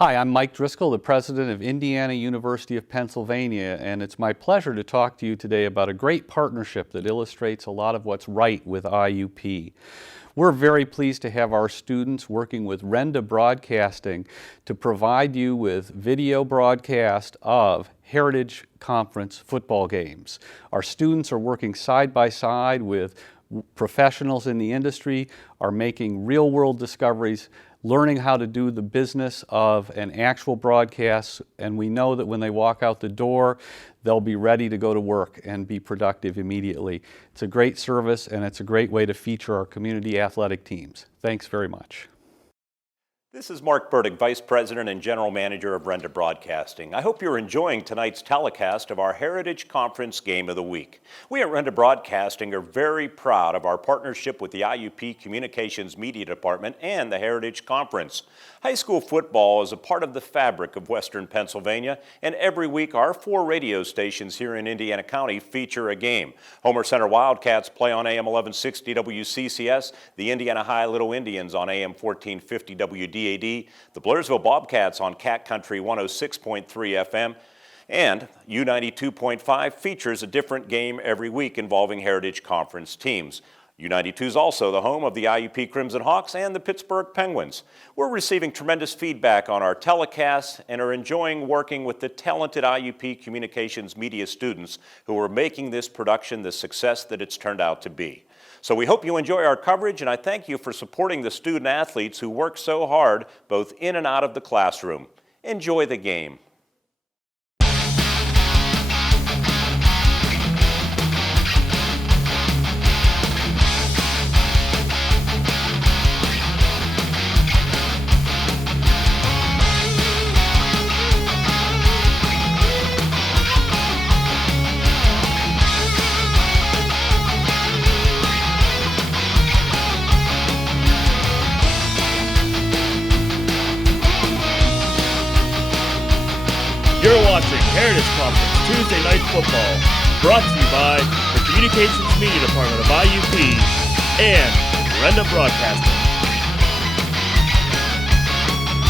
Hi, I'm Mike Driscoll, the president of Indiana University of Pennsylvania, and it's my pleasure to talk to you today about a great partnership that illustrates a lot of what's right with IUP. We're very pleased to have our students working with Renda Broadcasting to provide you with video broadcast of Heritage Conference football games. Our students are working side by side with professionals in the industry, are making real-world discoveries, learning how to do the business of an actual broadcast, and we know that when they walk out the door, they'll be ready to go to work and be productive immediately. It's a great service, and it's a great way to feature our community athletic teams. Thanks very much. This is Mark Burdick, Vice President and General Manager of Renda Broadcasting. I hope you're enjoying tonight's telecast of our Heritage Conference Game of the Week. We at Renda Broadcasting are very proud of our partnership with the IUP Communications Media Department and the Heritage Conference. High school football is a part of the fabric of Western Pennsylvania, and every week our 4 radio stations here in Indiana County feature a game. Homer Center Wildcats play on AM 1160 WCCS, the Indiana High Little Indians on AM 1450 WDAD, the Blairsville Bobcats on Cat Country 106.3 FM, and U92.5 features a different game every week involving Heritage Conference teams. U92 is also the home of the IUP Crimson Hawks and the Pittsburgh Penguins. We're receiving tremendous feedback on our telecasts and are enjoying working with the talented IUP Communications Media students who are making this production the success that it's turned out to be. So we hope you enjoy our coverage, and I thank you for supporting the student athletes who work so hard both in and out of the classroom. Enjoy the game. You're watching Heritage Conference Tuesday Night Football, brought to you by the Communications Media Department of IUP and Renda Broadcasting.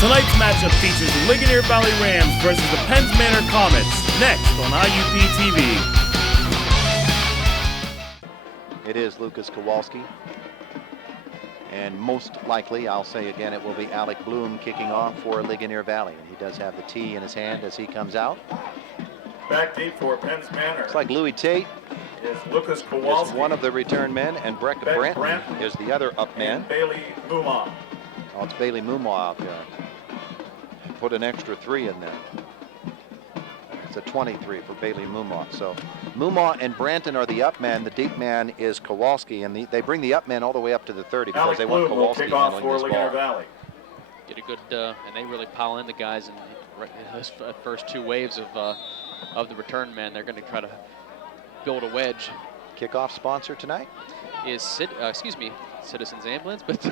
Tonight's matchup features the Ligonier Valley Rams versus the Penns Manor Comets, next on IUP TV. It is Lucas Kowalski. And most likely, I'll say again, it will be Alec Bloom kicking off for Ligonier Valley. And he does have the tee in his hand as he comes out. Back deep for Penns Manor. It's like Louis Tate is Lucas Kowalski. Is one of the return men, and Breck Branton is the other up man. And Bailey Mumau. Oh, it's Bailey Mumau out there. Put an extra 3 in there. It's a 23 for Bailey Mumau. So Mumau and Branton are the up man. The deep man is Kowalski, and they bring the up man all the way up to the 30 because Alec they want Bloom will Kowalski kick off handling for this Ligonier ball. Valley. Get a good, and they really pile in the guys in those first 2 waves of the return men. They're going to try to build a wedge. Kickoff sponsor tonight is Citizens Ambulance, but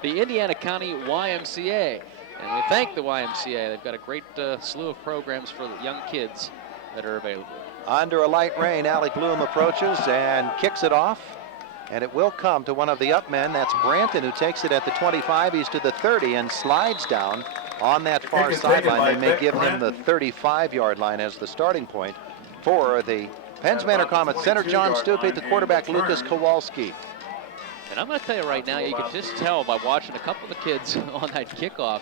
the Indiana County YMCA. And we thank the YMCA. They've got a great slew of programs for the young kids that are available. Under a light rain, Alec Bloom approaches and kicks it off. And it will come to one of the up men. That's Branton, who takes it at the 25. He's to the 30 and slides down on that far sideline. They may give him the 35-yard line as the starting point for the Penns Manor Comets. Center John Stupey, the quarterback Lucas Kowalski. And I'm going to tell you right now, you can just tell by watching a couple of the kids on that kickoff,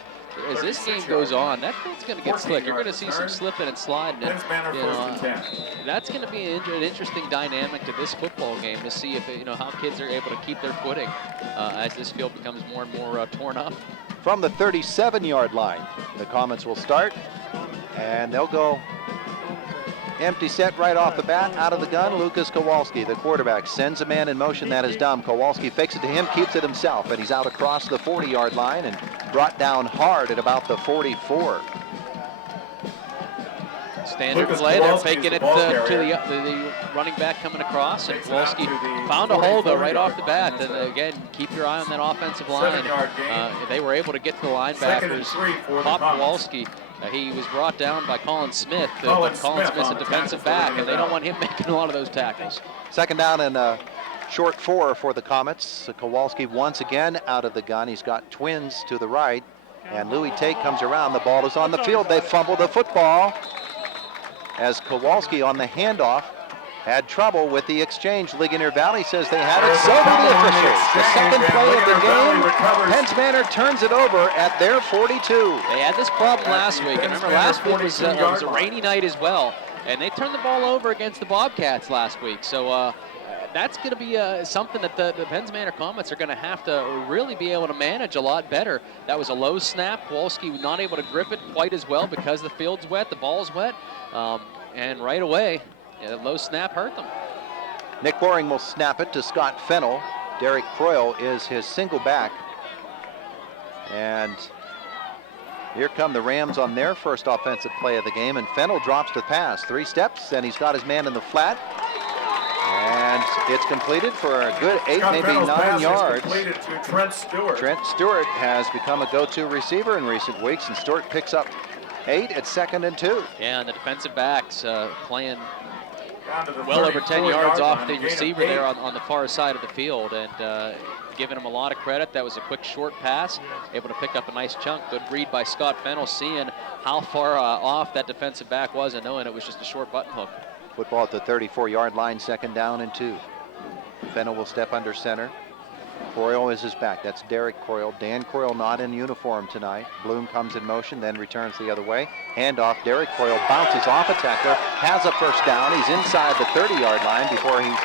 as this game goes on, that field's going to get slick. You're going to see some slipping and sliding. And, that's going to be an interesting dynamic to this football game to see if how kids are able to keep their footing as this field becomes more and more torn up. From the 37-yard line, the Comets will start, and they'll go empty set right off the bat. Out of the gun, Lucas Kowalski, the quarterback, sends a man in motion. That is dumb. Kowalski fakes it to him, keeps it himself, and he's out across the 40-yard line and brought down hard at about the 44. Standard play, they're faking it to the running back coming across, and Kowalski found a hole though right off the bat. And again, keep your eye on that offensive line. They were able to get to the linebackers. Pop Kowalski. He was brought down by Colin Smith. Colin Smith's a defensive back, and they don't want him making a lot of those tackles. Second down and short 4 for the Comets. Kowalski once again out of the gun. He's got twins to the right. And Louis Tate comes around. The ball is on the field. They fumble the football as Kowalski on the handoff had trouble with the exchange. Ligonier Valley says they had it. So do the officials. The second play of the game. Penns Manor turns it over at their 42. They had this problem last week. And remember, last week was a rainy night as well. And they turned the ball over against the Bobcats last week. So that's going to be something that the Penns Manor Comets are going to have to really be able to manage a lot better. That was a low snap. Kowalski was not able to grip it quite as well because the field's wet, the ball's wet. And right away, the low snap hurt them. Nick Boring will snap it to Scott Fennell. Derek Croyle is his single back. And here come the Rams on their first offensive play of the game, and Fennell drops the pass. 3 steps, and he's got his man in the flat. And it's completed for a good 8, maybe 9 yards. Completed to Trent Stewart. Trent Stewart has become a go-to receiver in recent weeks, and Stewart picks up 8 at 2nd and 2. Yeah, and the defensive backs playing well over 10 yards off the receiver there on the far side of the field, and giving him a lot of credit. That was a quick short pass, able to pick up a nice chunk. Good read by Scott Fennell, seeing how far off that defensive back was and knowing it was just a short button hook. Football at the 34-yard line, 2nd down and 2. Fennell will step under center. Croyle is his back. That's Derek Croyle. Dan Croyle not in uniform tonight. Bloom comes in motion, then returns the other way. Handoff. Derek Croyle bounces off a tackler, has a first down. He's inside the 30-yard line before he's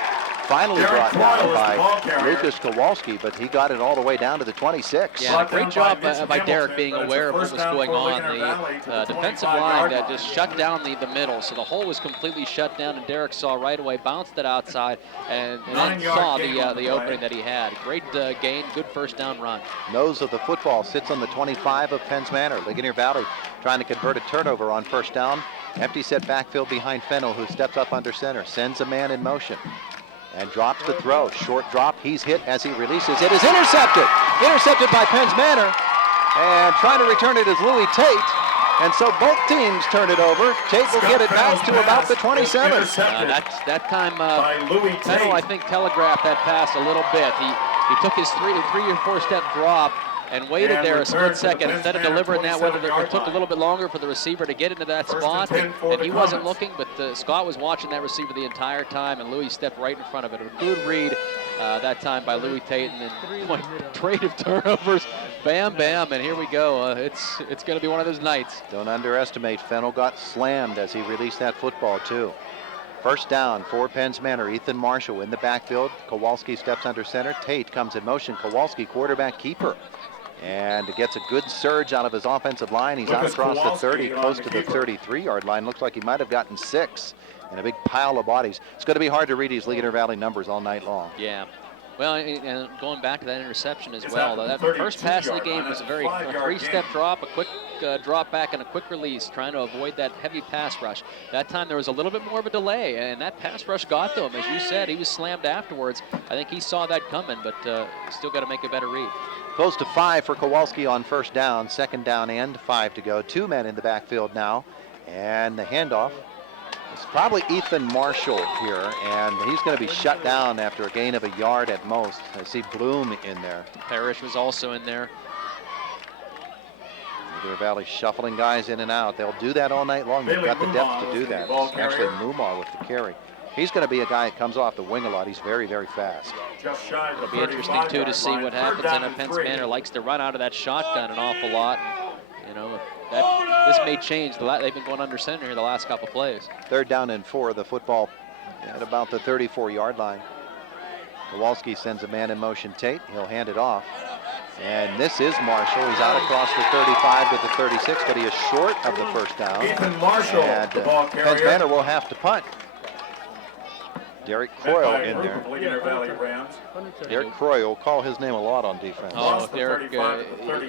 finally brought down by Lucas Kowalski, but he got it all the way down to the 26. Yeah, great job by Derek being aware of what was going on. The defensive line just shut down the middle, so the hole was completely shut down, and Derek saw right away, bounced it outside, and then saw the opening that he had. Great gain, good first down run. Nose of the football sits on the 25 of Penns Manor. Ligonier Valley trying to convert a turnover on first down. Empty set backfield behind Fennell, who steps up under center, sends a man in motion, and drops the throw. Short drop. He's hit as he releases. It is intercepted. Intercepted by Penns Manor. And trying to return it is Louis Tate. And so both teams turn it over. Tate will get it back to about the 27. That time, Fennell, I think, telegraphed that pass a little bit. He took his three or four step drop and waited there a split second instead of delivering that, whether it took a little bit longer for the receiver to get into that spot, and he wasn't looking, but Scott was watching that receiver the entire time, and Louis stepped right in front of it. A good read that time by Louis Tate, and then trade of turnovers, bam, bam, and here we go. It's going to be one of those nights. Don't underestimate. Fennell got slammed as he released that football too. First down for Penns Manor. Ethan Marshall in the backfield. Kowalski steps under center. Tate comes in motion. Kowalski, quarterback keeper, and gets a good surge out of his offensive line. He's out across the 30, close to the 33-yard line. Looks like he might have gotten 6, and a big pile of bodies. It's going to be hard to read these Ligonier Valley numbers all night long. Yeah. Well, and going back to that interception as well, that first pass of the game was a 3-step drop, a quick drop back, and a quick release, trying to avoid that heavy pass rush. That time there was a little bit more of a delay, and that pass rush got to him. As you said, he was slammed afterwards. I think he saw that coming, but still got to make a better read. Close to 5 for Kowalski on first down. 2nd down and 5 to go. 2 men in the backfield now, and the handoff. It's probably Ethan Marshall here, and he's going to be shut down after a gain of a yard at most. I see Bloom in there. Parrish was also in there. Ligonier Valley shuffling guys in and out. They'll do that all night long. They've got the depth to do that. It's actually Mumar with the carry. He's going to be a guy that comes off the wing a lot. He's very, very fast. It'll be interesting, too, to see what happens. I know Penns Manor likes to run out of that shotgun an awful lot. And, this may change. They've been going under center here the last couple plays. 3rd down and 4. The football at about the 34-yard line. Kowalski sends a man in motion. Tate. He'll hand it off. And this is Marshall. He's out across the 35 to the 36, but he is short of the first down. Ethan Marshall, and the ball carrier. Penns Manor will have to punt. Derek Croyle in there. Derek Croyle will call his name a lot on defense. Oh, Derek,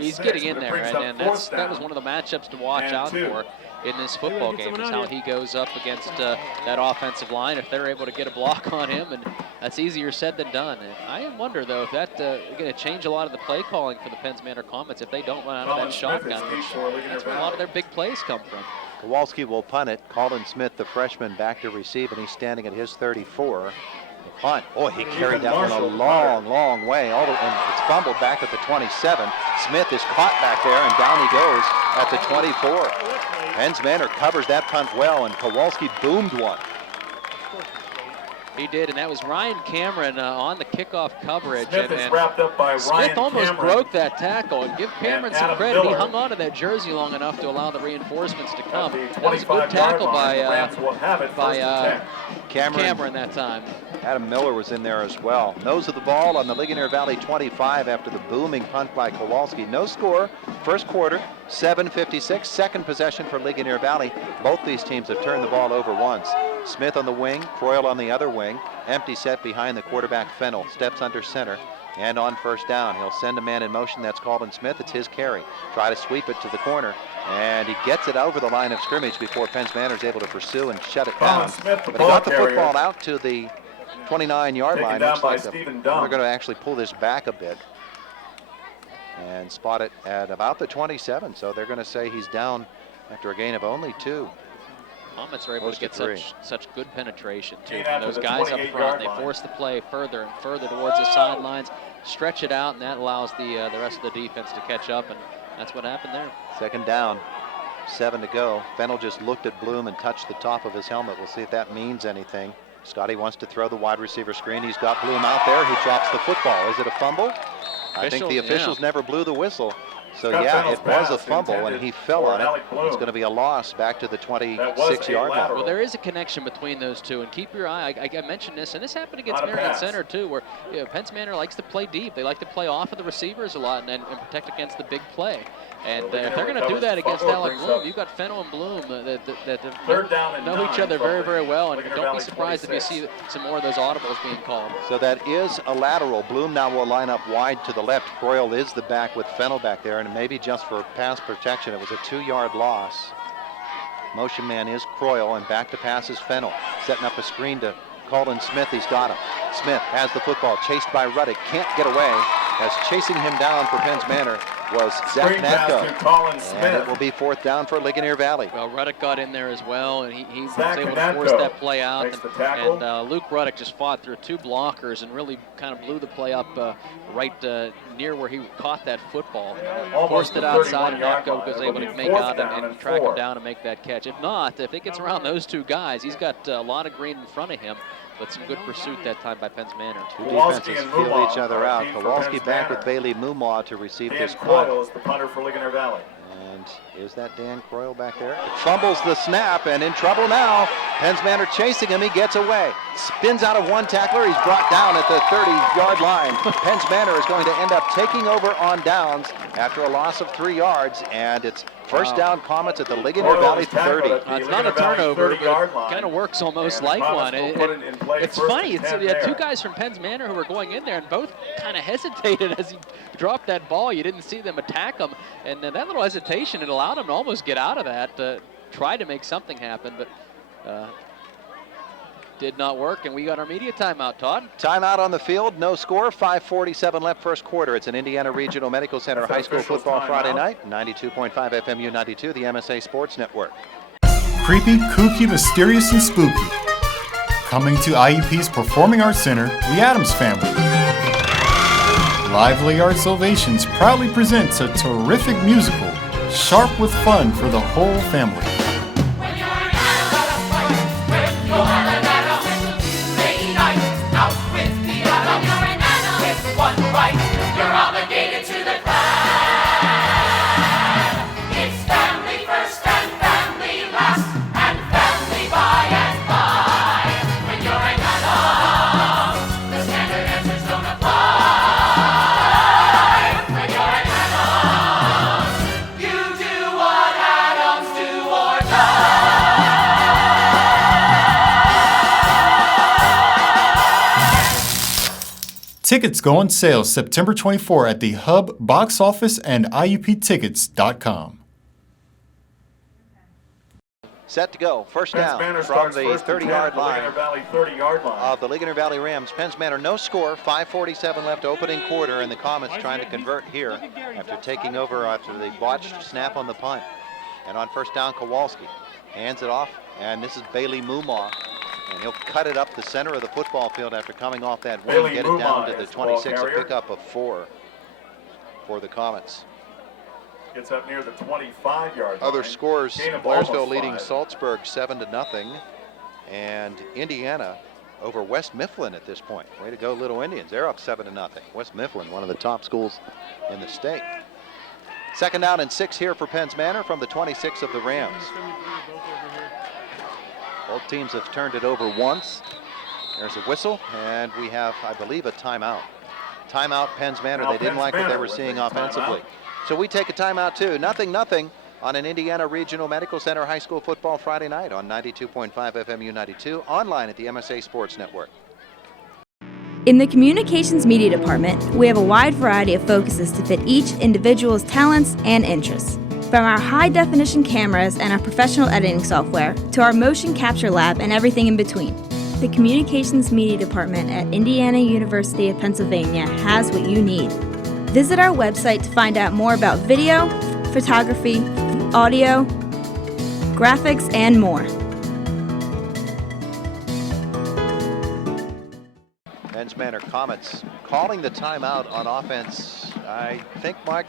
he's getting in there, and that was one of the matchups to watch out for in this football game, is how he goes up against that offensive line. If they're able to get a block on him, and that's easier said than done. And I wonder, though, if that's going to change a lot of the play calling for the Penns Manor Comets if they don't run out of that shotgun, which that's where a lot of their big plays come from. Kowalski will punt it. Colin Smith, the freshman, back to receive, and he's standing at his 34. punt. Oh, he carried that one a long way. And it's fumbled back at the 27. Smith is caught back there, and down he goes at the 24. Penn's Manor covers that punt well, and Kowalski boomed one. He did, and that was Ryan Cameron on the kickoff coverage. Smith is wrapped up by Smith Ryan almost Cameron. broke that tackle, and give Cameron And some Adam credit. He Miller. hung on to that jersey long enough to allow the reinforcements to come. At the That was a good 25-yard tackle line, the Rams will have it first and 10. Cameron that time. Adam Miller was in there as well. Nose of the ball on the Ligonier Valley 25 after the booming punt by Kowalski. No score, first quarter, 7:56. Second possession for Ligonier Valley. Both these teams have turned the ball over once. Smith on the wing, Croyle on the other wing. Empty set behind the quarterback Fennell. Steps under center. And on first down, he'll send a man in motion. That's Colin Smith. It's his carry. Try to sweep it to the corner. And he gets it over the line of scrimmage before Penn's Manor is able to pursue and shut it Colin down. Smith, the But he ball got the carrier. football out to the 29-yard Taken line. down Looks by like Stephen they're Dunn. going to actually pull this back a bit and spot it at about the 27. So they're going to say he's down after a gain of only 2. Comets are able Close to to get 3. such good penetration too. Gain From after those the guys up 28-yard front, they line. force the play further and further towards the sidelines, stretch it out, and that allows the rest of the defense to catch up, and that's what happened there. Second down, 7 to go. Fennell just looked at Bloom and touched the top of his helmet. We'll see if that means anything. Scotty wants to throw the wide receiver screen. He's got Bloom out there. He drops the football. Is it a fumble? I think the officials never blew the whistle. So Scott yeah, Fennell's it was a pass fumble, and intended he fell for on it. Alec Bloom. It's going to be a loss back to the That was a 26-yard line. lateral. Well, there is a connection between those two, and keep your eye. I mentioned this, and this happened against Not a Marion pass. Center too, where Penn's Manor likes to play deep. They like to play off of the receivers a lot and protect against the big play. And if they're going to do that against Fumble Alec brings Bloom, up you've got Fennell and Bloom that Third down and know each 9 other from very, the very well, and Ligonier don't Valley be surprised 26. if you see some more of those audibles being called. So that is a lateral. Bloom now will line up wide to the left. Croyle is the back with Fennell back there, and maybe just for pass protection, it was a 2-yard loss. Motion man is Croyle, and back to pass is Fennell. Setting up a screen to Colin Smith. He's got him. Smith has the football, chased by Ruddick. Can't get away, as chasing him down for Penn's Manor was Zach Screen pass to Natko. Colin And it Smith. will be fourth down for Ligonier Valley. Well, Ruddick got in there as well, and he was Zach able to force Natko that play out. makes the tackle. And Luke Ruddick just fought through 2 blockers and really kind of blew the play up right near where he caught that football. Almost Forced it the outside, and 31-yard Natko line. was It'll able be to make fourth out down and and track 4. him down and make that catch. If not, if it gets around those 2 guys, he's got a lot of green in front of him, but some good pursuit that time by Penn's Manor. Two Kowalski defenses and feel Mumaw each other are out. team for Kowalski Penn's back Manor. with Bailey Mumaw to receive Dan this punt. Croyle is the punter for Ligonier Valley. And is that Dan Croyle back there? Fumbles the snap and in trouble now. Penn's Manor chasing him. He gets away. Spins out of one tackler. He's brought down at the 30-yard line. Penn's Manor is going to end up taking over on downs after a loss of 3 yards. And it's first down Comets at the Ligonier Croyle Valley is tackled 30. at the It's not a Ligonier Valley turnover, but 30-yard it line. kind of works almost And like Comets one. will put it in play It's first funny. and It's 10 you had 2 there. guys from Penn's Manor who were going in there, and both kind of hesitated as he dropped that ball. You didn't see them attack him, and that little hesitation, it allowed him to almost get out of that, try to make something happen, but did not work, and we got our media timeout, Todd. Timeout on the field, no score, 5:47 left first quarter. It's an Indiana Regional Medical Center That's High an School official football Friday timeout. night, 92.5 FM U92, the MSA Sports Network. Creepy, kooky, mysterious, and spooky. Coming to IUP's Performing Arts Center, The Addams Family. Lively Arts Ovations proudly presents a terrific musical, sharp with fun for the whole family. Tickets go on sale September 24 at the Hub box office and IUPtickets.com. Set to go, first Penn's down Manor from starts the first and 10 at 30-yard the line Ligonier Valley 30-yard line. of the Ligonier Valley Rams. Penn's Manor, no score, 5:47 left opening quarter, and the Comets trying to convert here after taking over after the botched snap on the punt. And on first down, Kowalski hands it off, and this is Bailey Mumaw. And he'll cut it up the center of the football field after coming off that wing, get it down to the 26, a pickup of 4 for the Comets. Gets up near the 25-yard line. Other scores, Blairsville leading Salzburg 7-0, and Indiana over West Mifflin at this point. Way to go, Little Indians. They're up 7-0. West Mifflin, one of the top schools in the state. 2nd down and 6 here for Penns Manor from the 26 of the Rams. Both teams have turned it over once. There's a whistle, and we have, I believe, a timeout. Timeout, Penns Manor. They didn't like what they were seeing offensively. So we take a timeout too. 0-0 on an Indiana Regional Medical Center high school football Friday night on 92.5 FMU 92, online at the MSA Sports Network. In the Communications Media Department, we have a wide variety of focuses to fit each individual's talents and interests. From our high-definition cameras and our professional editing software, to our motion capture lab and everything in between. The Communications Media Department at Indiana University of Pennsylvania has what you need. Visit our website to find out more about video, photography, audio, graphics, and more. Penns Manor Comets calling the timeout on offense. I think, Mark,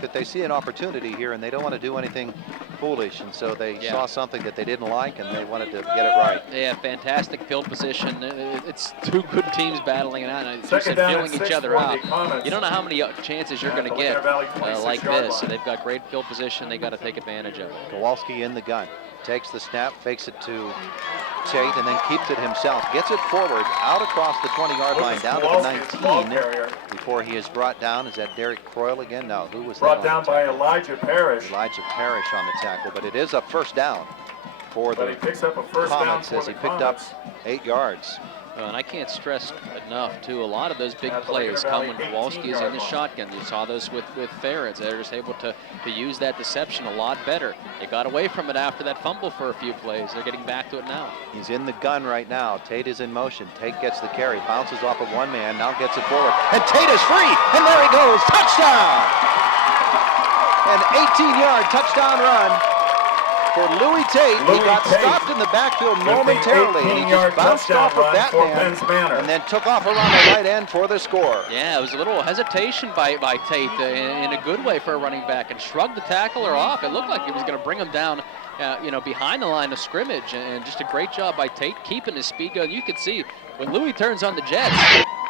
that they see an opportunity here and they don't want to do anything foolish, and so they saw something that they didn't like and they wanted to get it right. Yeah, fantastic field position. It's two good teams battling it out, and feeling each other out. You don't know how many chances you're going to get like this, so they've got great field position. They got to take advantage of it. Kowalski in the gun, takes the snap, fakes it to Tate, and then keeps it himself. Gets it forward, out across the 20-yard line, down to the 19, before he is brought down. Is that Derek Croyle again? No, who was brought that? Brought down by Elijah Parrish. Elijah Parrish on the tackle, but it is a first down for the Comets as he picked up 8 yards. And I can't stress enough, too, a lot of those big plays come when Kowalski is in the shotgun. You saw this with Ferretz. They're just able to use that deception a lot better. They got away from it after that fumble for a few plays. They're getting back to it now. He's in the gun right now. Tate is in motion. Tate gets the carry, bounces off of one man, now gets it forward. And Tate is free, and there he goes. Touchdown! An 18-yard touchdown run for Louis Tate. He got stopped in the backfield momentarily, and he just bounced off of that man and then took off around the right end for the score. Yeah, it was a little hesitation by Tate in a good way for a running back, and shrugged the tackler off. It looked like he was going to bring him down behind the line of scrimmage, and just a great job by Tate keeping his speed going. You could see when Louis turns on the jets,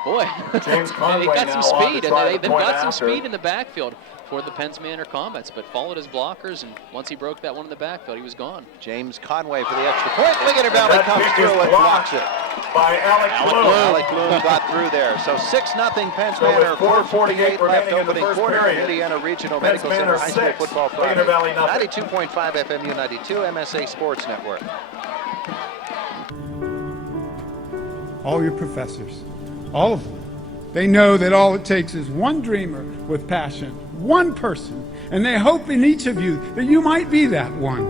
boy, they got some speed, and they've got some speed in the backfield for the Penns Manor Comets, but followed his blockers, and once he broke that one in the backfield, he was gone. James Conway for the extra point. Ligonier Valley comes through and blocks it. By Alec Bloom. Alec Bloom got through there. So 6-0 Penns Manor, 4:48 left opening quarter. Indiana Regional Medical Center High School Football Friday. 92.5 FMU 92, MSA Sports Network. All your professors, all of them, they know that all it takes is one dreamer with passion, one person, and they hope in each of you that you might be that one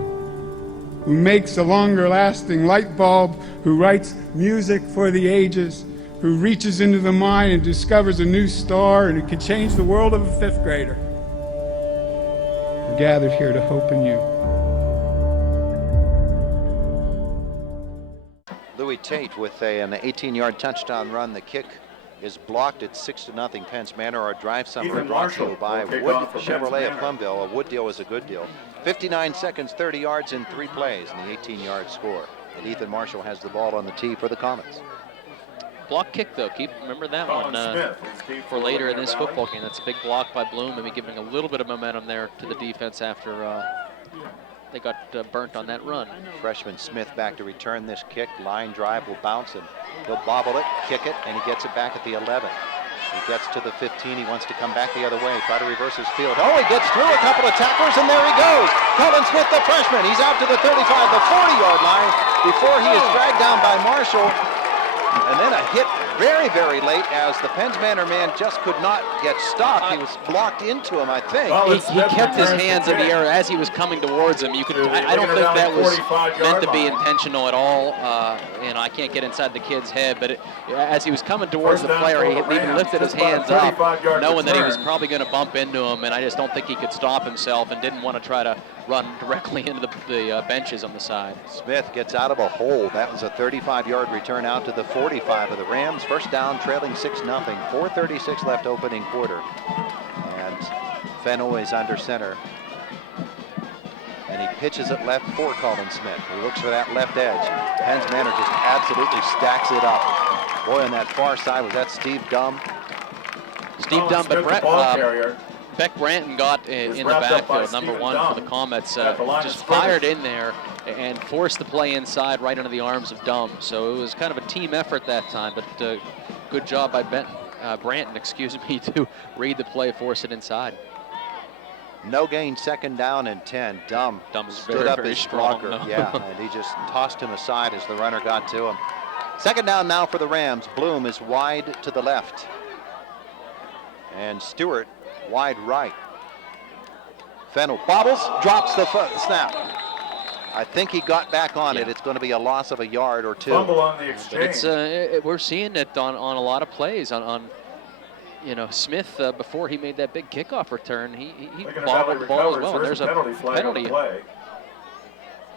who makes a longer-lasting light bulb, who writes music for the ages, who reaches into the mind and discovers a new star, and who can change the world of a 5th grader. We're gathered here to hope in you. Louis Tate with an 18-yard touchdown run. The kick is blocked at 6-0 Penns Manor. Our drive summary brought to you by Wood Chevrolet of Plumville. A Wood deal is a good deal. 59 seconds, 30 yards in 3 plays, and the 18-yard score. And Ethan Marshall has the ball on the tee for the Comets. Block kick, though. Remember that one for later in this football game. That's a big block by Bloom, maybe giving a little bit of momentum there to the defense after they got burnt on that run. Freshman Smith back to return this kick. Line drive will bounce, and he'll bobble it, kick it, and he gets it back at the 11. He gets to the 15. He wants to come back the other way, try to reverse his field. Oh, he gets through a couple of tacklers, and there he goes. Colin Smith, the freshman. He's out to the 35, the 40-yard line before he is dragged down by Marshall. And then a hit very, very late as the Penns Manor man just could not get stopped. He was blocked into him, I think. He kept his hands in the air as he was coming towards him. I don't think that was meant to be intentional at all. I can't get inside the kid's head, but as he was coming towards the player, he even lifted his hands up, knowing that he was probably going to bump into him, and I just don't think he could stop himself and didn't want to try to run directly into the benches on the side. Smith gets out of a hole. That was a 35-yard return out to the 45 of the Rams. First down, trailing 6-0. 4:36 left opening quarter. And Fennell is under center. And he pitches it left for Colin Smith. He looks for that left edge. Penns Manor just absolutely stacks it up. Boy, on that far side, was that Steve Dumb? Steve Dumb, but Beck Branton got in the backfield, number 1 for the Comets, just fired in there and forced the play inside right into the arms of Dumb. So it was kind of a team effort that time, but good job by Branton, to read the play, force it inside. No gain, second down and 10. Dumb stood up his blocker. Yeah, and he just tossed him aside as the runner got to him. Second down now for the Rams. Bloom is wide to the left. And Stewart wide right. Fennell bobbles, drops the snap. I think he got back on it. It's going to be a loss of a yard or two. Fumble on the exchange. We're seeing it on a lot of plays. Smith, before he made that big kickoff return, he bobbled the ball as well. And there's a penalty.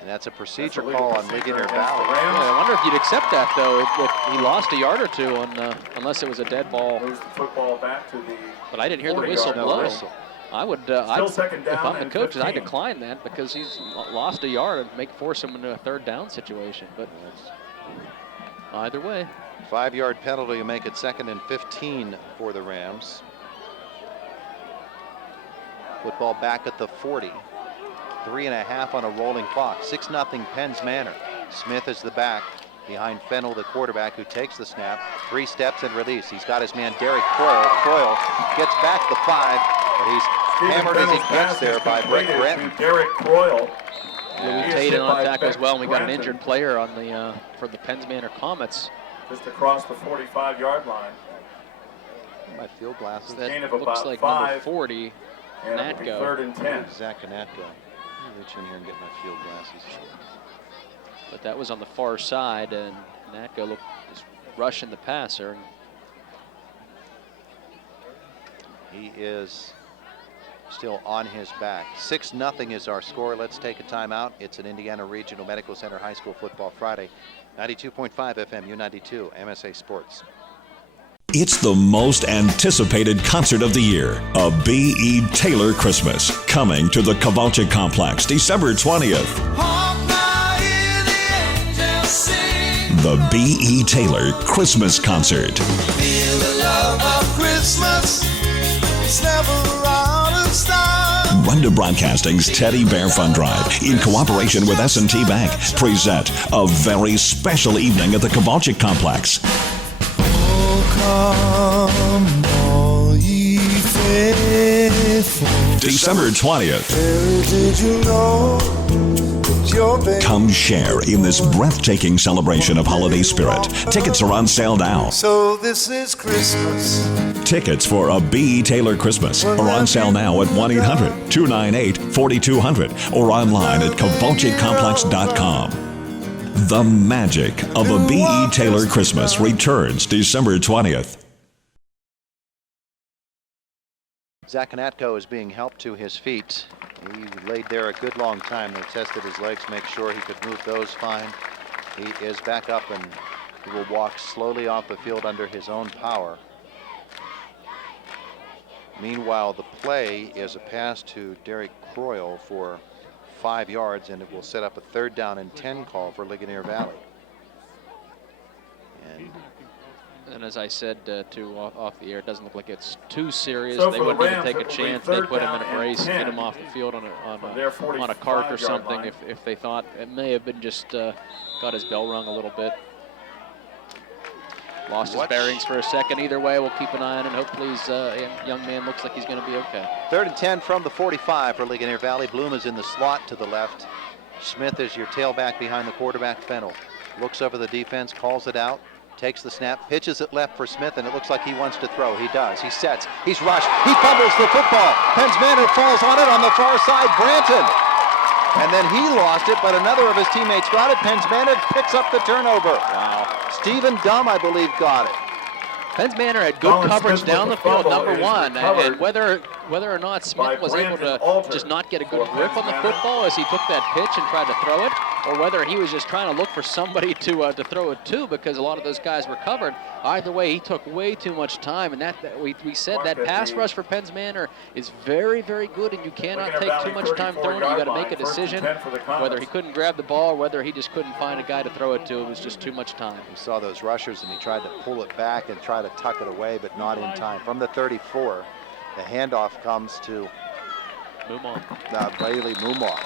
And that's a procedure call on Ligonier Valley. I wonder if you'd accept that, though, if he lost a yard or two, unless it was a dead ball. Moves the football back to the But I didn't hear the whistle blow. I would, if I'm the coach, I decline that because he's lost a yard and force him into a third down situation. But either way. 5-yard penalty to make it 2nd and 15 for the Rams. Football back at the 40. 3.5 on a rolling clock. 6-0 Penns Manor. Smith is the back behind Fennell, the quarterback, who takes the snap. 3 steps and release. He's got his man Derek Croyle. Croyle gets back the 5, but he's hammered as he gets there by Brett Branton. Derek Croyle. Louis Tate on tackle as well, and we got an injured player on for the Penns Manor Comets. Just across the 45-yard line. My field glasses. That looks like number 40, Natko. 3rd and 10. Zach Natko. Let me reach in here and get my field glasses. But that was on the far side, and Natko looked just rushing the passer. He is still on his back. 6-0 is our score. Let's take a timeout. It's an Indiana Regional Medical Center High School Football Friday. 92.5 FM, U92, MSA Sports. It's the most anticipated concert of the year, a B.E. Taylor Christmas, coming to the Kovalchik Complex December 20th. The B.E. Taylor Christmas Concert. Feel the love of Christmas. It's never out of style. Renda Broadcasting's Teddy Bear Fund Drive, in cooperation with S&T Bank, present a very special evening at the Kovalchik Complex. Come, all ye faithful. December 20th. Did you know that your baby... Come share in this breathtaking celebration of holiday spirit. Tickets are on sale now. So this is Christmas. Tickets for a B.E. Taylor Christmas are on sale now at 1-800-298-4200 or online at kovalchikcomplex.com. The magic of a B.E. Taylor Christmas returns December 20th. Zach Natko is being helped to his feet. He laid there a good long time. They tested his legs, make sure he could move those fine. He is back up and he will walk slowly off the field under his own power. Meanwhile, the play is a pass to Derek Croyle for 5 yards, and it will set up a 3rd down and 10 call for Ligonier Valley. And as I said off the air, it doesn't look like it's too serious. So they for the wouldn't even Rams, take a chance. They put him in a brace, get him off the field on a cart or 45-yard something line. if they thought it may have been just got his bell rung a little bit. Lost his bearings for a second. Either way, we'll keep an eye on it. Hopefully his young man looks like he's going to be okay. 3rd and 10 from the 45 for Ligonier Valley. Bloom is in the slot to the left. Smith is your tailback behind the quarterback, Fennell. Looks over the defense, calls it out Takes the snap, pitches it left for Smith, and it looks like he wants to throw. He does. He sets. He's rushed. He fumbles the football. Manor falls on it on the far side. Branton. And then he lost it, but another of his teammates got it. Manor picks up the turnover. Wow. Stephen Dunn, I believe, got it. Manor had good coverage down the field, number one, and whether or not Smith was able to just not get a good grip on the football as he took that pitch and tried to throw it, or whether he was just trying to look for somebody to throw it to, because a lot of those guys were covered. Either way, he took way too much time, and we said that pass rush for Manor is very, very good, and you cannot take too much time throwing it. You got to make a decision whether he couldn't grab the ball, or whether he just couldn't find a guy to throw it to. It was just too much time. We saw those rushers, and he tried to pull it back and try to tuck it away, but not in time. From the 34, the handoff comes to Bailey Mumar.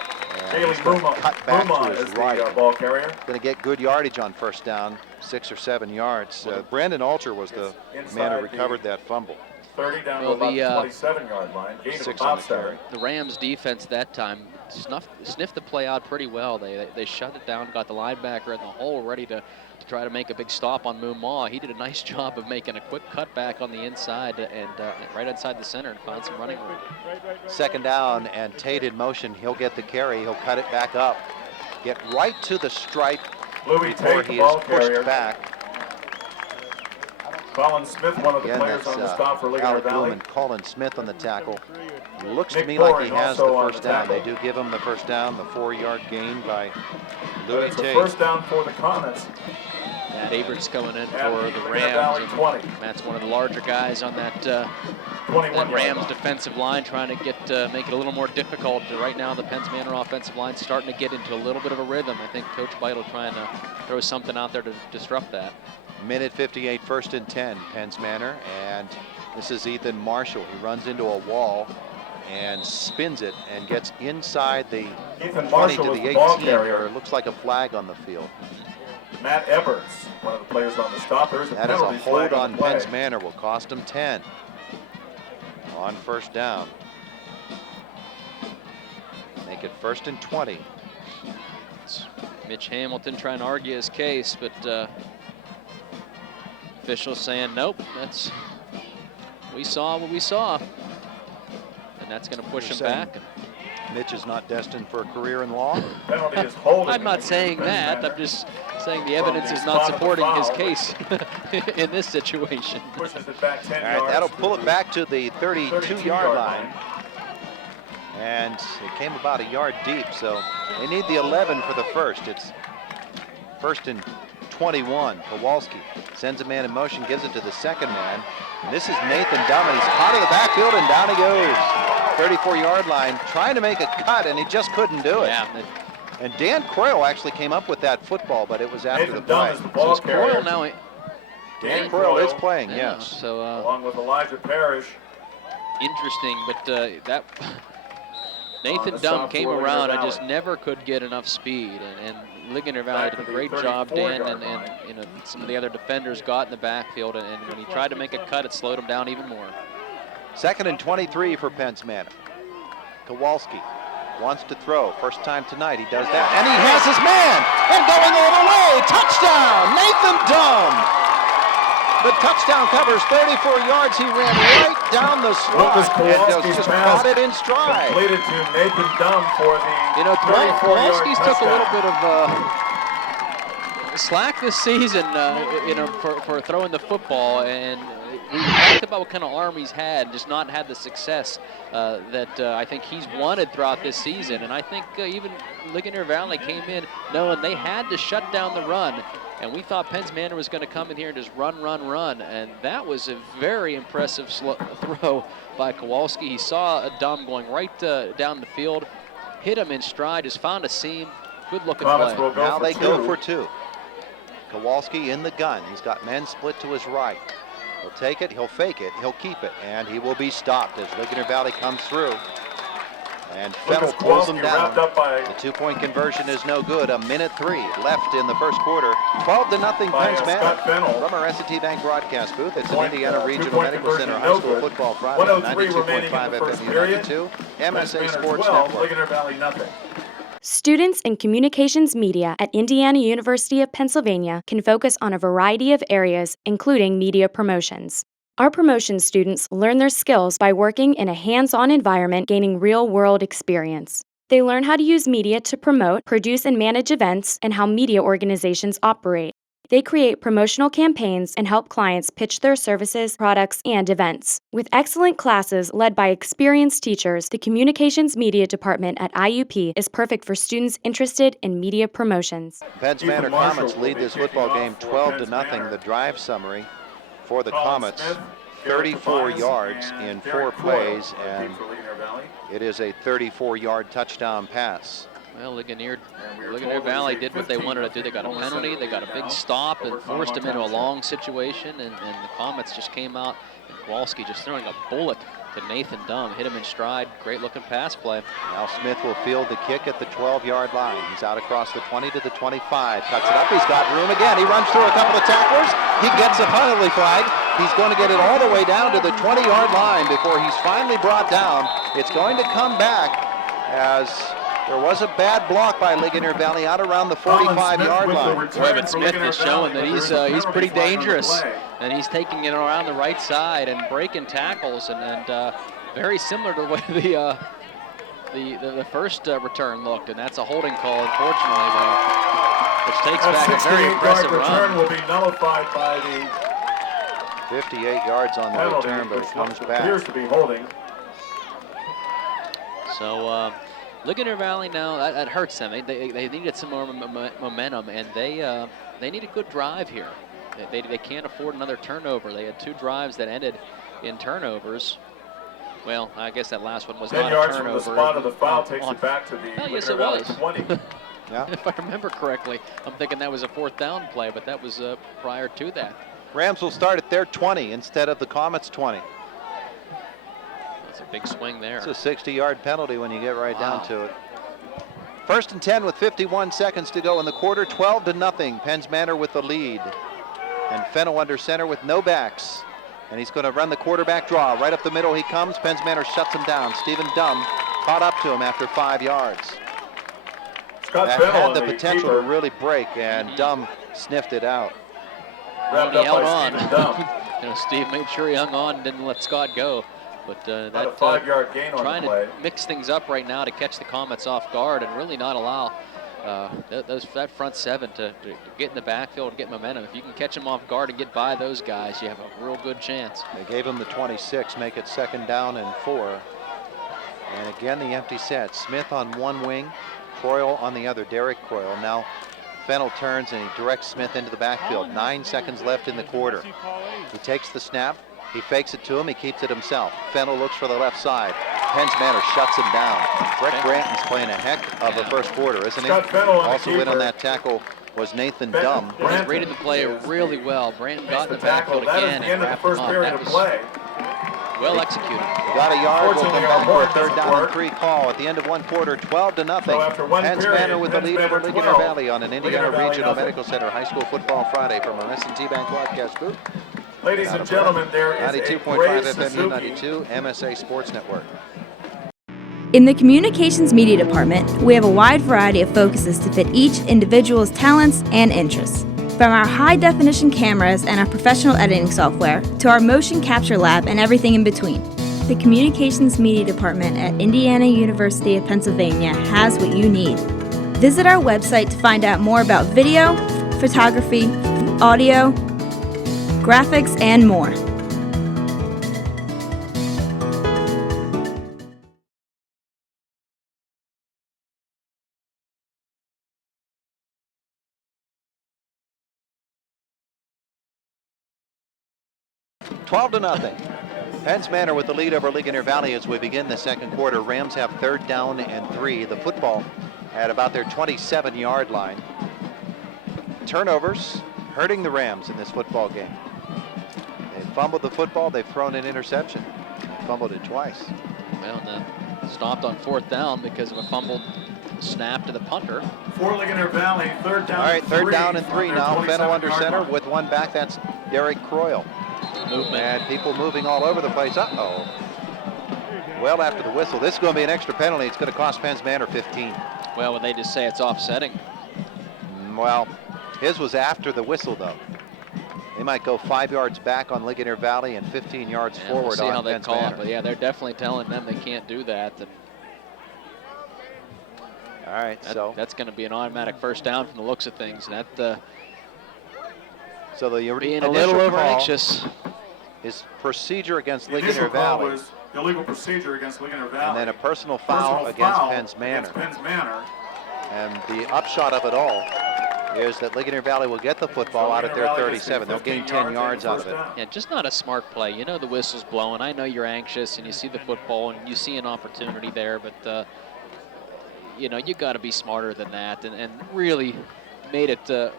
Bailey Mumar cut back to his right. Ball carrier. Going to get good yardage on first down, 6 or 7 yards. Brandon Alter was the man who recovered that fumble. 30 down to about the 27-yard line. Gain of 6 about on the 7. carry. The Rams defense that time sniffed the play out pretty well. They shut it down, got the linebacker in the hole ready to try to make a big stop on Mumar. He did a nice job of making a quick cut back on the inside and right inside the center and found some running room. Second down and Tate in motion. He'll get the carry. He'll cut it back up. Get right to the stripe before he is pushed back. Colin Smith, one of the players on the stop for Ligonier Valley. And Colin Smith on the tackle. Looks to me like he has the first down. They do give him the first down, the 4-yard gain by Louis Tate. It's the first down for the Comets. Matt Abrams coming in for the Rams. Matt's one of the larger guys on that Rams defensive line, trying to make it a little more difficult. Right now, the Manor offensive line starting to get into a little bit of a rhythm. I think Coach Beidel trying to throw something out there to disrupt that. Minute 58, 1st and 10, Manor, and this is Ethan Marshall. He runs into a wall and spins it and gets inside the 20 to the 18, where it looks like a flag on the field. Matt Everts, one of the players on the stop. That is a hold on Manor, will cost him 10 on first down. Make it 1st and 20. It's Mitch Hamilton trying to argue his case, but officials saying nope. We saw what we saw, and that's going to push him back. Mitch is not destined for a career in law. Penalty is holding. I'm not saying that. I'm just saying the evidence is not supporting his case in this situation. Pushes it back 10 All right, yards. that'll pull it back to the 32-yard line. And it came about a yard deep, so they need the 11 for the first. It's 1st and 21. Kowalski sends a man in motion, gives it to the second man. And this is Nathan Dunn, and he's caught in the backfield, and down he goes. 34-yard line, trying to make a cut, and he just couldn't do it. Yeah. And Dan Croyle actually came up with that football, but it was after Nathan the Dunn play. is the ball carrier. Croyle now. Dan Croyle is playing, Yeah, yes. so along with Elijah Parrish. interesting, but that Nathan Dunn came around and just never could get enough speed, and Ligonier Valley did a great job, Dan, and some of the other defenders got in the backfield, and when he tried to make a cut, it slowed him down even more. 2nd and 23 for Manor. Kowalski wants to throw. First time tonight he does that. And he has his man! And going all the way! Touchdown! Nathan Dunn! The touchdown covers 34 yards. He ran right down the slot and just caught it in stride. Completed to Nathan Dunn for the Kowalski's took a little bit of slack this season, for throwing the football, and we talked about what kind of arm he's had, just not had the success that I think he's wanted throughout this season. And I think even Ligonier Valley came in knowing they had to shut down the run. And we thought Manor was going to come in here and just run. And that was a very impressive throw by Kowalski. He saw Dunn going right down the field, hit him in stride, just found a seam. Good looking play. Now they go for 2. Kowalski in the gun. He's got men split to his right. He'll take it, he'll fake it, he'll keep it, and he will be stopped as Ligonier Valley comes through. And Fennell pulls him down. The 2-point conversion is no good. 1:03 left in the first quarter. 12-0 Manor. From our S&T Bank broadcast booth, it's an Indiana Regional Medical Center High School Football Friday on 92.5 FM 92, MSA Sports Network. Ligonier Valley nothing. Students in communications media at Indiana University of Pennsylvania can focus on a variety of areas, including media promotions. Our promotions students learn their skills by working in a hands-on environment, gaining real-world experience. They learn how to use media to promote, produce, and manage events, and how media organizations operate. They create promotional campaigns and help clients pitch their services, products, and events. With excellent classes led by experienced teachers, the Communications Media Department at IUP is perfect for students interested in media promotions. Penns Manor Comets lead this football game 12-0. The drive summary for the Comets, 34 yards in 4 plays, and it is a 34-yard touchdown pass. Well, Ligonier Valley did what they wanted to do. They got a penalty, they got a big stop, and forced them into a long situation, and the Comets just came out, and Kowalski just throwing a bullet to Nathan Dumb, hit him in stride, great-looking pass play. Now Smith will field the kick at the 12-yard line. He's out across the 20 to the 25, cuts it up, he's got room again. He runs through a couple of tacklers, he gets a penalty flag. He's going to get it all the way down to the 20-yard line before he's finally brought down. It's going to come back as there was a bad block by Ligonier Valley out around the 45-yard line. Evan Smith is showing that he's pretty dangerous, and he's taking it around the right side and breaking tackles, and very similar to the way the first return looked, and that's a holding call, unfortunately, though, which takes back a very impressive return run. Will be nullified by the 58 yards on the penalty, return, but it comes back. Appears to be holding. So. Ligonier Valley now, that hurts them. They needed some more momentum, and they need a good drive here. They can't afford another turnover. They had 2 drives that ended in turnovers. Well, I guess that last one was 10 not yards a turnover. from the spot of the foul takes it back to the yes, Ligonier it Valley was. 20. Yeah. If I remember correctly, I'm thinking that was a 4th down play, but that was prior to that. Rams will start at their 20 instead of the Comets' 20. That's a big swing there. It's a 60-yard penalty when you get right down to it. 1st and 10 with 51 seconds to go in the quarter, 12-0. Penns Manor with the lead. And Fennell under center with no backs. And he's going to run the quarterback draw. Right up the middle he comes. Penns Manor shuts him down. Stephen Dumb caught up to him after 5 yards. That had the potential to really break, and Dumb sniffed it out. He held on. Steve made sure he hung on and didn't let Scott go. But that 5-yard gain on trying the play. to mix things up right now to catch the Comets off guard and really not allow that front 7 to get in the backfield and get momentum. If you can catch them off guard and get by those guys, you have a real good chance. They gave him the 26, make it 2nd down and 4. And again, the empty set. Smith on one wing, Croyle on the other, Derek Croyle. Now Fennell turns and he directs Smith into the backfield. 9 seconds left in the quarter. He takes the snap. He fakes it to him, he keeps it himself. Fennell looks for the left side. Penns Manor shuts him down. Brett Granton's playing a heck of a first quarter, isn't he? Also in on that tackle was Nathan Dumb. He's rated the play really well. Branton got in the backfield again and wrapped him up. That was well executed. Got a yard, will come back for a 3rd down and 3 call at the end of 1 quarter, 12-0. Penns Manor with the lead over Ligonier Valley on an Indiana Regional Medical Center High School Football Friday from our S&T Bank broadcast booth. Ladies and gentlemen, there is 92.5 FM 92 MSA Sports Network. In the Communications Media Department, we have a wide variety of focuses to fit each individual's talents and interests. From our high-definition cameras and our professional editing software, to our motion capture lab and everything in between. The Communications Media Department at Indiana University of Pennsylvania has what you need. Visit our website to find out more about video, photography, audio, graphics, and more. $12 to nothing. Penns Manor with the lead over Ligonier Valley as we begin the 2nd quarter. Rams have 3rd down and 3. The football at about their 27-yard line. Turnovers hurting the Rams in this football game. They fumbled the football, they've thrown an interception. They fumbled it twice. Well, stopped on 4th down because of a fumbled snap to the punter. For Ligonier Valley, 3rd down. All right, 3rd down and 3 now. Fennell under center with one back. That's Derek Croyle. Movement. And people moving all over the place. Uh-oh. Well after the whistle. This is going to be an extra penalty. It's going to cost Penns Manor 15. Well, when they just say it's offsetting. Well, his was after the whistle, though. They might go 5 yards back on Ligonier Valley and 15 yards forward we'll see how on they Penns call Manor. it, but yeah, they're definitely telling them they can't do that. All right, that's going to be an automatic first down from the looks of things. And that so the being a little over anxious is procedure against The Ligonier initial call Valley, was illegal procedure against Ligonier Valley. and then a personal foul against Penns Manor. And the upshot of it all is that Ligonier Valley will get the football out at their 37. They'll gain 10 yards out of it. Yeah, just not a smart play. You know the whistle's blowing. I know you're anxious and you see the football and you see an opportunity there, but you know, you got to be smarter than that, and really made it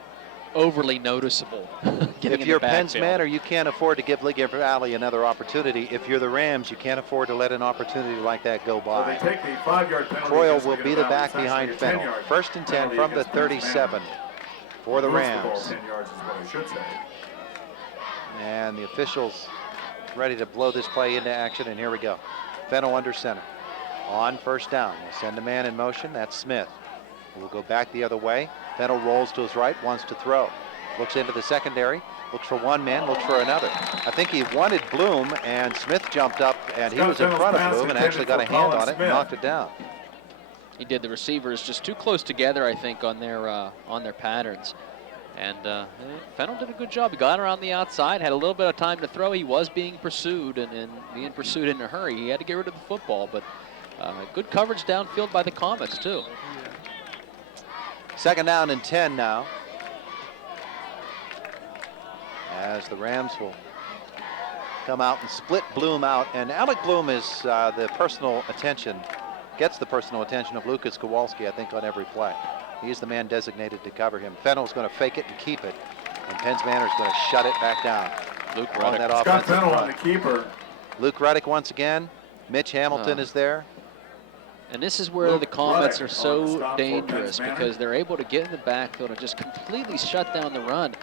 overly noticeable. If you're Penns Manor, you can't afford to give Ligonier Valley another opportunity. If you're the Rams, you can't afford to let an opportunity like that go by. So they take the 5-yard penalty. Croyle will be the back behind Fennell. First and 10 from the 37 for the Rams. 10 yards is what I should say. And the officials ready to blow this play into action, and here we go. Fennell under center. On first down, we'll send a man in motion. That's Smith. We'll go back the other way. Fennell rolls to his right, wants to throw. Looks into the secondary, looks for one man, looks for another. I think he wanted Bloom, and Smith jumped up, and he was in front of Bloom and actually got a hand on it and knocked it down. He did. The receivers just too close together, I think, on their patterns. And Fennell did a good job. He got around the outside, had a little bit of time to throw. He was being pursued, and being pursued in a hurry. He had to get rid of the football, but good coverage downfield by the Comets, too. Second down and 10 now, as the Rams will come out and split Bloom out. And Alec Bloom is the personal attention, gets the personal attention of Lucas Kowalski, I think, on every play. He's the man designated to cover him. Fennell's going to fake it and keep it, and Penns Manor is going to shut it back down. Luke on Ruddick. that Scott offensive Fennell front. on the keeper. Luke Ruddick once again. Mitch Hamilton is there. And this is where the Comets are so dangerous, because they're able to get in the backfield and just completely shut down the run.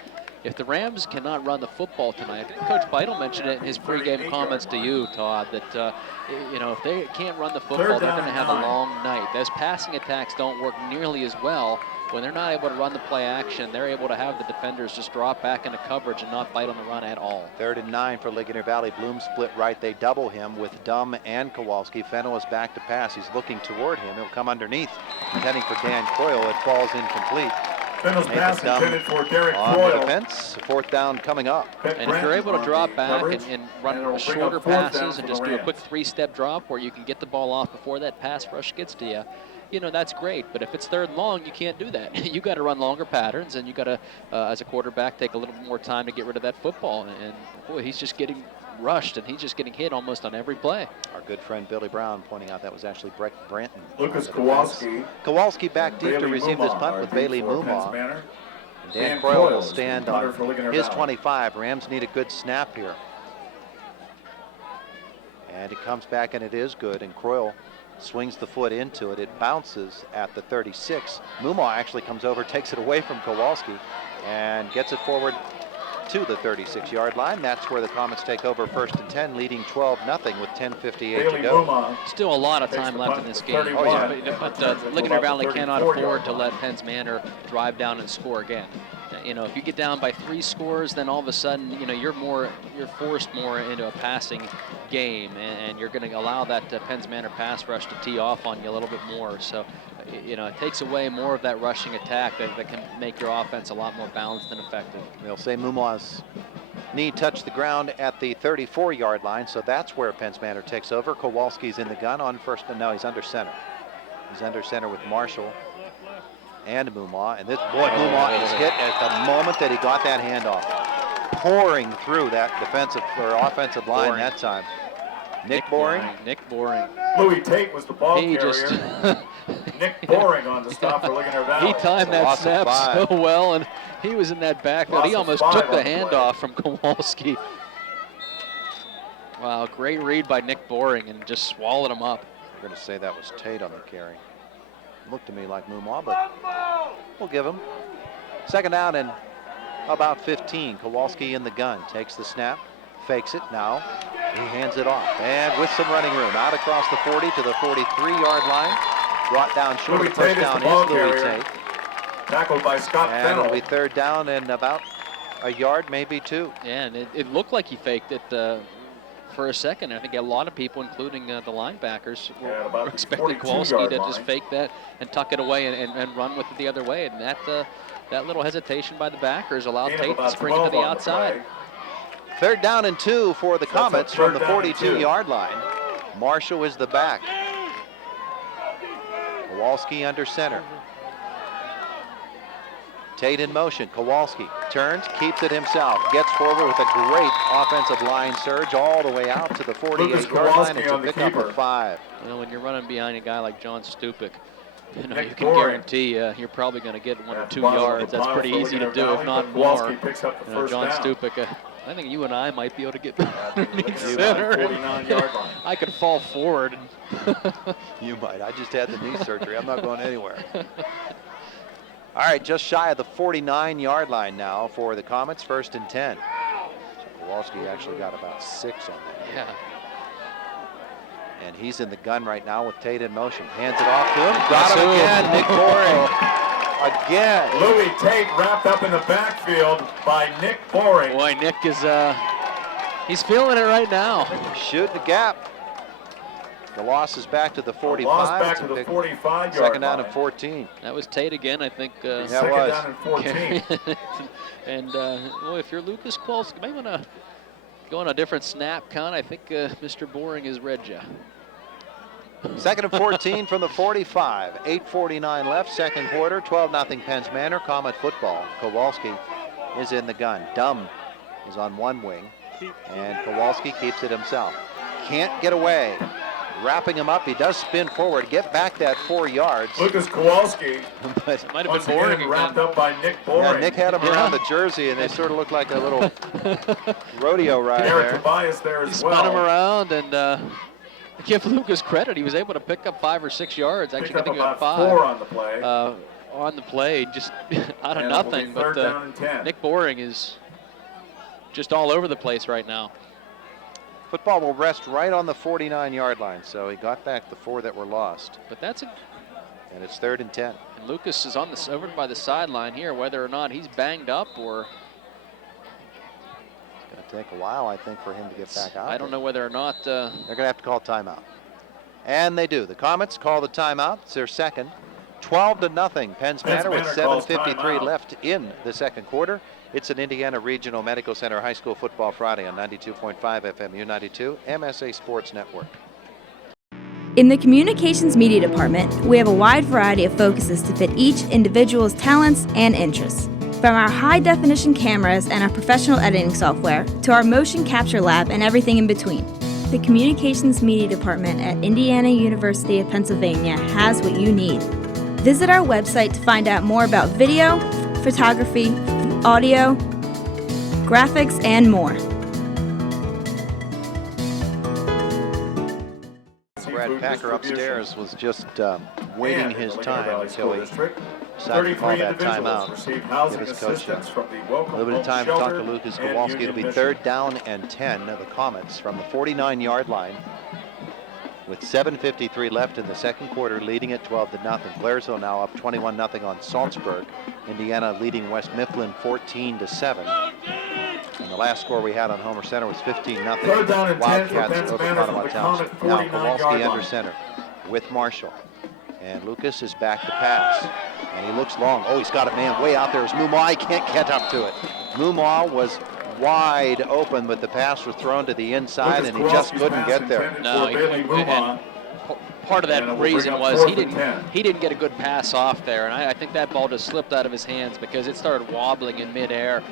If the Rams cannot run the football tonight, I think Coach Beidel mentioned it in his pregame comments to you, Todd, that you know, if they can't run the football, they're going to have a long night. Those passing attacks don't work nearly as well. When they're not able to run the play action, they're able to have the defenders just drop back into coverage and not bite on the run at all. 3rd and 9 for Ligonier Valley. Bloom split right. They double him with Dumm and Kowalski. Fennell is back to pass. He's looking toward him. He'll come underneath, intending for Dan Croyle. It falls incomplete. Fennell's pass intended for Derek on Croyle. the defense. 4th down coming up. And if you're able to drop back and run shorter passes and just do a quick 3-step drop where you can get the ball off before that pass rush gets to you, you know, that's great. But if it's 3rd and long, you can't do that. You got to run longer patterns, and you got to, as a quarterback, take a little bit more time to get rid of that football. And boy, he's just getting rushed, and he's just getting hit almost on every play. Our good friend Billy Brown pointing out that was actually Brett Branton. Lucas Kowalski. Kowalski back deep to receive this punt with Bailey Mumaw. Dan Croyle will stand on his 25. Rams need a good snap here. And it comes back, and it is good. And Croyle swings the foot into it. It bounces at the 36. Mumaw actually comes over, takes it away from Kowalski, and gets it forward to the 36-yard line. That's where the Comets take over 1st and 10, leading 12-0 with 10:58 to go. Still a lot of time left in this game. But Ligonier Valley cannot afford to let Penns Manor drive down and score again. You know, if you get down by 3 scores, then all of a sudden, you know, you're forced more into a passing game, and you're going to allow that Penns Manor pass rush to tee off on you a little bit more. So, you know, it takes away more of that rushing attack that can make your offense a lot more balanced and effective. They'll say Mumaw's knee touched the ground at the 34-yard line, so that's where Penns Manor takes over. Kowalski's in the gun on 1st, and no, he's under center. He's under center with Marshall and Mumaw, and this boy Mumaw is hit at the moment that he got that handoff, pouring through that defensive or offensive line that time. Nick Boring. Louis Tate was the ball carrier. Nick Boring on the stop for Ligonier Valley. He timed that snap so well, and he was in that backfield. He almost took the handoff from Kowalski. Wow, great read by Nick Boring, and just swallowed him up. I'm going to say that was Tate on the carry. Looked to me like Mumaw, but we'll give him. 2nd down and about 15. Kowalski in the gun, takes the snap, fakes it. Now he hands it off, and with some running room, out across the 40 to the 43-yard line. Brought down short Louis of first Tate is down the ball is Louis carrier. Tate. Tackled by Scott And it'll Fennell. be third down and about a yard, maybe two. Yeah, and it looked like he faked it for a second. I think a lot of people, including the linebackers, were expecting Kowalski to just fake that and tuck it away and run with it the other way. And that little hesitation by the backers allowed Tate to spring it to the outside. Third down and 2 for the Comets from the 42-yard line. Marshall is the back. Kowalski under center. Tate in motion. Kowalski turns, keeps it himself, gets forward with a great offensive line surge all the way out to the 48-yard line. It's a pickup of 5. Well, when you're running behind a guy like John Stupik, you know, Nick you can Boring. guarantee you're probably going to get 1 or 2 bottom of yards. the That's pile pretty for easy to Ligonier do, if Valley, not but more. Kowalski picks up the first John down. Stupik, I think you and I might be able to get Ligonier center. 49-yard line. I could fall forward. You might. I just had the knee surgery. I'm not going anywhere. All right, just shy of the 49-yard line now for the Comets, 1st and 10. So Kowalski actually got about 6 on that. Yeah. And he's in the gun right now with Tate in motion. Hands it off to him. Got him again. Nick Boring. Again. Louis Tate wrapped up in the backfield by Nick Boring. Boy, Nick is he's feeling it right now. Shoot the gap. The loss is back to the 45. Loss back It's a to the big 45-yard second down line. and 14. That was Tate again, I think. That Second was. down and 14. And well, if you're Lucas Kowalski, you may want to go on a different snap count. I think Mr. Boring has read you. Second and 14 from the 45. 8:49 left, second quarter. 12-0 Penn's Manor. Comet football. Kowalski is in the gun. Dumb is on one wing, and Kowalski keeps it himself. Can't get away. Wrapping him up, he does spin forward, get back that 4 yards. Lucas Kowalski But Might have once been Boring again wrapped again. up by Nick Boring. yeah, Nick had him around the jersey, and they sort of looked like a little rodeo ride Eric there. Tobias there He as spun him well. around, and give Lucas credit. He was able to pick up 5 or 6 yards. Picked Actually, I up think he got about 5. 4 on the play. On the play, just out of And it will be nothing. third But down and 10. Nick Boring is just all over the place right now. Football will rest right on the 49-yard line, so he got back the 4 that were lost. But that's a And it's 3rd and 10. And Lucas is on the over by the sideline here, whether or not he's banged up or It's going to take a while, I think, for him to get back out. I don't know whether or not. They're going to have to call timeout. And they do. The Comets call the timeout. It's their second. 12-0 Penn's Manor with Manor calls 7:53 timeout. left in the second quarter. It's an Indiana Regional Medical Center High School Football Friday on 92.5 FM U92 MSA Sports Network. In the Communications Media Department, we have a wide variety of focuses to fit each individual's talents and interests. From our high-definition cameras and our professional editing software to our motion capture lab and everything in between. The Communications Media Department at Indiana University of Pennsylvania has what you need. Visit our website to find out more about video, photography, audio, graphics, and more. Brad Packer upstairs was just waiting And his the Ligonier time Valley until School he District, decided to call 33 that individuals timeout. received housing Give his coach assistance from the a Welcome little bit of Home time to talk to Shelter Lucas and Kowalski. Union It'll be Mission. 3rd down and 10 of the Comets from the 49-yard line. With 7:53 left in the second quarter, leading at 12-0. Blairsville now up 21-0 on Salzburg. Indiana leading West Mifflin 14-7. And the last score we had on Homer Center was 15-0. Third down and 10 for Wildcats Penn's over Manor from Ottawa the Township. Comet Now 49-yard Kowalski line. under center with Marshall. And Lucas is back to pass. And he looks long. Oh, he's got a man way out there. It's Mumaw. He can't get up to it. Mumaw was wide open, but the pass was thrown to the inside, Lucas and he just Kowalski's couldn't pass get there. intended No, for Bailey Mumaw. Part of that And it will bring reason up was 4th and 10. he didn't get a good pass off there, and I think that ball just slipped out of his hands because it started wobbling in midair.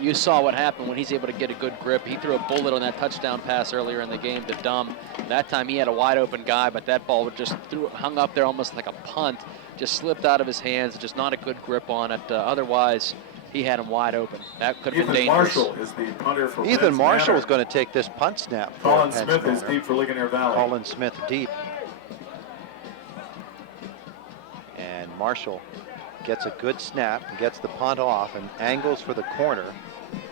You saw what happened when he's able to get a good grip. He threw a bullet on that touchdown pass earlier in the game to Dumb. That time he had a wide open guy, but that ball just hung up there almost like a punt, just slipped out of his hands. Just not a good grip on it. Otherwise, he had him wide open. That could have been Ethan dangerous. Marshall is the punter for Ethan Penn's Marshall Manor. is going to take this punt snap for Colin Penn's Smith is Manor. deep for Ligonier Valley. Colin Smith deep. And Marshall gets a good snap, gets the punt off, and angles for the corner.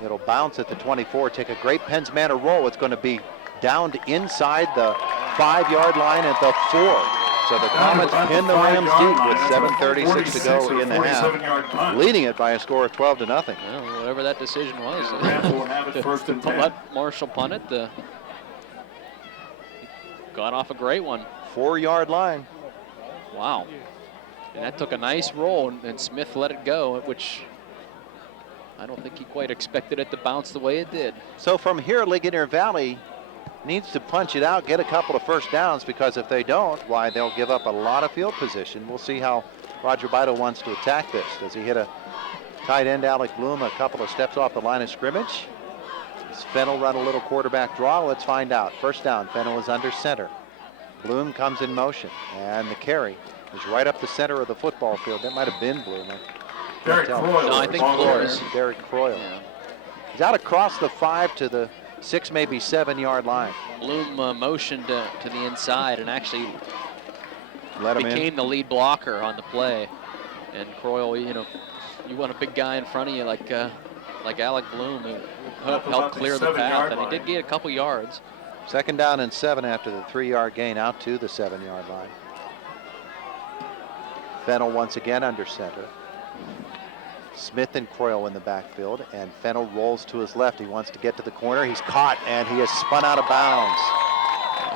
It'll bounce at the 24, take a great Penn's Manor roll. It's going to be down to inside the 5-yard line at the 4. So the Comets pin the Rams deep with 7:36 to go in the half, leading it by a score of 12-0. Well, whatever that decision was, to let Marshall punt it, got off a great one. 4-yard line. Wow. And that took a nice roll, and Smith let it go, which I don't think he quite expected it to bounce the way it did. So from here, Ligonier Valley needs to punch it out, get a couple of first downs, because if they don't, why, they'll give up a lot of field position. We'll see how Roger Beidle wants to attack this. Does he hit a tight end, Alec Bloom, a couple of steps off the line of scrimmage? Does Fennell run a little quarterback draw? Let's find out. First down, Fennell is under center. Bloom comes in motion, and the carry is right up the center of the football field. That might have been Bloom. Derek Croyle. No, I think Flores. Derek Croyle. Yeah. He's out across the 5 to the 6, maybe 7-yard line. Bloom motioned to the inside and actually Let him became in. the lead blocker on the play. And Croyle, you want a big guy in front of you like Alec Bloom, who helped clear the path, and he did get a couple yards. Second down and 7 after the 3-yard gain out to the 7-yard line. Fennell once again under center. Smith and Croyle in the backfield, and Fennell rolls to his left. He wants to get to the corner. He's caught, and he is spun out of bounds.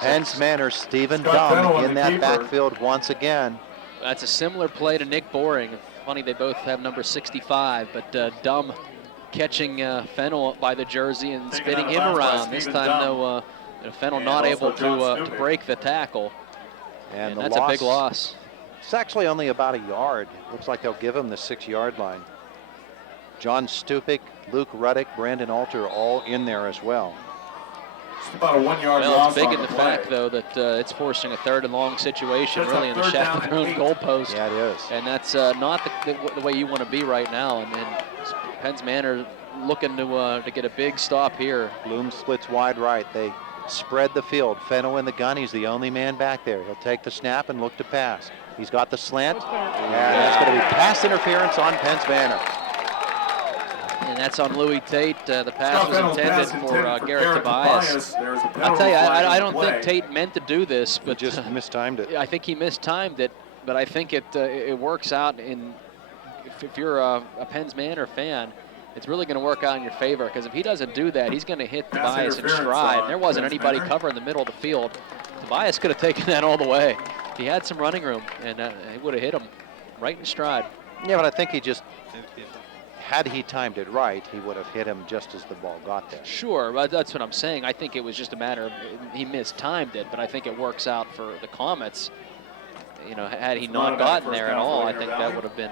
Hence Manor, Stephen Dumb in that backfield once again. That's a similar play to Nick Boring. Funny they both have number 65, but Dumb catching Fennell by the jersey and spinning him around. This time, though, Fennell not able to break the tackle, and that's a big loss. It's actually only about a yard. Looks like they'll give him the 6-yard line. John Stupik, Luke Ruddick, Brandon Alter all in there as well. Just about a 1-yard well, loss. It's big in the fact, though, that it's forcing a 3rd and long situation, really, in the shadow of their own goalpost. Yeah, it is. And that's not the way you want to be right now. And Penn's Manor looking to get a big stop here. Bloom splits wide right. They spread the field. Fennell in the gun. He's the only man back there. He'll take the snap and look to pass. He's got the slant, and that's going to be pass interference on Penn's Manor. And that's on Louis Tate. The pass was intended for Garrett Tobias. I'll tell you, I don't think Tate meant to do this, but just mistimed it. I think he mistimed it, but I think it works out in if you're a Penn's Manor fan. It's really going to work out in your favor, because if he doesn't do that, he's going to hit Tobias in stride. There wasn't anybody covering the middle of the field. Tobias could have taken that all the way. He had some running room, and he would have hit him right in stride. Yeah, but I think he just, had he timed it right, he would have hit him just as the ball got there. Sure, but that's what I'm saying. I think it was just a matter of he mistimed it, but I think it works out for the Comets. Had he not gotten there at all, I think that would have been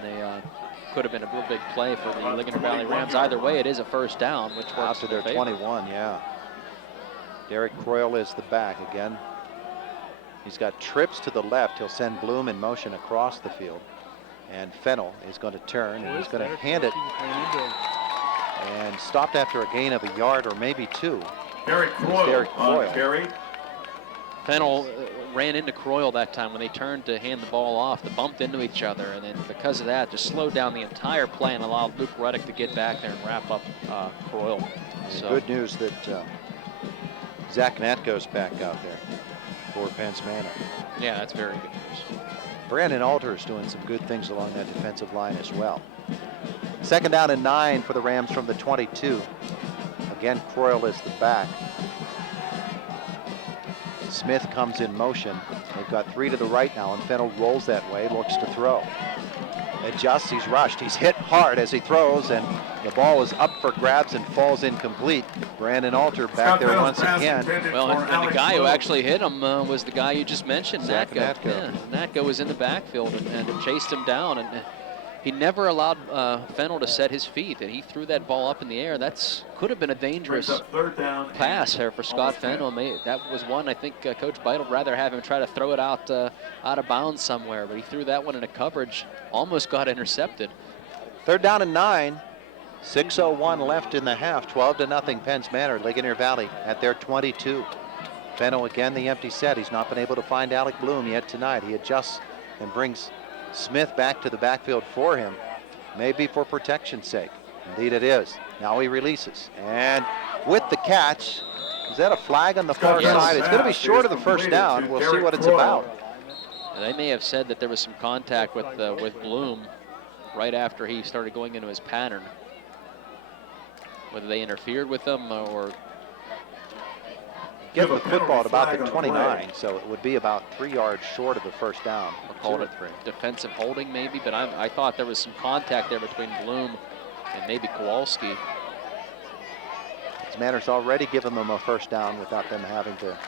could have been a real big play for the Ligonier Valley Rams. Either way, it is a first down, which works out to their 21, yeah. Derek Croyle is the back again. He's got trips to the left. He'll send Bloom in motion across the field. And Fennell is going to turn, and he's going to hand it. And stopped after a gain of a yard or maybe 2. Derek Croyle. Fennell ran into Croyle that time when they turned to hand the ball off. They bumped into each other, and then because of that, just slowed down the entire play and allowed Luke Ruddick to get back there and wrap up Croyle. So good news that Zach Natko's back out there for Penn's Manor. Yeah, that's very good news. Brandon Alter is doing some good things along that defensive line as well. Second down and 9 for the Rams from the 22. Again, Croyle is the back. Smith comes in motion. They've got 3 to the right now, and Fennell rolls that way, looks to throw. Adjusts, he's rushed. He's hit hard as he throws, and the ball is up for grabs and falls incomplete. Brandon Alter back there once again. Well, and the guy who actually hit him was the guy you just mentioned, Zach Natko. Yeah, Natko was in the backfield and chased him down, and he never allowed Fennell to set his feet. And he threw that ball up in the air. That's could have been a dangerous pass there for Scott Fennell. That was one I think Coach Beidle would rather have him try to throw it out of bounds somewhere, but he threw that one into coverage, almost got intercepted. Third down and 9. 6:01 left in the half. 12-0 Penn's Manor. Ligonier Valley at their 22. Fennell again the empty set. He's not been able to find Alec Bloom yet tonight. He adjusts and brings Smith back to the backfield for him, maybe for protection's sake. Indeed it is. Now he releases, and with the catch, is that a flag on the far side? It's going to be short of the first down. We'll see what it's about. They may have said that there was some contact with Bloom right after he started going into his pattern. Whether they interfered with him or... Get the football at about the 29, so it would be about 3 yards short of the first down. Or called it defensive holding maybe, but I thought there was some contact there between Bloom and maybe Kowalski. Manor's already given them a first down without them having to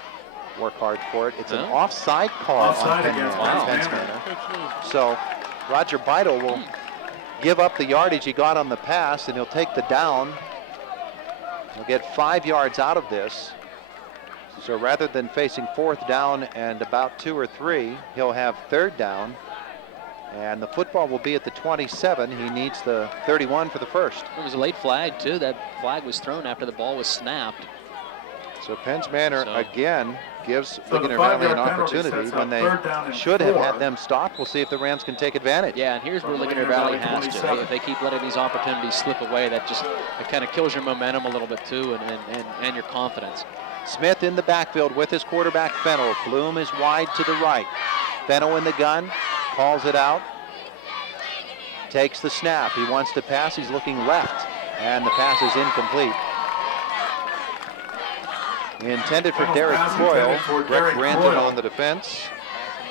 work hard for it. It's an offside call on Pence Manor. So Roger Beidel will give up the yardage he got on the pass, and he'll take the down. He'll get 5 yards out of this. So rather than facing 4th down and about 2 or 3, he'll have 3rd down. And the football will be at the 27. He needs the 31 for the first. It was a late flag, too. That flag was thrown after the ball was snapped. So Pence Manor again gives Ligonier Valley an opportunity when they should have had them stopped. We'll see if the Rams can take advantage. Yeah, and here's where Ligonier Valley has to. If they keep letting these opportunities slip away, that kind of kills your momentum a little bit, too, and your confidence. Smith in the backfield with his quarterback, Fennell. Bloom is wide to the right. Fennell in the gun. Calls it out, takes the snap. He wants to pass, he's looking left, and the pass is incomplete. Intended for Derek Croyle, Brett Granton on the defense,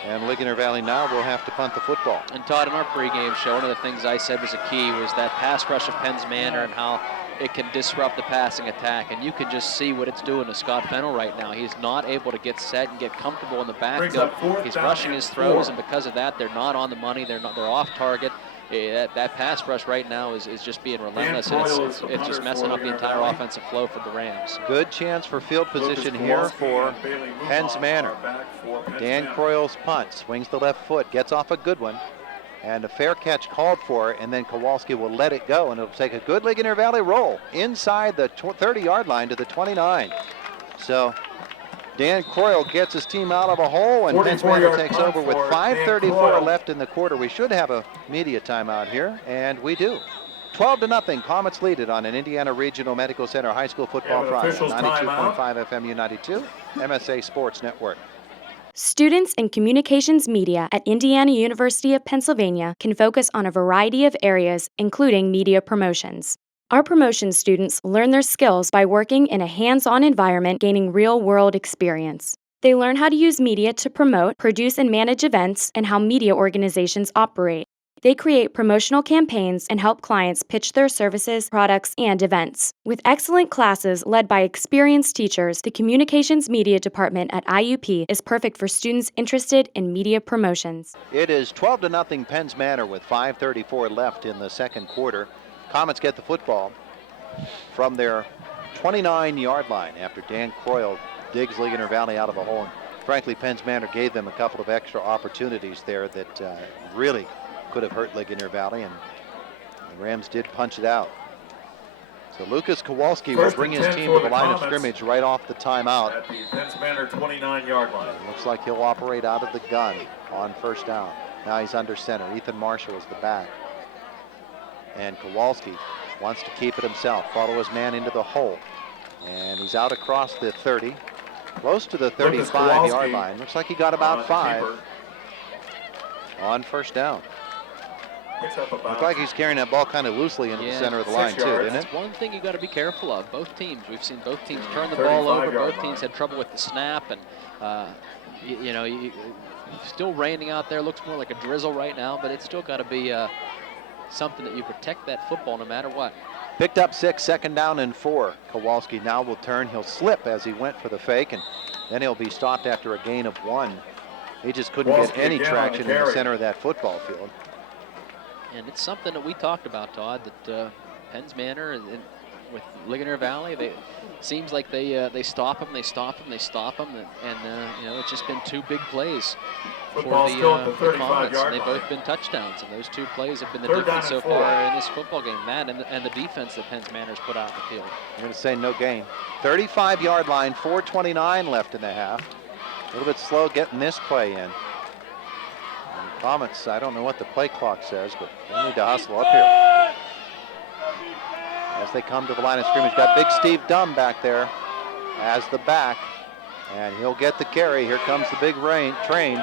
and Ligonier Valley now will have to punt the football. And Todd, in our pregame show, one of the things I said was a key was that pass rush of Pence Manor and how it can disrupt the passing attack, and you can just see what it's doing to Scott Fennell right now. He's not able to get set and get comfortable in the backfield. He's rushing his throws, and because of that, they're not on the money. They're off target. That pass rush right now is just being relentless, and it's just messing up the entire offensive flow for the Rams. Good chance for field position here for Pence Manor. Dan Croyle's punt, swings the left foot, gets off a good one. And a fair catch called for, and then Kowalski will let it go, and it'll take a good Ligonier Valley roll inside the 30-yard line to the 29. So Dan Croyle gets his team out of a hole, and Pence Manor takes over with 5:34 left in the quarter. We should have a media timeout here, and we do. 12-0, Comets lead it on an Indiana Regional Medical Center High School Football Friday. 92.5 FM U92, MSA Sports Network. Students in communications media at Indiana University of Pennsylvania can focus on a variety of areas, including media promotions. Our promotion students learn their skills by working in a hands-on environment, gaining real-world experience. They learn how to use media to promote, produce, and manage events, and how media organizations operate. They create promotional campaigns and help clients pitch their services, products, and events. With excellent classes led by experienced teachers, the Communications Media Department at IUP is perfect for students interested in media promotions. It is 12-0 Pence Manor with 5:34 left in the second quarter. Comets get the football from their 29-yard line after Dan Croyle digs Ligonier Valley out of a hole. And frankly, Pence Manor gave them a couple of extra opportunities there that really could have hurt Ligonier Valley, and the Rams did punch it out. So Lucas Kowalski will bring his team to the line of scrimmage right off the timeout. At the Pence Manor 29-yard line. Looks like he'll operate out of the gun on first down. Now he's under center. Ethan Marshall is the back. And Kowalski wants to keep it himself, follow his man into the hole. And he's out across the 30, close to the 35-yard line. Looks like he got about 5 on first down. Looks like he's carrying that ball kind of loosely into the center of the line, too, isn't it? That's one thing you got to be careful of. Both teams, we've seen both teams turn the ball over. Both teams had trouble with the snap, and still raining out there. Looks more like a drizzle right now, but it's still got to be something that you protect that football no matter what. Picked up 6, second down and 4. Kowalski now will turn. He'll slip as he went for the fake, and then he'll be stopped after a gain of 1. He just couldn't get any traction in the center of that football field. And it's something that we talked about, Todd, that Pence Manor and with Ligonier Valley, seems like they stop them, and it's just been 2 big plays for the Comets. They've both been touchdowns, and those 2 plays have been the difference so far in this football game. That and the defense that Pence Manor's put out in the field. I'm going to say no gain. 35-yard line, 4:29 left in the half. A little bit slow getting this play in. And Comets, I don't know what the play clock says, but they need to hustle up here. As they come to the line of scrimmage, got big Steve Dunn back there as the back, and he'll get the carry. Here comes the big train.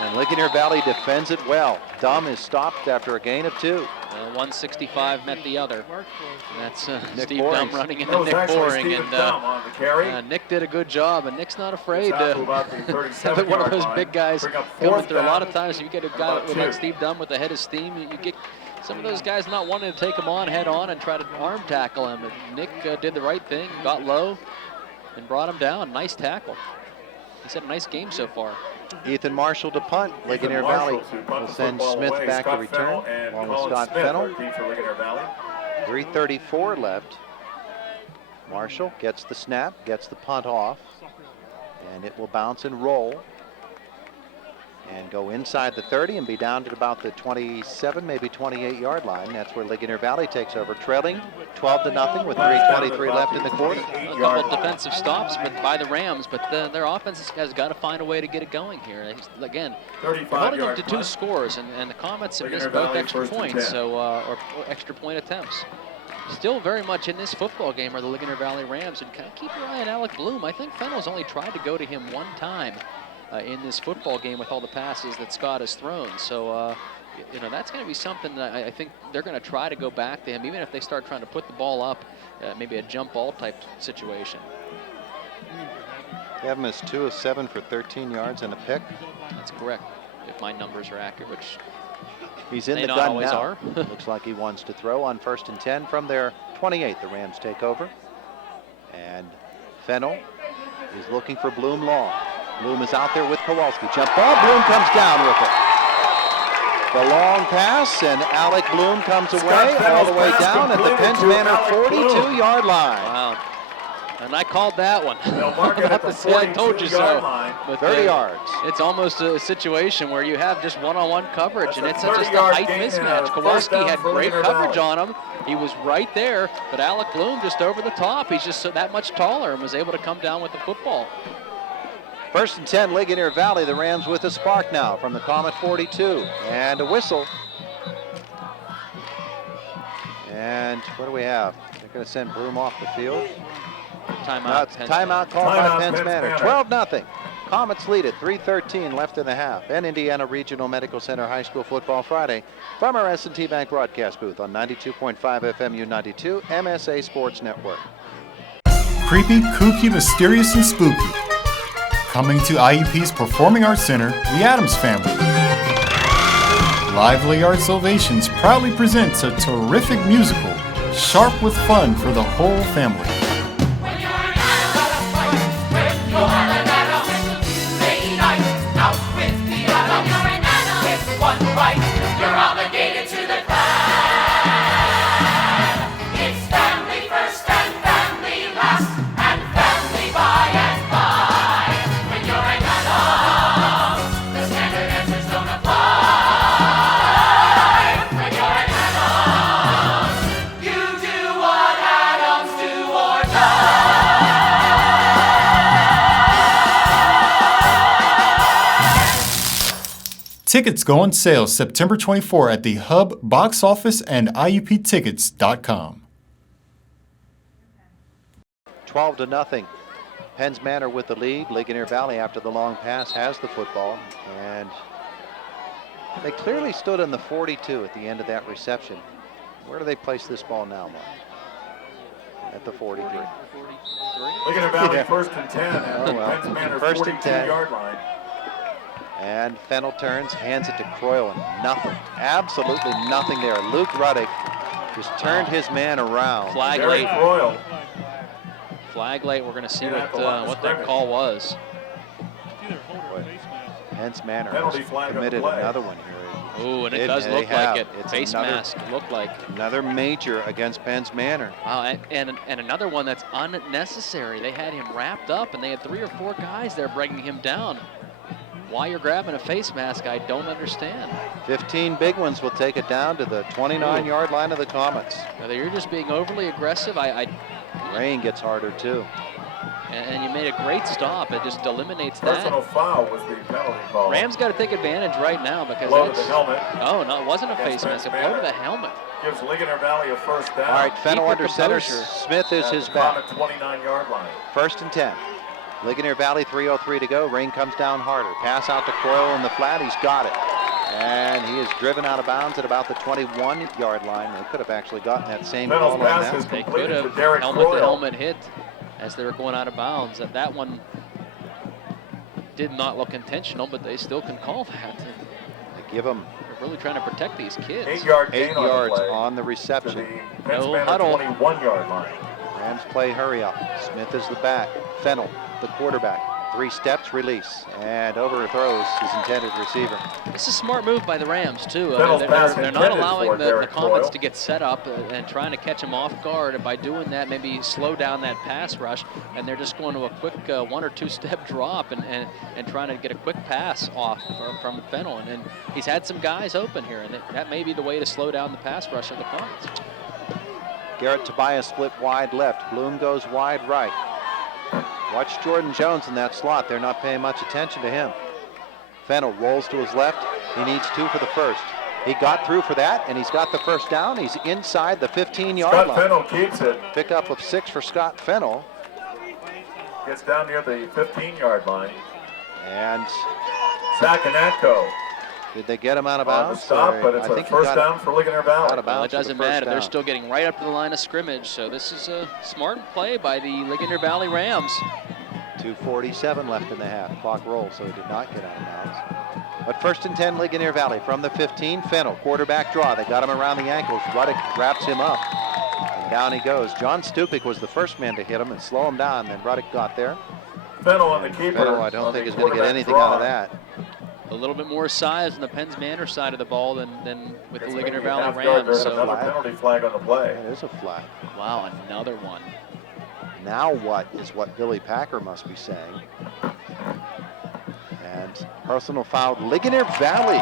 And Ligonier Valley defends it well. Dumb is stopped after a gain of 2. 165 met the other. And that's Steve Boring. Dumb running into Nick Boring. And Nick did a good job, and Nick's not afraid to have one of those big guys coming through. A lot of times, if you get a guy like Steve Dumb with the head of steam, you get some of those guys not wanting to take him on head on and try to arm tackle him. And Nick did the right thing, got low, and brought him down. Nice tackle. He's had a nice game so far. Ethan Marshall to punt. Ligonier Valley will send Smith back to return, along with Scott Fennell. 3:34 left. Marshall gets the snap, gets the punt off, and it will bounce and roll and go inside the 30 and be down to about the 27, maybe 28-yard line. That's where Ligonier Valley takes over, trailing 12-0 with 3:23 left in the quarter. A couple of defensive stops by the Rams, but their offense has got to find a way to get it going here. Again, they're holding them to 2 scores, and the Comets have missed both extra points, or extra point attempts. Still very much in this football game are the Ligonier Valley Rams, and kind of keep your eye on Alec Bloom. I think Fennell's only tried to go to him 1 time in this football game with all the passes that Scott has thrown. So, that's going to be something that I think they're going to try to go back to him, even if they start trying to put the ball up, maybe a jump ball type situation. They have him as 2 of 7 for 13 yards and a pick. That's correct, if my numbers are accurate, which he's in the gun now. Looks like he wants to throw on 1st and 10 from their 28. The Rams take over. And Fennell is looking for Bloom long. Bloom is out there with Kowalski. Jump ball. Bloom comes down with it. The long pass, and Alec Bloom comes away all the way down at the Penns Manor 42-yard line. Wow. And I called that one. I told you so. But 30 yards. It's almost a situation where you have just one-on-one coverage, and it's just a height mismatch. Kowalski had great coverage on him. He was right there, but Alec Bloom just over the top. He's just that much taller and was able to come down with the football. 1st and 10, Ligonier Valley. The Rams with a spark now from the Comet 42. And a whistle. And what do we have? They're going to send Bloom off the field. Timeout. Timeout called by Penns Manor. 12-0. Comets lead it. 3:13 left in the half. And Indiana Regional Medical Center High School Football Friday from our S&T Bank broadcast booth on 92.5 FM U92 MSA Sports Network. Creepy, kooky, mysterious, and spooky. Coming to IUP's Performing Arts Center, the Addams Family. Lively Arts Ovations proudly presents a terrific musical, sharp with fun for the whole family. You're obligated to the clan. It's family first and family last, and family by and by. When you're in Adams, the standard answers don't apply. When you're in Adams, you do what Adams do or Tickets go on sale September 24 at the Hub box office and IUPtickets.com. 12-0. Penns Manor with the lead. Ligonier Valley, after the long pass, has the football. And they clearly stood in the 42 at the end of that reception. Where do they place this ball now, Mark? At the 43. Ligonier Valley 1st and 10 at Oh, well. Penns Manor 1st and 10. 42-yard line. And Fennell turns, hands it to Croyle, and nothing. Absolutely nothing there. Luke Ruddick just turned his man around. Flag late. Flag late. We're going to see what that call was. Penns Manor has committed another one here. Oh, and it does look like it. Face mask looked like. Another major against Penns Manor. Wow, and another one that's unnecessary. They had him wrapped up, and they had 3 or 4 guys there bringing him down. Why you're grabbing a face mask, I don't understand. 15 big ones will take it down to the 29-yard line of the Comets. Whether you're just being overly aggressive, Rain gets harder too. And you made a great stop. It just eliminates Personal that. foul was the penalty call. Rams got to take advantage right now because Blow to the helmet. Oh, no, it wasn't a face mask. A blow to the helmet. Gives Ligonier Valley a first down. All right, Fennell under center. Smith is his back. 29-yard line. 1st and 10. Ligonier Valley, 3:03 to go. Rain comes down harder. Pass out to Croyle in the flat. He's got it. And he is driven out of bounds at about the 21-yard line. They could have actually gotten that same call on that. They could have helmet-to-helmet hit as they were going out of bounds. That one did not look intentional, but they still can call that. They give them. They're really trying to protect these kids. 8 yard gain 8 on yards the play on the reception. No huddle. 21-yard line. Rams play hurry up. Smith is the back. Fennell, the quarterback. 3 steps, release, and overthrows his intended receiver. This is a smart move by the Rams, too. They're not allowing the Comets to get set up and trying to catch them off guard. And by doing that, maybe slow down that pass rush. And they're just going to a quick 1 or 2 step drop and trying to get a quick pass off from Fennell. And he's had some guys open here, and that may be the way to slow down the pass rush of the Comets. Garrett Tobias split wide left. Bloom goes wide right. Watch Jordan Jones in that slot. They're not paying much attention to him. Fennell rolls to his left. He needs 2 for the first. He got through for that, and he's got the first down. He's inside the 15-yard line. Scott Fennell keeps it. Pickup of 6 for Scott Fennell. Gets down near the 15-yard line. And Sakanatko. did they get him out of On the bounds? stop, but it's a first down for Ligonier Valley. Well, it doesn't matter. They're still getting right up to the line of scrimmage. So this is a smart play by the Ligonier Valley Rams. 2:47 left in the half. Clock rolls, so he did not get out of bounds. But 1st and 10, Ligonier Valley from the 15. Fennell, quarterback draw. They got him around the ankles. Ruddick wraps him up. And down he goes. John Stupik was the first man to hit him and slow him down. Then Ruddick got there. Fennell on the keeper. Fennell, I don't think is going to get anything out of that. A little bit more size on the Penns Manor side of the ball than with the Ligonier Valley Rams. So another penalty flag on the play. That is a flag. Wow, another one. Now what is what Billy Packer must be saying. And personal foul, Ligonier Valley.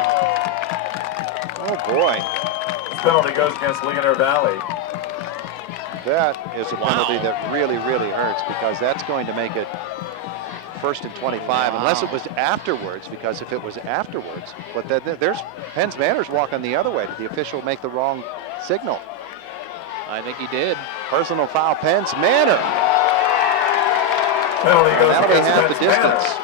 Oh boy. This penalty goes against Ligonier Valley. That is a penalty that really, really hurts, because that's going to make it 1st and 25, unless it was afterwards, because if it was afterwards, but there's Penns Manor's walking the other way. Did the official make the wrong signal? I think he did. Personal foul, Penns Manor. Penalty goes That'll be against half the Penns Manor. distance.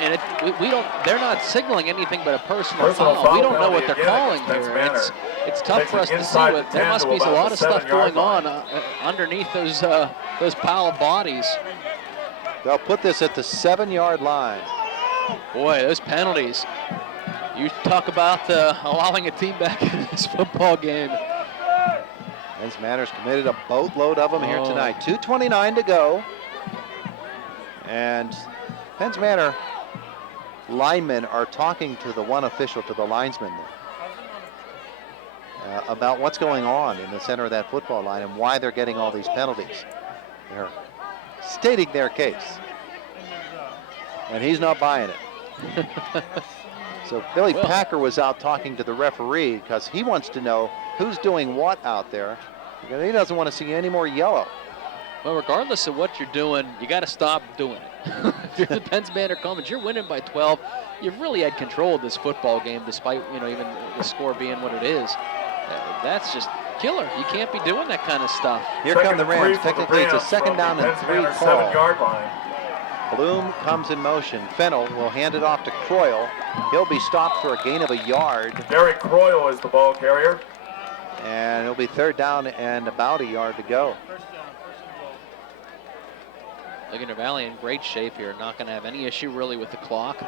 And we don't. They're not signaling anything but a personal foul. We don't know what they're calling here. It's tough for us to see. There must be a lot of stuff going on underneath those pile of bodies. They'll put this at the 7-yard line. Boy, those penalties. You talk about allowing a team back in this football game. Penns Manor's committed a boatload of them here tonight. 2:29 to go. And Penns Manor linemen are talking to the one official, to the linesman there, about what's going on in the center of that football line and why they're getting all these penalties. They're stating their case. And he's not buying it. So Billy Packer was out talking to the referee because he wants to know who's doing what out there. Because he doesn't want to see any more yellow. Well, regardless of what you're doing, you got to stop doing it. If you're the Penns Manor Comets, you're winning by 12. You've really had control of this football game, despite even the score being what it is. That's just killer. You can't be doing that kind of stuff. Here come the Rams. Technically, it's a 2nd down and 3 call. 7-yard line. Bloom comes in motion. Fennell will hand it off to Croyle. He'll be stopped for a gain of a yard. Derek Croyle is the ball carrier. And it'll be 3rd down and about a yard to go. Ligonier Valley in great shape here. Not going to have any issue really with the clock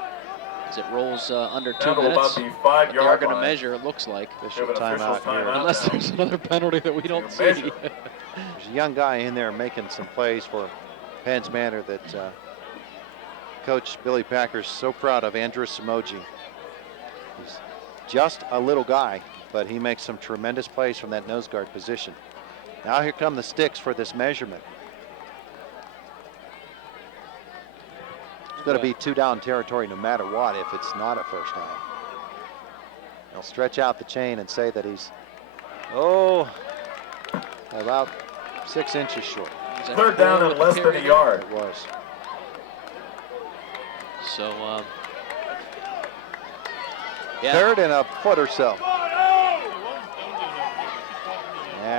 as it rolls under 2 minutes. About the 5-yard they are going to line. measure, it looks like. Official timeout here. Unless there's another penalty that we don't see. There's a young guy in there making some plays for Penns Manor that Coach Billy Packer's so proud of, Andrew Samoji. He's just a little guy, but he makes some tremendous plays from that nose guard position. Now here come the sticks for this measurement. It's going to be 2-down territory no matter what if it's not a first down. They'll stretch out the chain and say that he's, about 6 inches short. 3rd down and less than a yard. It was. So, 3rd and a foot or so.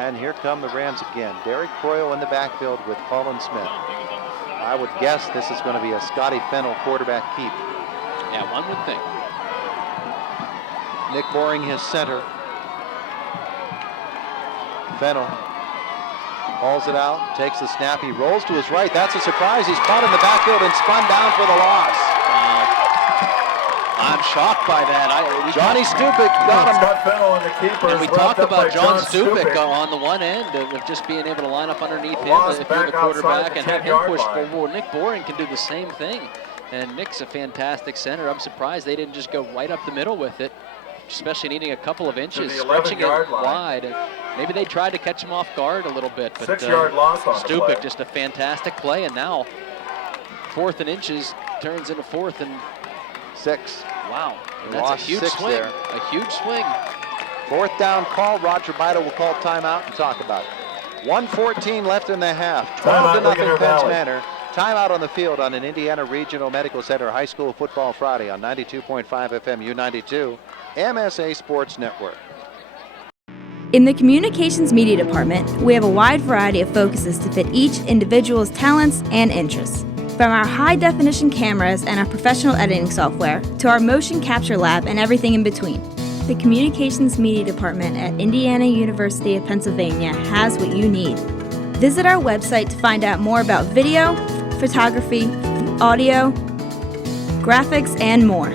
And here come the Rams again. Derek Croyle in the backfield with Colin Smith. I would guess this is going to be a Scotty Fennell quarterback keep. Yeah, one would think. Nick Boring, his center. Fennell hauls it out, takes the snap, he rolls to his right. That's a surprise. He's caught in the backfield and spun down for the loss. Wow. I'm shocked by that. Johnny Stupik got him. Scott Fennell and the keeper. And we talked about John Stupik on the one end of just being able to line up underneath him if you're the quarterback and have him push forward. Nick Boring can do the same thing. And Nick's a fantastic center. I'm surprised they didn't just go right up the middle with it, especially needing a couple of inches, stretching it wide. And maybe they tried to catch him off guard a little bit, but 6-yard loss on Stupik, just a fantastic play. And now 4th and inches turns into 4th and 6. Wow, and that's a huge swing. There. A huge swing. 4th down call. Roger Bida will call timeout and talk about it. 1:14 left in the half. 12-0 Penns Manor. Timeout on the field on an Indiana Regional Medical Center High School Football Friday on 92.5 FM U92, MSA Sports Network. In the Communications Media Department, we have a wide variety of focuses to fit each individual's talents and interests. From our high-definition cameras and our professional editing software to our motion capture lab and everything in between, the Communications Media Department at Indiana University of Pennsylvania has what you need. Visit our website to find out more about video, photography, audio, graphics, and more.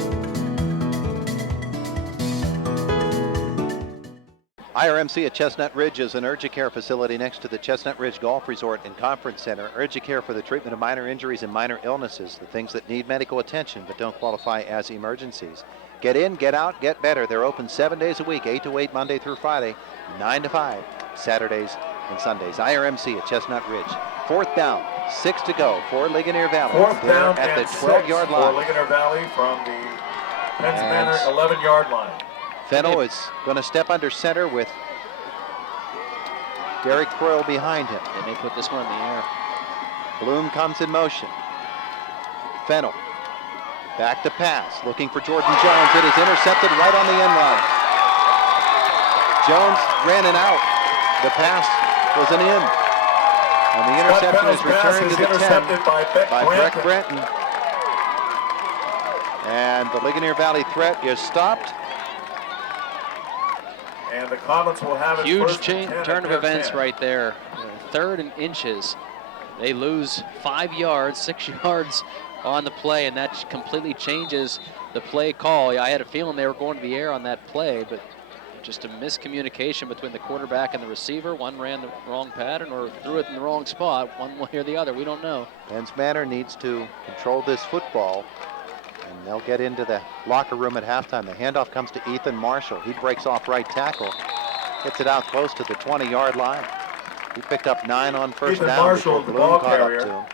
IRMC at Chestnut Ridge is an urgent care facility next to the Chestnut Ridge Golf Resort and Conference Center. Urgent care for the treatment of minor injuries and minor illnesses, the things that need medical attention but don't qualify as emergencies. Get in, get out, get better. They're open 7 days a week, 8 to 8 Monday through Friday, 9 to 5 Saturdays and Sundays. IRMC at Chestnut Ridge. 4th down, 6 to go for Ligonier Valley. 4th down at the and 12-yard line. For Ligonier Valley from the Penns Manor 11-yard line. Fennell is going to step under center with Derek Croyle behind him. They may put this one in the air. Bloom comes in motion. Fennell back to pass, looking for Jordan Jones. It is intercepted right on the end line. Jones ran and out. The pass was an in. And the interception is returned to the 10 by Breck Brenton. And the Ligonier Valley threat is stopped. And the Comets will have it. Huge turn of events right there. 3rd and inches. They lose 5 yards, 6 yards on the play, and that completely changes the play call. I had a feeling they were going to the air on that play, but just a miscommunication between the quarterback and the receiver. One ran the wrong pattern or threw it in the wrong spot, one way or the other. We don't know. Penns Manor needs to control this football, and they'll get into the locker room at halftime. The handoff comes to Ethan Marshall. He breaks off right tackle, gets it out close to the 20-yard line. He picked up 9 on first Ethan down Marshall, before the Bloom ball caught up carrier. to him.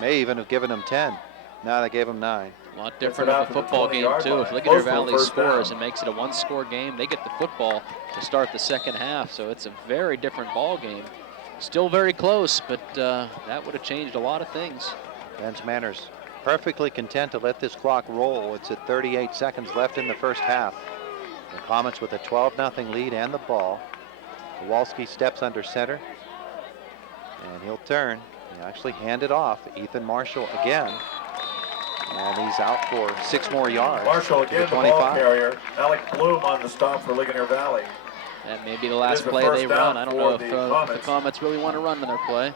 May even have given him 10. Now they gave him 9. A lot different of a football game, too. If Ligonier Valley scores and makes it a one-score game, they get the football to start the second half. So it's a very different ball game. Still very close, but that would have changed a lot of things. Penns Manor's perfectly content to let this clock roll. It's at 38 seconds left in the first half. The Comets with a 12-0 lead and the ball. Kowalski steps under center, and he'll turn. He actually hand it off. Ethan Marshall again. And he's out for 6 more yards. Marshall again, the ball carrier. Alec Bloom on the stop for Ligonier Valley. That may be the last play they run. I don't know if the Comets really want to run in their play.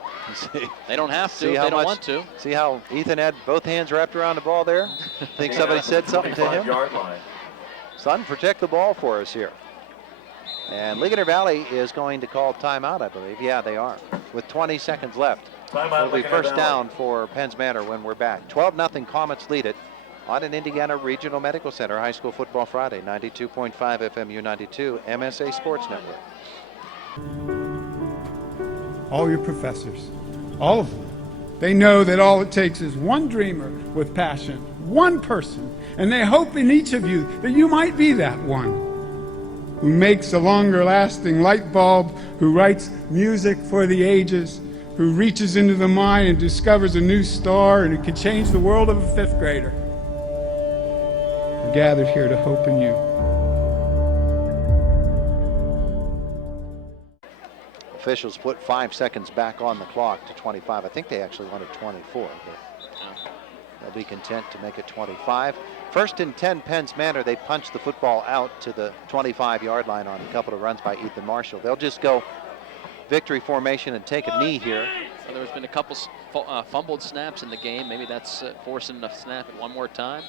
They don't have to. They don't want to. See how Ethan had both hands wrapped around the ball there? Think somebody said something to him? Line. Son, protect the ball for us here. And Ligonier Valley is going to call timeout, I believe. Yeah, they are. With 20 seconds left. Timeout. It'll be first down for Penns Manor when we're back. 12-0 Comets lead it on an Indiana Regional Medical Center High School Football Friday. 92.5 FM U92, MSA Sports Network. All your professors, all of them, they know that all it takes is one dreamer with passion, one person, and they hope in each of you that you might be that one who makes a longer lasting light bulb, who writes music for the ages, who reaches into the mind and discovers a new star, and who can change the world of a 5th grader. We're gathered here to hope in you. Officials put 5 seconds back on the clock to 25. I think they actually wanted 24, but they'll be content to make it 25. First and 10, Penn's Manor. They punched the football out to the 25-yard line on a couple of runs by Ethan Marshall. They'll just go victory formation and take a knee here. So there's been a couple fumbled snaps in the game. Maybe that's forcing a snap it one more time.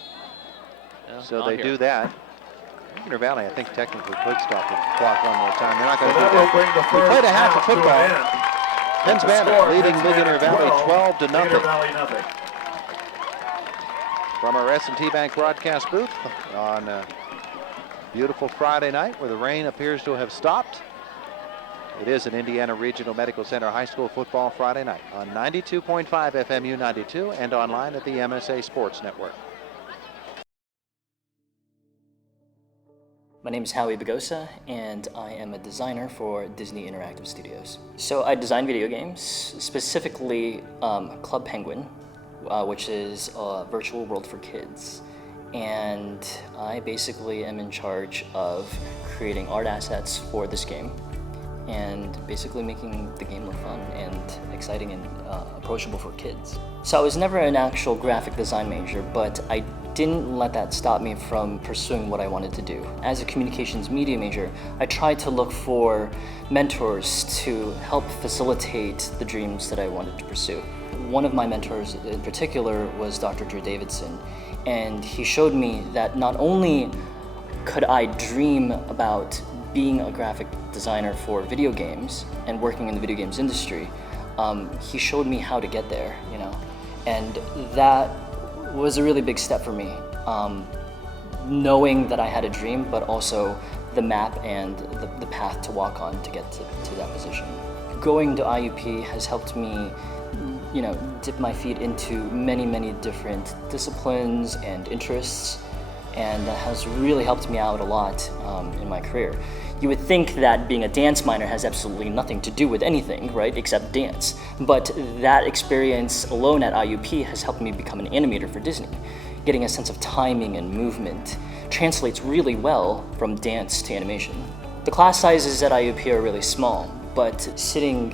So they do that. Ligonier Valley, I think, technically could stop the clock one more time. They're not going to do that. We played a half of football. Penn's Manor leading Ligonier Valley 12-0. From our S&T Bank broadcast booth on a beautiful Friday night where the rain appears to have stopped. It is an Indiana Regional Medical Center High School football Friday night on 92.5 FMU 92 and online at the MSA Sports Network. My name is Howie Bagosa, and I am a designer for Disney Interactive Studios. So I design video games, specifically Club Penguin, which is a virtual world for kids. And I basically am in charge of creating art assets for this game and basically making the game look fun and exciting and approachable for kids. So I was never an actual graphic design major, but I didn't let that stop me from pursuing what I wanted to do. As a communications media major, I tried to look for mentors to help facilitate the dreams that I wanted to pursue. One of my mentors in particular was Dr. Drew Davidson, and he showed me that not only could I dream about being a graphic designer for video games and working in the video games industry, he showed me how to get there, you know, and that was a really big step for me, knowing that I had a dream, but also the map and the path to walk on to get to that position. Going to IUP has helped me, you know, dip my feet into many, many different disciplines and interests, and that has really helped me out a lot in my career. You would think that being a dance minor has absolutely nothing to do with anything, right, except dance. But that experience alone at IUP has helped me become an animator for Disney. Getting a sense of timing and movement translates really well from dance to animation. The class sizes at IUP are really small, but sitting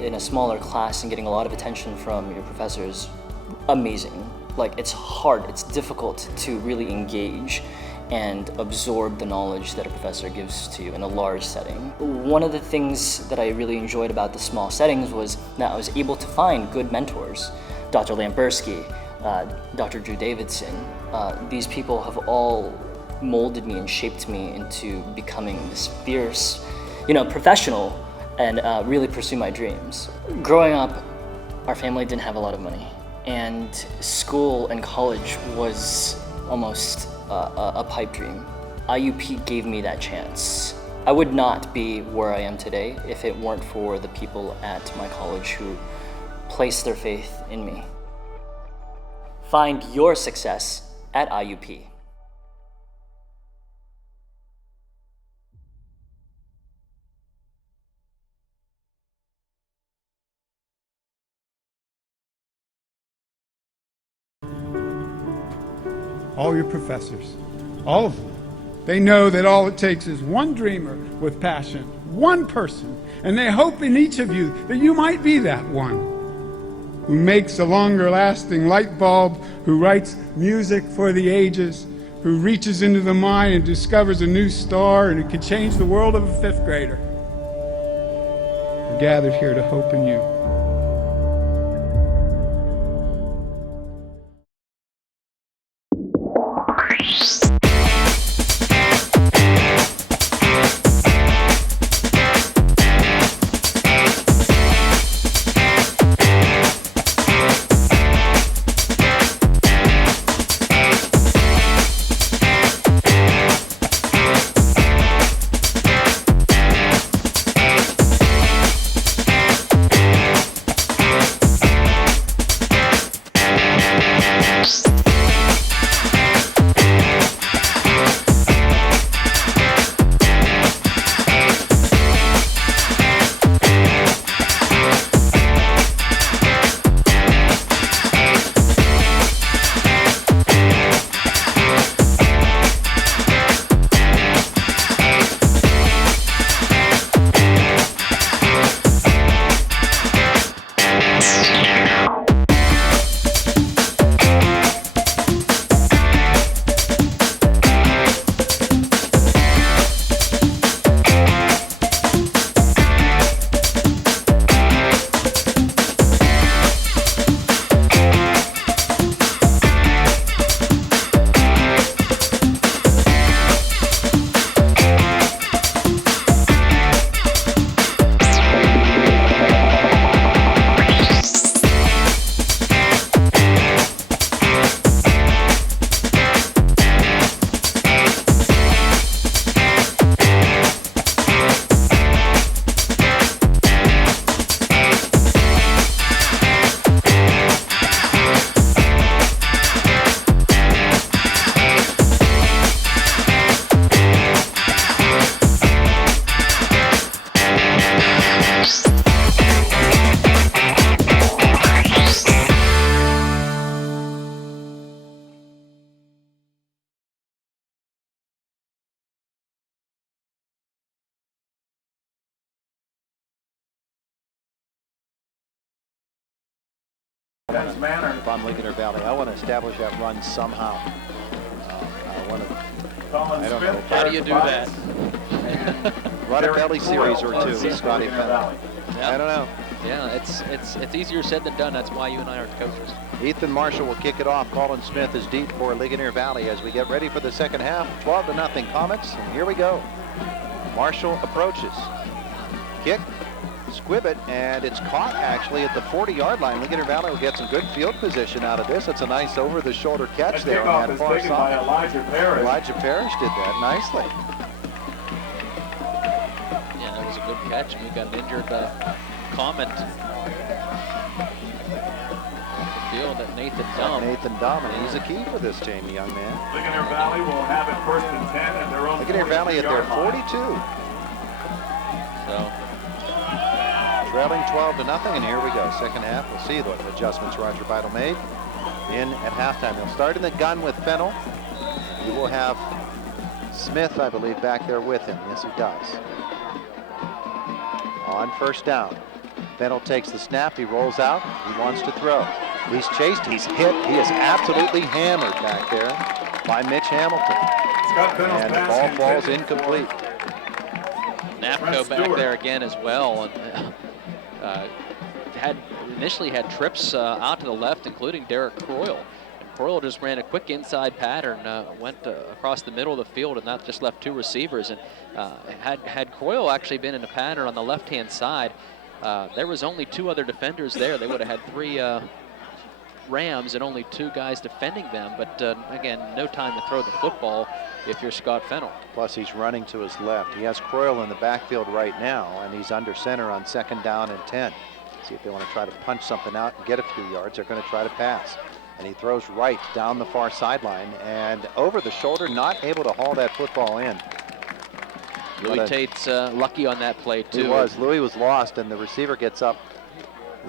in a smaller class and getting a lot of attention from your professors, amazing. Like, it's hard, it's difficult to really engage and absorb the knowledge that a professor gives to you in a large setting. One of the things that I really enjoyed about the small settings was that I was able to find good mentors. Dr. Lambersky, Dr. Drew Davidson, these people have all molded me and shaped me into becoming this fierce, you know, professional and really pursue my dreams. Growing up, our family didn't have a lot of money, and school and college was almost a pipe dream. IUP gave me that chance. I would not be where I am today if it weren't for the people at my college who placed their faith in me. Find your success at IUP. All your professors, all of them, they know that all it takes is one dreamer with passion, one person, and they hope in each of you that you might be that one who makes a longer lasting light bulb, who writes music for the ages, who reaches into the mind and discovers a new star and it can change the world of a fifth grader. We're gathered here to hope in you. Manor. If I'm Ligonier Valley, I want to establish that run somehow. I want to. I don't know. How do you do that? Run a belly series or two, Scotty Fennell. I don't know. Yeah, it's easier said than done. That's why you and I are coaches. Ethan Marshall will kick it off. Colin Smith is deep for Ligonier Valley as we get ready for the second half. 12-0 Comets, and here we go. Marshall approaches. Kick, squib it, and it's caught actually at the 40-yard line. Ligonier Valley will get some good field position out of this. It's a nice over-the-shoulder catch there on that far side. Elijah Parrish. Elijah Parrish did that nicely. Yeah, that was a good catch, and we got an injured Comet. Field at Nathan Dumb. Nathan Dumb, and he's a key for this team, young man. Ligonier Valley will have it 1st and 10 at their own. Ligonier Valley at their 42. So trailing 12-0, and here we go. Second half, we'll see the adjustments Roger Beidel made in at halftime. He'll start in the gun with Fennell. He will have Smith, I believe, back there with him. Yes, he does. On first down, Fennell takes the snap. He rolls out. He wants to throw. He's chased. He's hit. He is absolutely hammered back there by Mitch Hamilton. And the ball falls incomplete. Napco back there again as well, and initially had trips out to the left, including Derek Croyle. Croyle just ran a quick inside pattern, went across the middle of the field, and that just left two receivers. And had Croyle actually been in a pattern on the left-hand side, there was only two other defenders there. They would have had three Rams and only two guys defending them. But again, no time to throw the football if you're Scott Fennell. Plus, he's running to his left. He has Croyle in the backfield right now, and he's under center on 2nd down and 10. See if they want to try to punch something out and get a few yards. They're going to try to pass. And he throws right down the far sideline and over the shoulder, not able to haul that football in. Louis Tate's lucky on that play, too. He was. Louis was lost, and the receiver gets up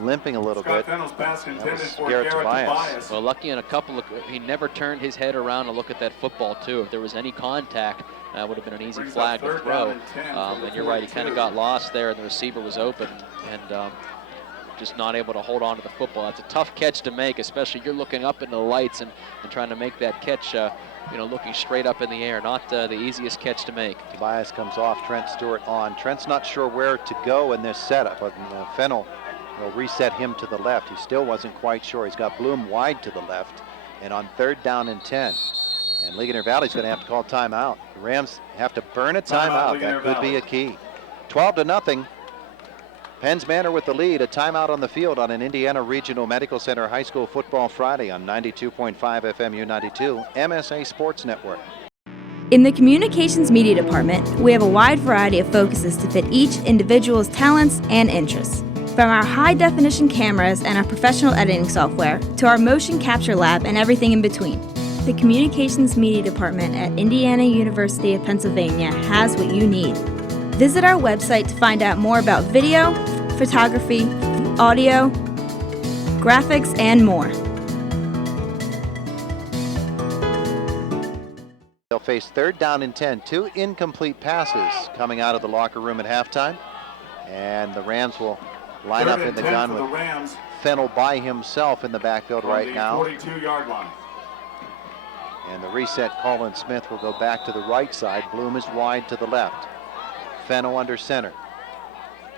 limping a little bit. Pass intended for Garrett Tobias. Well, lucky on a couple of, he never turned his head around to look at that football, too. If there was any contact, that would have been an easy flag to throw. And you're right, he kind of got lost there, and the receiver was open, and just not able to hold on to the football. That's a tough catch to make, especially you're looking up into the lights and trying to make that catch, looking straight up in the air. Not the easiest catch to make. Tobias comes off, Trent Stewart on. Trent's not sure where to go in this setup, but Fennell will reset him to the left. He still wasn't quite sure. He's got Bloom wide to the left, and on 3rd down and 10. And Ligonier Valley's going to have to call timeout. The Rams have to burn a timeout. That could be a key. 12-0. Penns Manor with the lead. A timeout on the field on an Indiana Regional Medical Center High School Football Friday on 92.5 FM U92 MSA Sports Network. In the Communications Media Department, we have a wide variety of focuses to fit each individual's talents and interests. From our high-definition cameras and our professional editing software to our motion capture lab and everything in between, the Communications Media Department at Indiana University of Pennsylvania has what you need. Visit our website to find out more about video, photography, audio, graphics, and more. They'll face 3rd down and 10. 2 incomplete passes coming out of the locker room at halftime. And the Rams will line up in the gun with Fennell by himself in the backfield right now. 42-yard line. And the reset, Colin Smith will go back to the right side. Bloom is wide to the left. Fennell under center.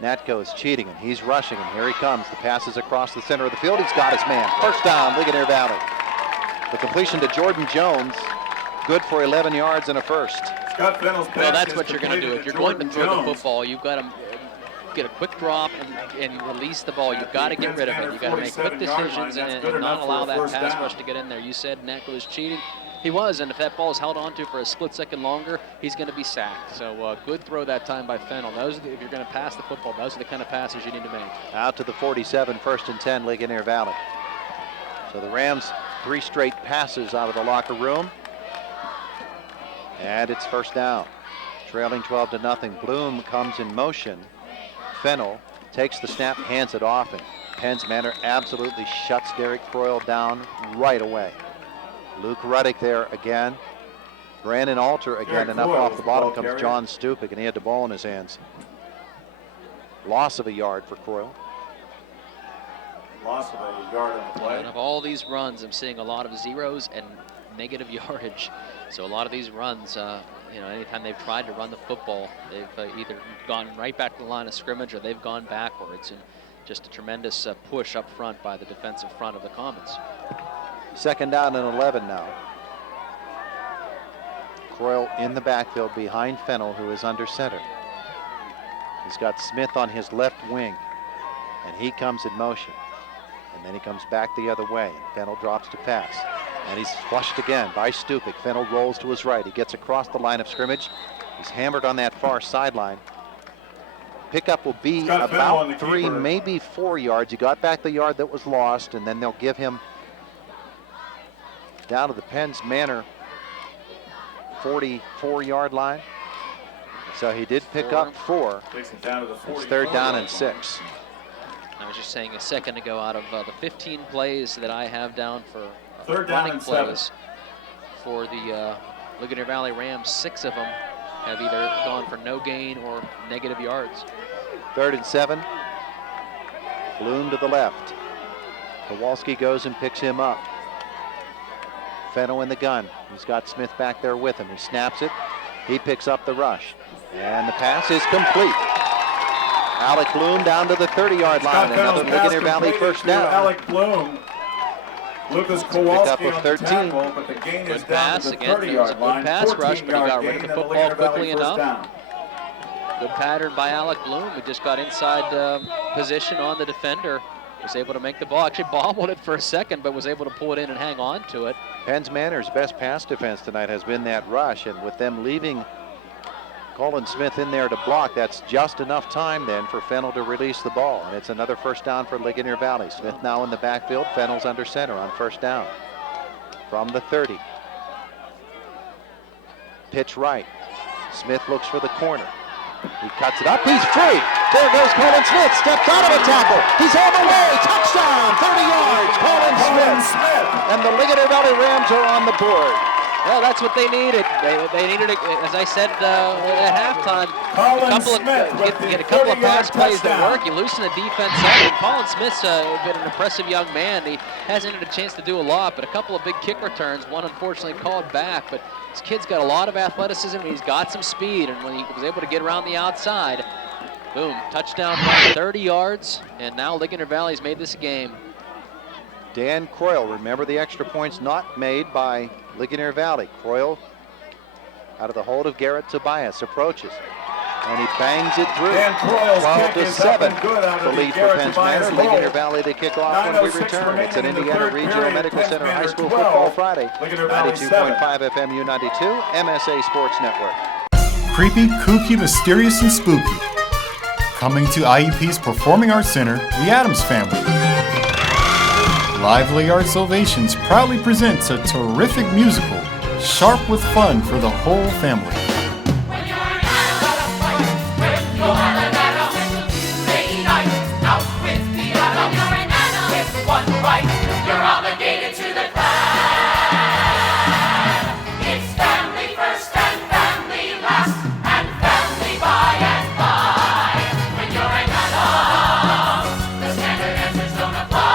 Natko is cheating him. He's rushing him. Here he comes. The pass is across the center of the field. He's got his man. First down, Ligonier Valley. The completion to Jordan Jones. Good for 11 yards and a first. Scott Fennell's pass. Well, that's what you're going to do. If you're going to throw the football, you've got to get a quick drop and release the ball. You've got to get rid of it. You've got to make quick decisions and not allow that pass rush to get in there. You said Natko was cheating. He was, and if that ball is held onto for a split second longer, he's going to be sacked. So good throw that time by Fennell. Those are if you're going to pass the football, those are the kind of passes you need to make. Out to the 47, 1st and 10, Ligonier Valley. So the Rams 3 straight passes out of the locker room. And it's first down. Trailing 12-0. Bloom comes in motion. Fennell takes the snap, hands it off, and Penns Manor absolutely shuts Derek Croyle down right away. Luke Ruddick there again. Brandon Alter again, and up off the bottom comes John Stupik, and he had the ball in his hands. Loss of a yard for Croyle. Loss of a yard on the play. And of all these runs, I'm seeing a lot of zeros and negative yardage. So a lot of these runs, anytime they've tried to run the football, they've either gone right back to the line of scrimmage or they've gone backwards. And just a tremendous push up front by the defensive front of the Commons. 2nd down and 11 now. Croyle in the backfield behind Fennell, who is under center. He's got Smith on his left wing, and he comes in motion. And then he comes back the other way, and Fennell drops to pass. And he's flushed again by Stupik. Fennell rolls to his right. He gets across the line of scrimmage. He's hammered on that far sideline. Pickup will be about 3, maybe 4 yards. He got back the yard that was lost, and then they'll give him down to the Penn's Manor 44-yard line. So he did pick up 4. It's 3rd down and 6. I was just saying a second ago, out of the 15 plays that I have down for running plays for the Ligonier Valley Rams, 6 of them have either gone for no gain or negative yards. 3rd and 7. Bloom to the left. Kowalski goes and picks him up. Fennell in the gun. He's got Smith back there with him. He snaps it. He picks up the rush. And the pass is complete. Alec Bloom down to the 30-yard line. Another Ligonier Valley first down. Alec Bloom. Lucas Kowalski on the tackle, but the gain is Good down pass to the again. It was a 30-yard good line. pass rush, but he got rid of the football quickly enough. Down. Good pattern by Alec Bloom. He just got inside position on the defender. Was able to make the ball. Actually bobbled it for a second, but was able to pull it in and hang on to it. Penn's Manor's best pass defense tonight has been that rush, and with them leaving Colin Smith in there to block, that's just enough time then for Fennell to release the ball. And it's another first down for Ligonier Valley. Smith now in the backfield. Fennell's under center on first down. From the 30. Pitch right. Smith looks for the corner. He cuts it up. He's free. There goes Colin Smith. Steps out of a tackle. He's on the way. Touchdown. 30 yards. Colin Smith. And the Ligonier Valley Rams are on the board. Well, that's what they needed. They needed, as I said at halftime, get a couple of pass plays that work. You loosen the defense up. And Colin Smith's been an impressive young man. He hasn't had a chance to do a lot, but a couple of big kick returns. One unfortunately called back, but this kid's got a lot of athleticism. And he's got some speed, and when he was able to get around the outside, boom, touchdown run, 30 yards, and now Ligonier Valley's made this a game. Dan Croyle, remember the extra points not made by Ligonier Valley. Croyle out of the hold of Garrett Tobias approaches, and he bangs it through. 12-7. The lead for Penn's Manor. Ligonier Valley to kick off when we return. It's an Indiana Regional Medical Center High School Football Friday. 92.5 FM U92, MSA Sports Network. Creepy, kooky, mysterious, and spooky. Coming to IUP's Performing Arts Center, the Addams Family. Lively Arts Ovations proudly presents a terrific musical, sharp with fun for the whole family. When you're an Adam, when you are an Adam, they unite out with the Adam. You're an Adam with one right, you're obligated to the clan. It's family first and family last, and family by and by. When you're an Adam, the standard answers don't apply.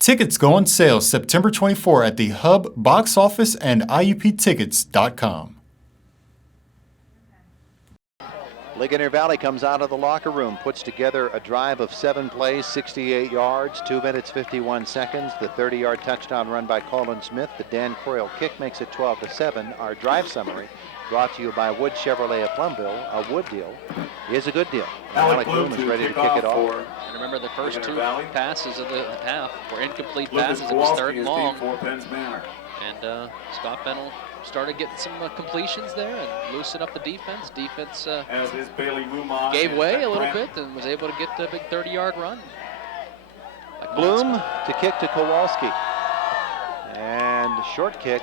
Tickets go on sale September 24 at the Hub box office and IUPtickets.com. Ligonier Valley comes out of the locker room, puts together a drive of 7 plays, 68 yards, 2 minutes, 51 seconds. The 30-yard touchdown run by Colin Smith. The Dan Croyle kick makes it 12-7. Our drive summary, brought to you by Wood Chevrolet of Plumville. A Wood deal is a good deal. Alec Bloom is ready to kick it off. And remember, the first 2 passes of the half were incomplete passes. It was 3rd and long. And Scott Fennell started getting some completions there and loosened up the defense. Defense gave way a little bit and was able to get the big 30-yard run. Bloom to kick to Kowalski. And short kick.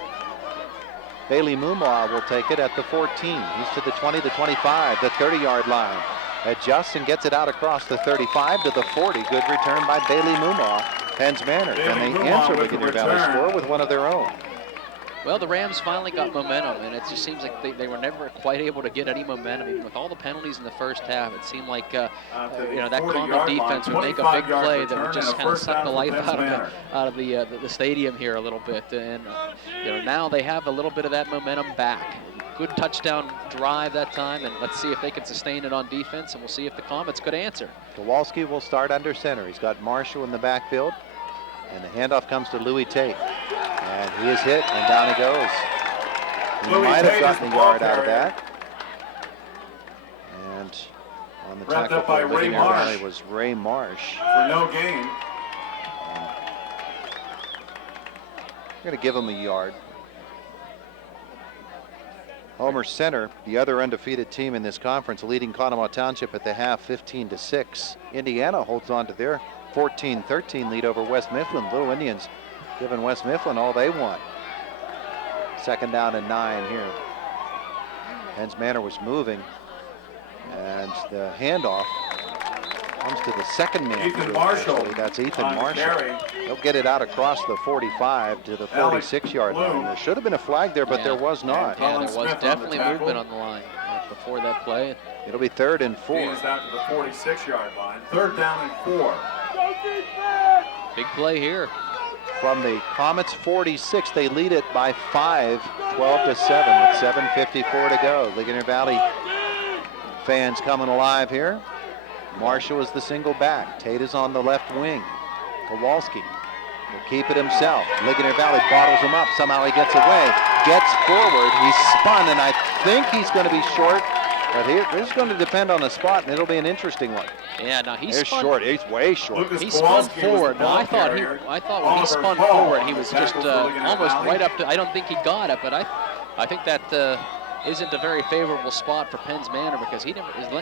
Bailey Mumaw will take it at the 14. He's to the 20, the 25, the 30-yard line. Adjusts and gets it out across the 35 to the 40. Good return by Bailey Mumaw. Penn's Manor. Can they answer Ligonier Valley's score with one of their own? Well, the Rams finally got momentum, and it just seems like they were never quite able to get any momentum. Even with all the penalties in the first half, it seemed like that Common defense would make a big play that would just kind of suck the life out of the stadium here a little bit. And now they have a little bit of that momentum back. Good touchdown drive that time, and let's see if they can sustain it on defense, and we'll see if the Comets could answer. Kowalski will start under center. He's got Marshall in the backfield, and the handoff comes to Louis Tate. And he is hit, and down he goes. He might have gotten a yard out of that. And on the tackle for Ligonier Valley was Ray Marsh. For no gain. We're going to give him a yard. Homer Center, the other undefeated team in this conference, leading Conemaugh Township at the half 15-6. Indiana holds on to their 14-13 lead over West Mifflin. Little Indians giving West Mifflin all they want. 2nd down and 9 here. Penn's Manor was moving, and the handoff comes to the second man. Ethan Marshall. That's Ethan Marshall. He'll get it out across the 45 to the 46-yard line. There should have been a flag there, but there was not. Yeah, there was definitely movement on the line before that play. It'll be 3rd and 4. Gain is out to the 46-yard line. 3rd down and 4. Big play here. From the Comets 46, they lead it by 5, 12-7 with 7:54 to go. Ligonier Valley fans coming alive here. Marshall is the single back. Tate is on the left wing. Kowalski will keep it himself. Ligonier Valley bottles him up. Somehow he gets away. Gets forward. He's spun, and I think he's going to be short. But this is going to depend on the spot, and it'll be an interesting one. Yeah, now he's short. He's way short. He spun forward. Now I thought when he spun forward, he was just almost right up to. I don't think he got it, but I think that isn't a very favorable spot for Penn's Manor because his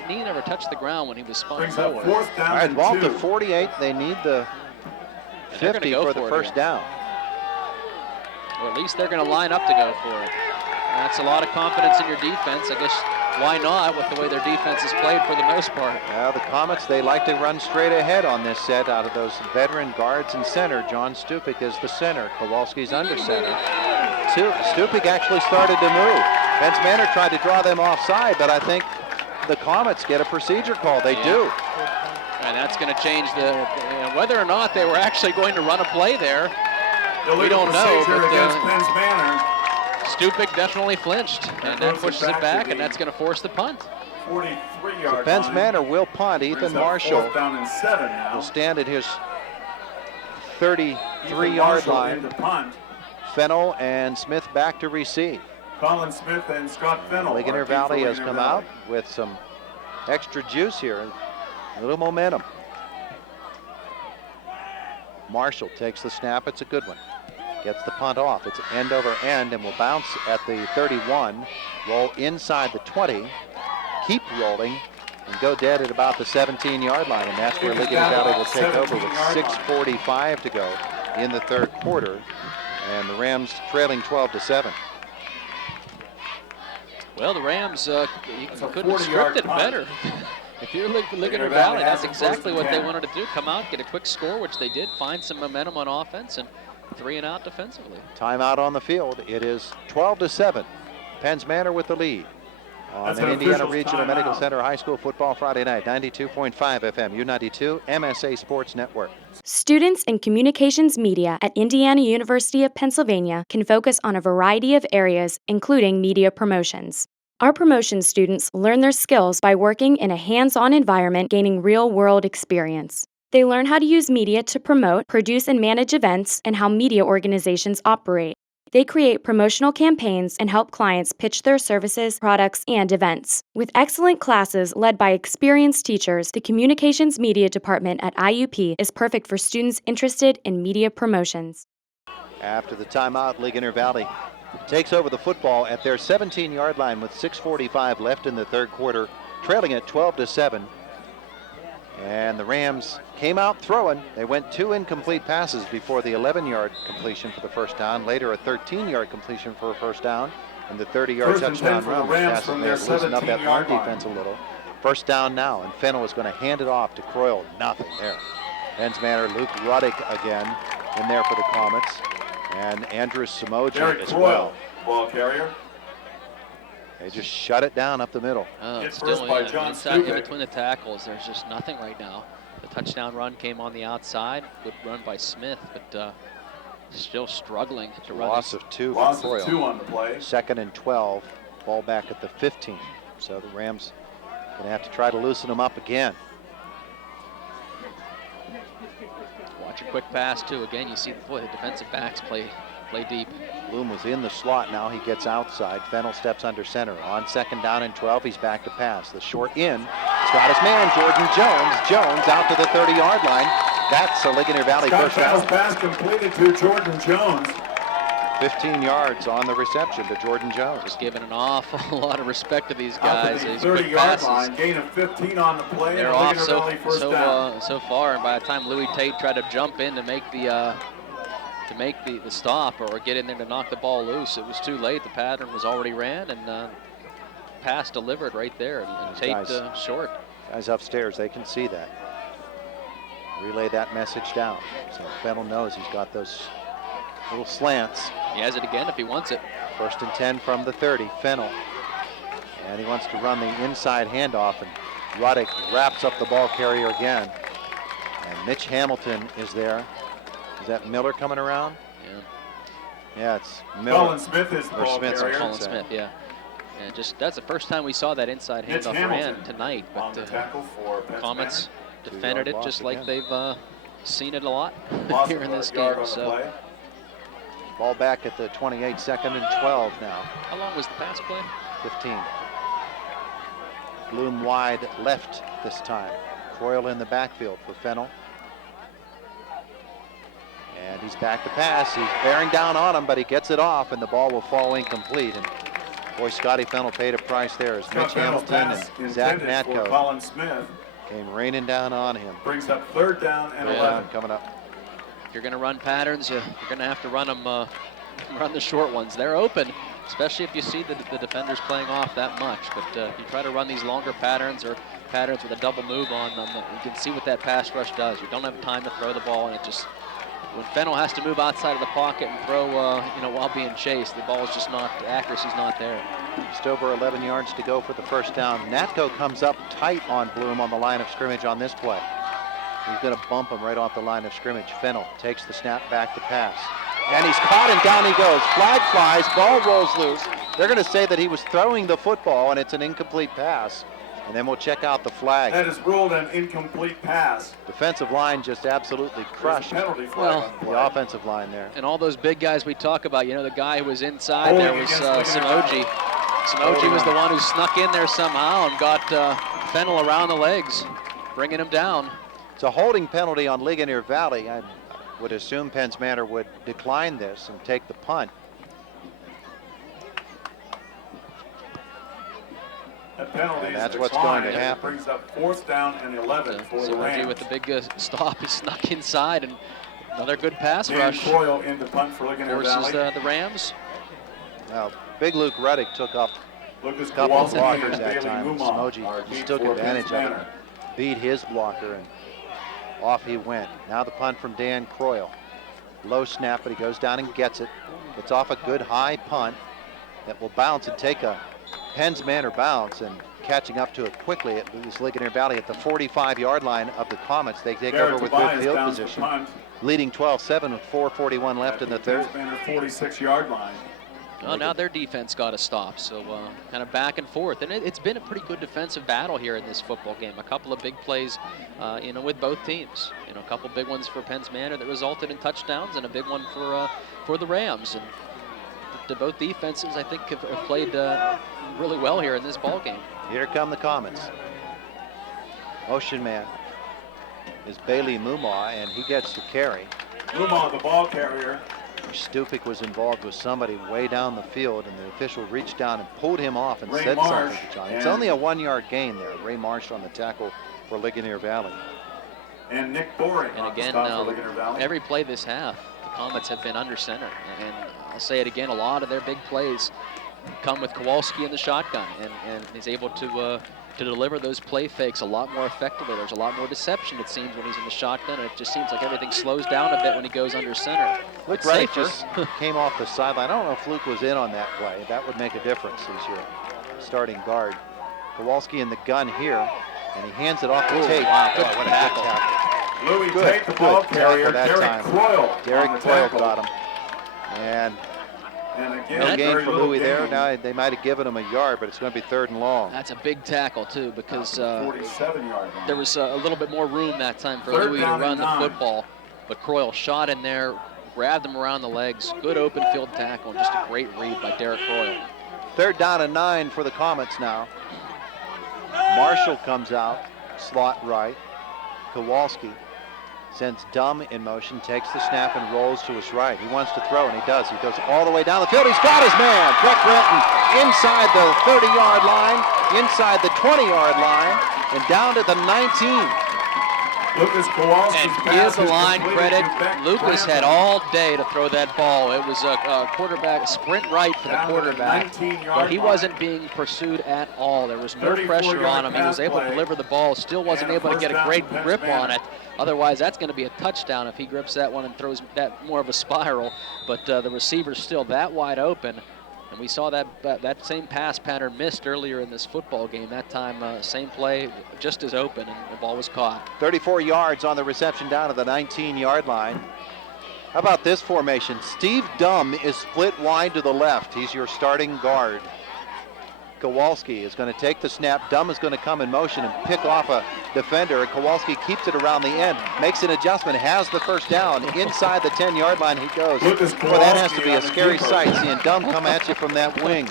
knee never touched the ground when he was spun forward. All right, ball to 48. They need the 50 for the first down. Or at least they're going to line up to go for it. That's a lot of confidence in your defense. I guess why not with the way their defense has played for the most part. Well, the Comets, they like to run straight ahead on this set out of those veteran guards and center. John Stupik is the center. Kowalski's under center. Stupik actually started to move. Penn's Manor tried to draw them offside, but I think the Comets get a procedure call. They do. And that's going to change whether or not they were actually going to run a play there. We don't know. But, against Penn's Manor. Stupik definitely flinched, and that pushes it back, and that's going to force the punt. 43-yard so Penn's Manor will punt. Ethan Marshall down and 7 now. Will stand at his 33-yard line. Fennell and Smith back to receive. Colin Smith and Scott Fennell. Ligonier Valley has come out with some extra juice here, a little momentum. Marshall takes the snap. It's a good one. Gets the punt off. It's end over end and will bounce at the 31, roll inside the 20, keep rolling, and go dead at about the 17-yard line. And that's where Ligonier Valley will take over with 6:45 to go in the third quarter. And the Rams trailing 12-7. Well, the Rams, you couldn't have scripted it better. If you're Ligonier Valley, that's exactly what they wanted to do. Come out, get a quick score, which they did, find some momentum on offense, and 3 and out defensively. Timeout on the field. It is 12-7. Penn's Manor with the lead. On an Indiana Regional Medical Center High School football Friday night, 92.5 FM, U92, MSA Sports Network. Students in communications media at Indiana University of Pennsylvania can focus on a variety of areas, including media promotions. Our promotion students learn their skills by working in a hands-on environment, gaining real-world experience. They learn how to use media to promote, produce, and manage events, and how media organizations operate. They create promotional campaigns and help clients pitch their services, products, and events. With excellent classes led by experienced teachers, the Communications Media Department at IUP is perfect for students interested in media promotions. After the timeout, Ligonier Valley takes over the football at their 17-yard line with 6:45 left in the third quarter, trailing at 12-7. And the Rams came out throwing. They went 2 incomplete passes before the 11-yard completion for the first down. Later, a 13-yard completion for a first down. And the 30-yard touchdown run. Passes there loosened up that run defense a little. First down now, and Fennell is going to hand it off to Croyle. Nothing there. Penn's Manor, Luke Ruddick again in there for the Comets. And Andrew Samoji as well. Ball carrier. They just shut it down up the middle. Hit Still first by John inside, in Stupic. between the tackles, there's just nothing right now. The touchdown run came on the outside. Good run by Smith, but still struggling to run. Loss of 2 for Loss of Croyle. 2 on the play. 2nd and 12. Ball back at the 15. So the Rams going to have to try to loosen them up again. Watch a quick pass too. Again, you see the defensive backs play deep. Bloom was in the slot. Now he gets outside. Fennell steps under center. On 2nd down and 12, he's back to pass. The short in. He's got his man, Jordan Jones. Jones out to the 30-yard line. That's a Ligonier Valley Scott first down. Fennell's pass completed to Jordan Jones. 15 yards on the reception to Jordan Jones. Just giving an awful lot of respect to these Out guys. to the These quick 30-yard passes. line. Gain of 15 on the play. They're and off Ligonier Valley first down. so far, and by the time Louis Tate tried to jump in to make the stop or get in there to knock the ball loose, it was too late. The pattern was already ran, and pass delivered right there, and Tate short. Guys upstairs, they can see that. Relay that message down. So Fennell knows he's got those little slants. He has it again if he wants it. 1st and 10 from the 30, Fennell. And he wants to run the inside handoff, and Ruddick wraps up the ball carrier again. And Mitch Hamilton is there. Is that Miller coming around? Yeah. Yeah, it's Miller. Colin Smith is the ball carrier. Colin Smith, yeah. And just that's the first time we saw that inside handoff ran tonight. But Comets defended it just like they've seen it a lot here in this game. So ball back at the 28, 2nd and 12 now. How long was the pass play? 15. Bloom wide left this time. Croyle in the backfield for Fennell. And he's back to pass. He's bearing down on him, but he gets it off, and the ball will fall incomplete. And boy, Scotty Fennell paid a price there as Mitch Hamilton and Zach Matko Colin Smith came raining down on him. Brings up 3rd down and 11. Coming up. If you're going to run patterns, you're going to have to run them, run the short ones. They're open, especially if you see the defenders playing off that much. But if you try to run these longer patterns or patterns with a double move on them, you can see what that pass rush does. You don't have time to throw the ball, and it just, when Fennell has to move outside of the pocket and throw, while being chased, the ball is just not, the accuracy's not there. Just over 11 yards to go for the first down. Natko comes up tight on Bloom on the line of scrimmage on this play. He's going to bump him right off the line of scrimmage. Fennell takes the snap back to pass. And he's caught, and down he goes. Flag flies, ball rolls loose. They're going to say that he was throwing the football, and it's an incomplete pass. And then we'll check out the flag. That is ruled an incomplete pass. Defensive line just absolutely crushed the offensive line there. And all those big guys we talk about, the guy who was inside there was Samoji. Samoji was the one who snuck in there somehow and got Fennell around the legs, bringing him down. It's a holding penalty on Ligonier Valley. I would assume Penn's Manor would decline this and take the punt. And that's what's going to happen. Brings up 4th down and 11 for the Rams. With the big stop, he snuck inside, and another good pass rush. Croyle in the punt for Ligonier Forces Valley. the Rams. Well, big Luke Ruddick took up a couple of blockers that time. Samoji took advantage of it, beat his blocker, and off he went. Now the punt from Dan Croyle. Low snap, but he goes down and gets it. It's off a good high punt that will bounce and take a Penn's Manor bounce, and catching up to it quickly at Ligonier Valley at the 45-yard line of the Comets. They take over with good field position, leading 12-7 with 4:41 left in the third. 46-yard line. Well, now their defense got to stop, so kind of back and forth. And it's been a pretty good defensive battle here in this football game. A couple of big plays, with both teams. A couple big ones for Penn's Manor that resulted in touchdowns, and a big one for the Rams. And both defenses, I think, have played really well here in this ball game. Here come the Comets. Motion man is Bailey Mumau, and he gets the carry. Mumau, the ball carrier. Stupic was involved with somebody way down the field, and the official reached down and pulled him off and Ray said Marsh, something to Johnny. It's only a 1-yard gain there. Ray Marsh on the tackle for Ligonier Valley. And Nick Boring and again, for Ligonier Valley. Every play this half, the Comets have been under center. And I'll say it again, a lot of their big plays come with Kowalski in the shotgun, and he's able to to deliver those play fakes a lot more effectively. There's a lot more deception, it seems, when he's in the shotgun, and it just seems like everything slows down a bit when he goes under center. Luke Reddick just came off the sideline. I don't know if Luke was in on that play. That would make a difference. He's your starting guard. Kowalski in the gun here, and he hands it off to Tate. Wow, good what a good tackle. tackle. Louis Tate, the ball carrier, Derek Croyle. Derek Croyle got him. And again, no gain very for little Louis there. gain. Now they might have given him a yard, but it's going to be 3rd and long. That's a big tackle, too, because 47-yard line. there was a little bit more room that time for 3rd Louis to down run and the 9. football. But Croyle shot in there, grabbed him around the legs. Good open field tackle, and just a great read by Derek Croyle. 3rd down and 9 for the Comets now. Marshall comes out, slot right. Kowalski sends Dumb in motion, takes the snap and rolls to his right. He wants to throw, and he does. He goes all the way down the field. He's got his man. Brett Brenton inside the 30-yard line, inside the 20-yard line, and down to the 19. Lucas Kowalski's And pass give the is line completed credit. to Beck Lucas had Clanton. all day to throw that ball. It was a quarterback, a sprint right for the Down to the quarterback. 19-yard But he line. wasn't being pursued at all. There was no 34-yard pressure on him. He was pass able to play. deliver the ball, still wasn't And a able to first get a down great for grip Manor. on it. Otherwise, that's going to be a touchdown if he grips that one and throws that more of a spiral. But the receiver's still that wide open. And we saw that same pass pattern missed earlier in this football game. That time, same play, just as open, and the ball was caught. 34 yards on the reception down to the 19-yard line. How about this formation? Steve Dumb is split wide to the left. He's your starting guard. Kowalski is going to take the snap. Dumb is going to come in motion and pick off a defender, and Kowalski keeps it around the end, makes an adjustment, has the first down. Inside the 10-yard line he goes. Well, that has to be a scary sight, seeing Dumb come at you from that wing.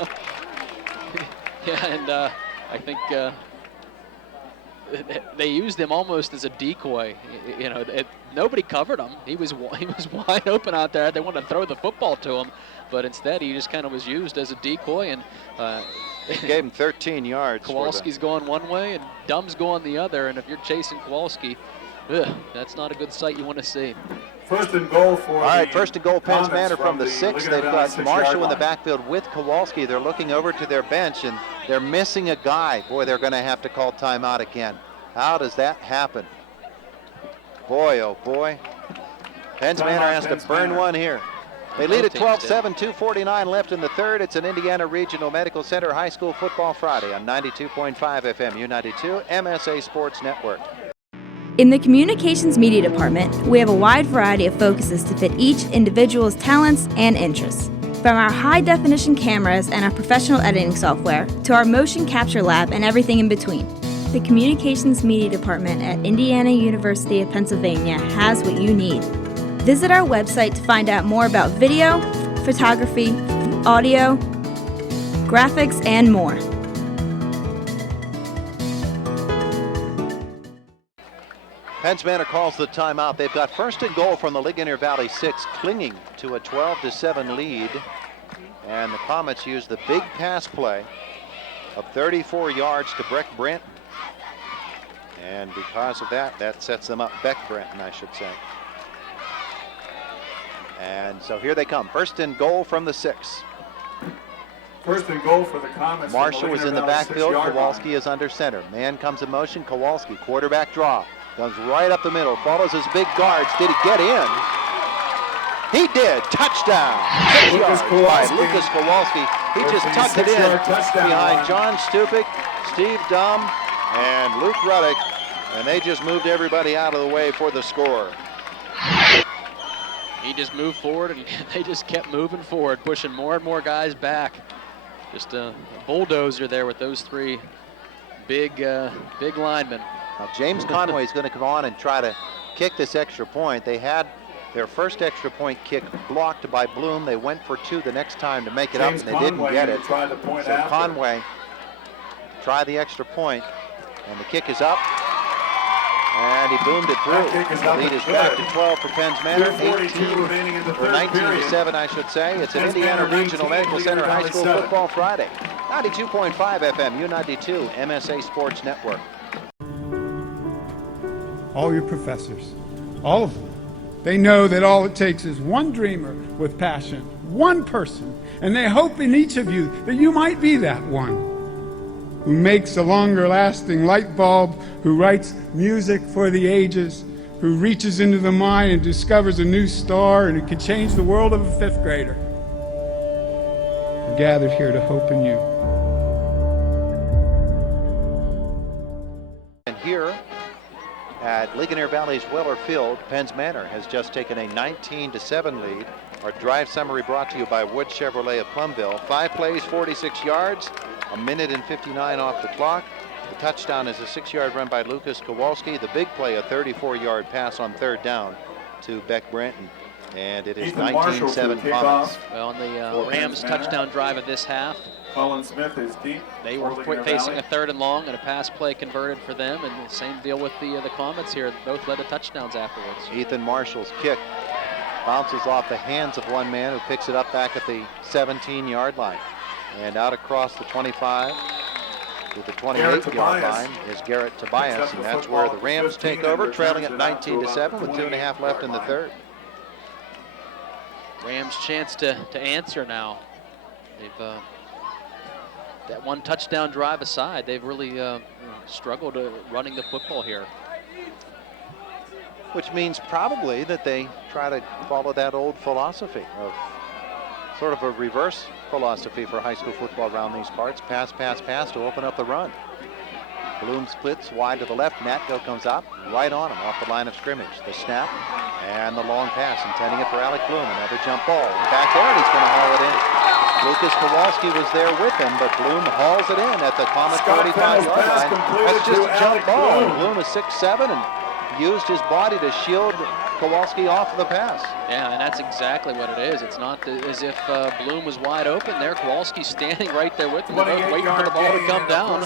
Yeah, and I think they used him almost as a decoy. You know, nobody covered him. He was wide open out there. They wanted to throw the football to him, but instead he just kind of was used as a decoy, and gave him 13 yards. Kowalski's going one way and Dumb's going the other, and if you're chasing Kowalski, that's not a good sight you want to see. 1st and goal for all right, 1st and goal, Penns Manor from the 6. They've got Marshall in the backfield with Kowalski. They're looking over to their bench, and they're missing a guy. Boy, they're going to have to call timeout again. How does that happen? Boy, oh boy. Penns Manor has to burn one here. They lead at 12-7, 2:49 left in the 3rd. It's an Indiana Regional Medical Center High School Football Friday on 92.5 FM, U92, MSA Sports Network. In the Communications Media Department, we have a wide variety of focuses to fit each individual's talents and interests. From our high-definition cameras and our professional editing software, to our motion capture lab and everything in between. The Communications Media Department at Indiana University of Pennsylvania has what you need. Visit our website to find out more about video, photography, audio, graphics, and more. Penns Manor calls the timeout. They've got 1st and goal from the Ligonier Valley 6, clinging to a 12-7 lead. And the Comets use the big pass play of 34 yards to Breck Brenton. And because of that, that sets them up, Beck Brenton, I should say. And so here they come. 1st and goal from the 6. 1st and goal for the Comets. Marshall is in the backfield. 6-yard Kowalski line. is under center. Man comes in motion. Kowalski, quarterback draw. Goes right up the middle. Follows his big guards. Did he get in? He did. Touchdown. 6 yards by Lucas Kowalski. He just tucked it in behind John Stupik, Steve Dumb, and Luke Ruddick. And they just moved everybody out of the way for the score. He just moved forward, and they just kept moving forward, pushing more and more guys back. Just a bulldozer there with those 3 big linemen. Now James Conway is going to come on and try to kick this extra point. They had their first extra point kick blocked by Bloom. They went for 2 the next time to make it up, and they didn't get it. So Conway tried the extra point, and the kick is up. And he boomed it through. The lead is back to 12 for Penns Manor, 19-7, I should say. It's an Indiana Regional Medical Center High School Football Friday. 92.5 FM, U92, MSA Sports Network. All your professors, all of them, they know that all it takes is one dreamer with passion, one person, and they hope in each of you that you might be that one. who makes a longer-lasting light bulb, who writes music for the ages, who reaches into the mind and discovers a new star, and who can change the world of a fifth grader. We're gathered here to hope in you. And here at Ligonier Valley's Weller Field, Penn's Manor has just taken a 19-7 lead. Our drive summary brought to you by Wood Chevrolet of Plumville. 5 plays, 46 yards, a minute and 59 off the clock. The touchdown is a 6-yard run by Lucas Kowalski. The big play, a 34-yard pass on third down to Beck Branton. And it is 19-7 Comets. Well, on the Rams touchdown drive of this half, Colin Smith is deep. they were facing a 3rd and long, and a pass play converted for them. And the same deal with the Comets here. Both led to touchdowns afterwards. Ethan Marshall's kick bounces off the hands of one man who picks it up back at the 17-yard line. And out across the 25 to the 28-yard line is Garrett Tobias, and that's where the Rams take over, trailing at 19-7 with 2.5 left in the third. Rams' chance to answer now. They've that one touchdown drive aside, they've really struggled running the football here. Which means probably that they try to follow that old philosophy of sort of a reverse philosophy for high school football around these parts. Pass, pass, pass to open up the run. Bloom splits wide to the left. Natko comes up right on him off the line of scrimmage. The snap and the long pass, intending it for Alec Bloom. Another jump ball. And back there, and he's going to haul it in. Lucas Kowalski was there with him, but Bloom hauls it in at the Comet 45-yard line. That's just a jump ball. And Bloom is 6'7" and used his body to shield Kowalski off the pass. Yeah, and that's exactly what it is. It's not as if Bloom was wide open there. Kowalski's standing right there with him, waiting for the ball to come down.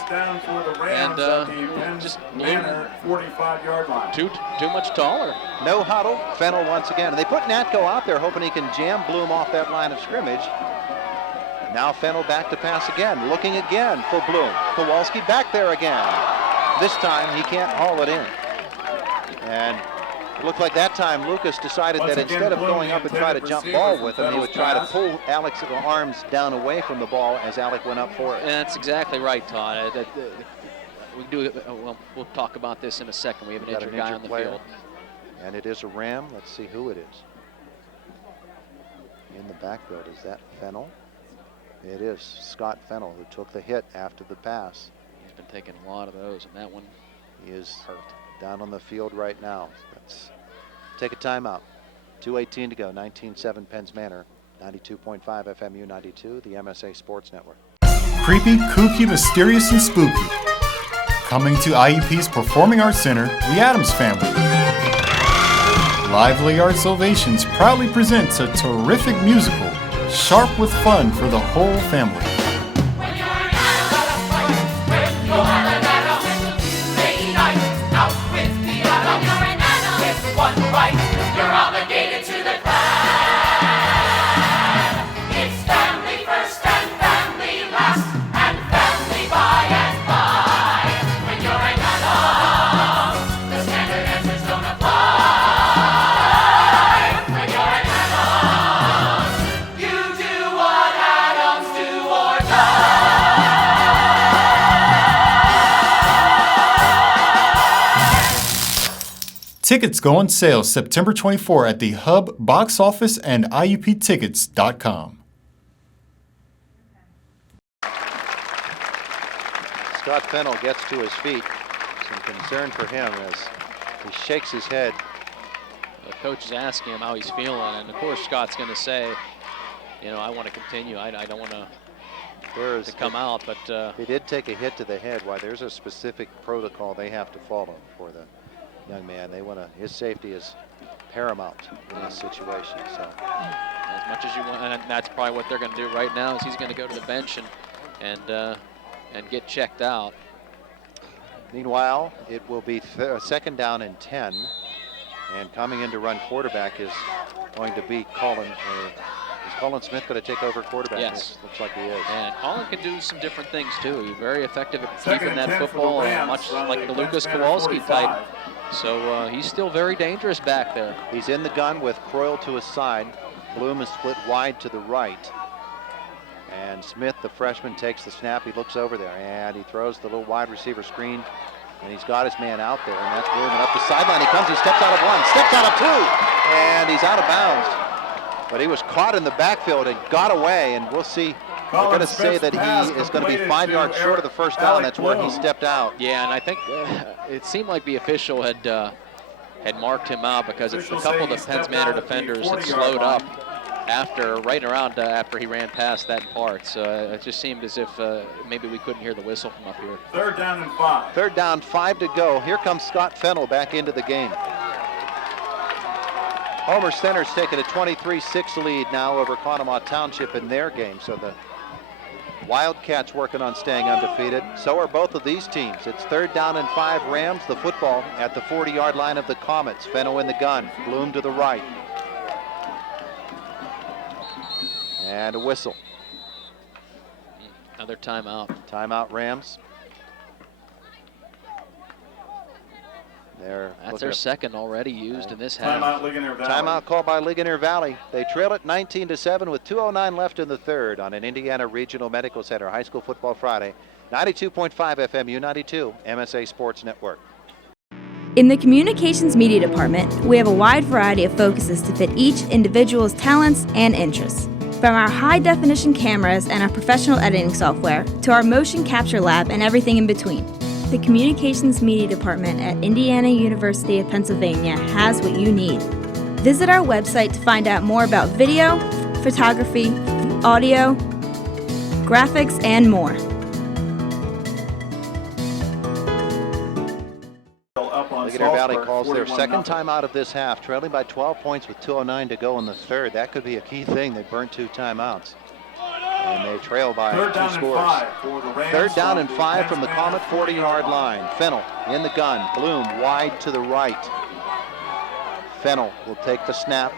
And just Bloom 45-yard line. Too much taller. No huddle. Fennell once again. And they put Natko out there hoping he can jam Bloom off that line of scrimmage. Now Fennell back to pass again, looking again for Bloom. Kowalski back there again. This time he can't haul it in. And it looked like that time Lucas decided that instead of going up and try to jump ball with him, he would try to pull Alec's arms down away from the ball as Alec went up for it. And that's exactly right, Todd. We'll talk about this in a second. We have an injured guy on the field. And it is a Ram. Let's see who it is. In the backfield, is that Fennell? It is Scott Fennell, who took the hit after the pass. He's been taking a lot of those, and that one he is hurt. Down on the field right now. Let's take a timeout. 2:18 to go. 19-7 Penn's Manor. 92.5 FMU 92, the MSA Sports Network. Creepy, kooky, mysterious, and spooky. Coming to IUP's Performing Arts Center, the Addams Family. Lively Arts Ovations proudly presents a terrific musical, sharp with fun for the whole family. You're obligated to the clan. It's family first and family last, and family by and by. When you're an Adams, the standard answers don't apply. When you're an Adams, you do what Adams do or Tickets go on sale September 24 at the Hub box office and IUPtickets.com. Scott Fennell gets to his feet. Some concern for him as he shakes his head. The coach is asking him how he's feeling, and of course Scott's going to say, you know, I want to continue. I don't want to come out, but he did take a hit to the head. Why, there's a specific protocol they have to follow for the young man. They want to, his safety is paramount in this situation. So as much as you want, and that's probably what they're going to do right now, is he's going to go to the bench and get checked out. Meanwhile, it will be second down and 10, and coming in to run quarterback is going to be Colin. Is Colin Smith going to take over quarterback? Yes. Looks like he is. And Colin can do some different things too. He's very effective at keeping that football, much like the Lucas Kowalski type. So he's still very dangerous back there. He's in the gun with Croyle to his side. Bloom is split wide to the right. And Smith, the freshman, takes the snap. He looks over there, and he throws the little wide receiver screen, and he's got his man out there, and that's Bloom. And up the sideline he comes. He steps out of one, steps out of two, and he's out of bounds. But he was caught in the backfield and got away, and we'll see. We're going to say that he is going to be 5 yards short of the first down. That's where he stepped out. Yeah, and I think it seemed like the official had marked him out because a couple of the Penns Manor defenders had slowed up right around after he ran past that part. So it just seemed as if maybe we couldn't hear the whistle from up here. 3rd down and 5. 3rd down, 5 to go. Here comes Scott Fennell back into the game. Homer Center's taken a 23-6 lead now over Conemaugh Township in their game. So the Wildcats working on staying undefeated. So are both of these teams. It's 3rd down and 5. Rams, the football at the 40-yard line of the Comets. Fennell in the gun. Bloom to the right. And a whistle. Another timeout. Timeout, Rams. That's their second already used in this half. Timeout, Ligonier Valley. Timeout called by Ligonier Valley. They trail it 19-7 with 2:09 left in the third on an Indiana Regional Medical Center High School Football Friday. 92.5 FM U92 MSA Sports Network. In the Communications Media Department, we have a wide variety of focuses to fit each individual's talents and interests. From our high-definition cameras and our professional editing software to our motion capture lab and everything in between. The Communications Media Department at Indiana University of Pennsylvania has what you need. Visit our website to find out more about video, photography, audio, graphics, and more. Ligonier Valley calls their second timeout of this half, trailing by 12 points with 2:09 to go in the third. That could be a key thing. They burnt 2 timeouts. And they trail by 2 scores. 3rd down and 5 from the Comet 40-yard line. Fennell in the gun. Bloom wide to the right. Fennell will take the snap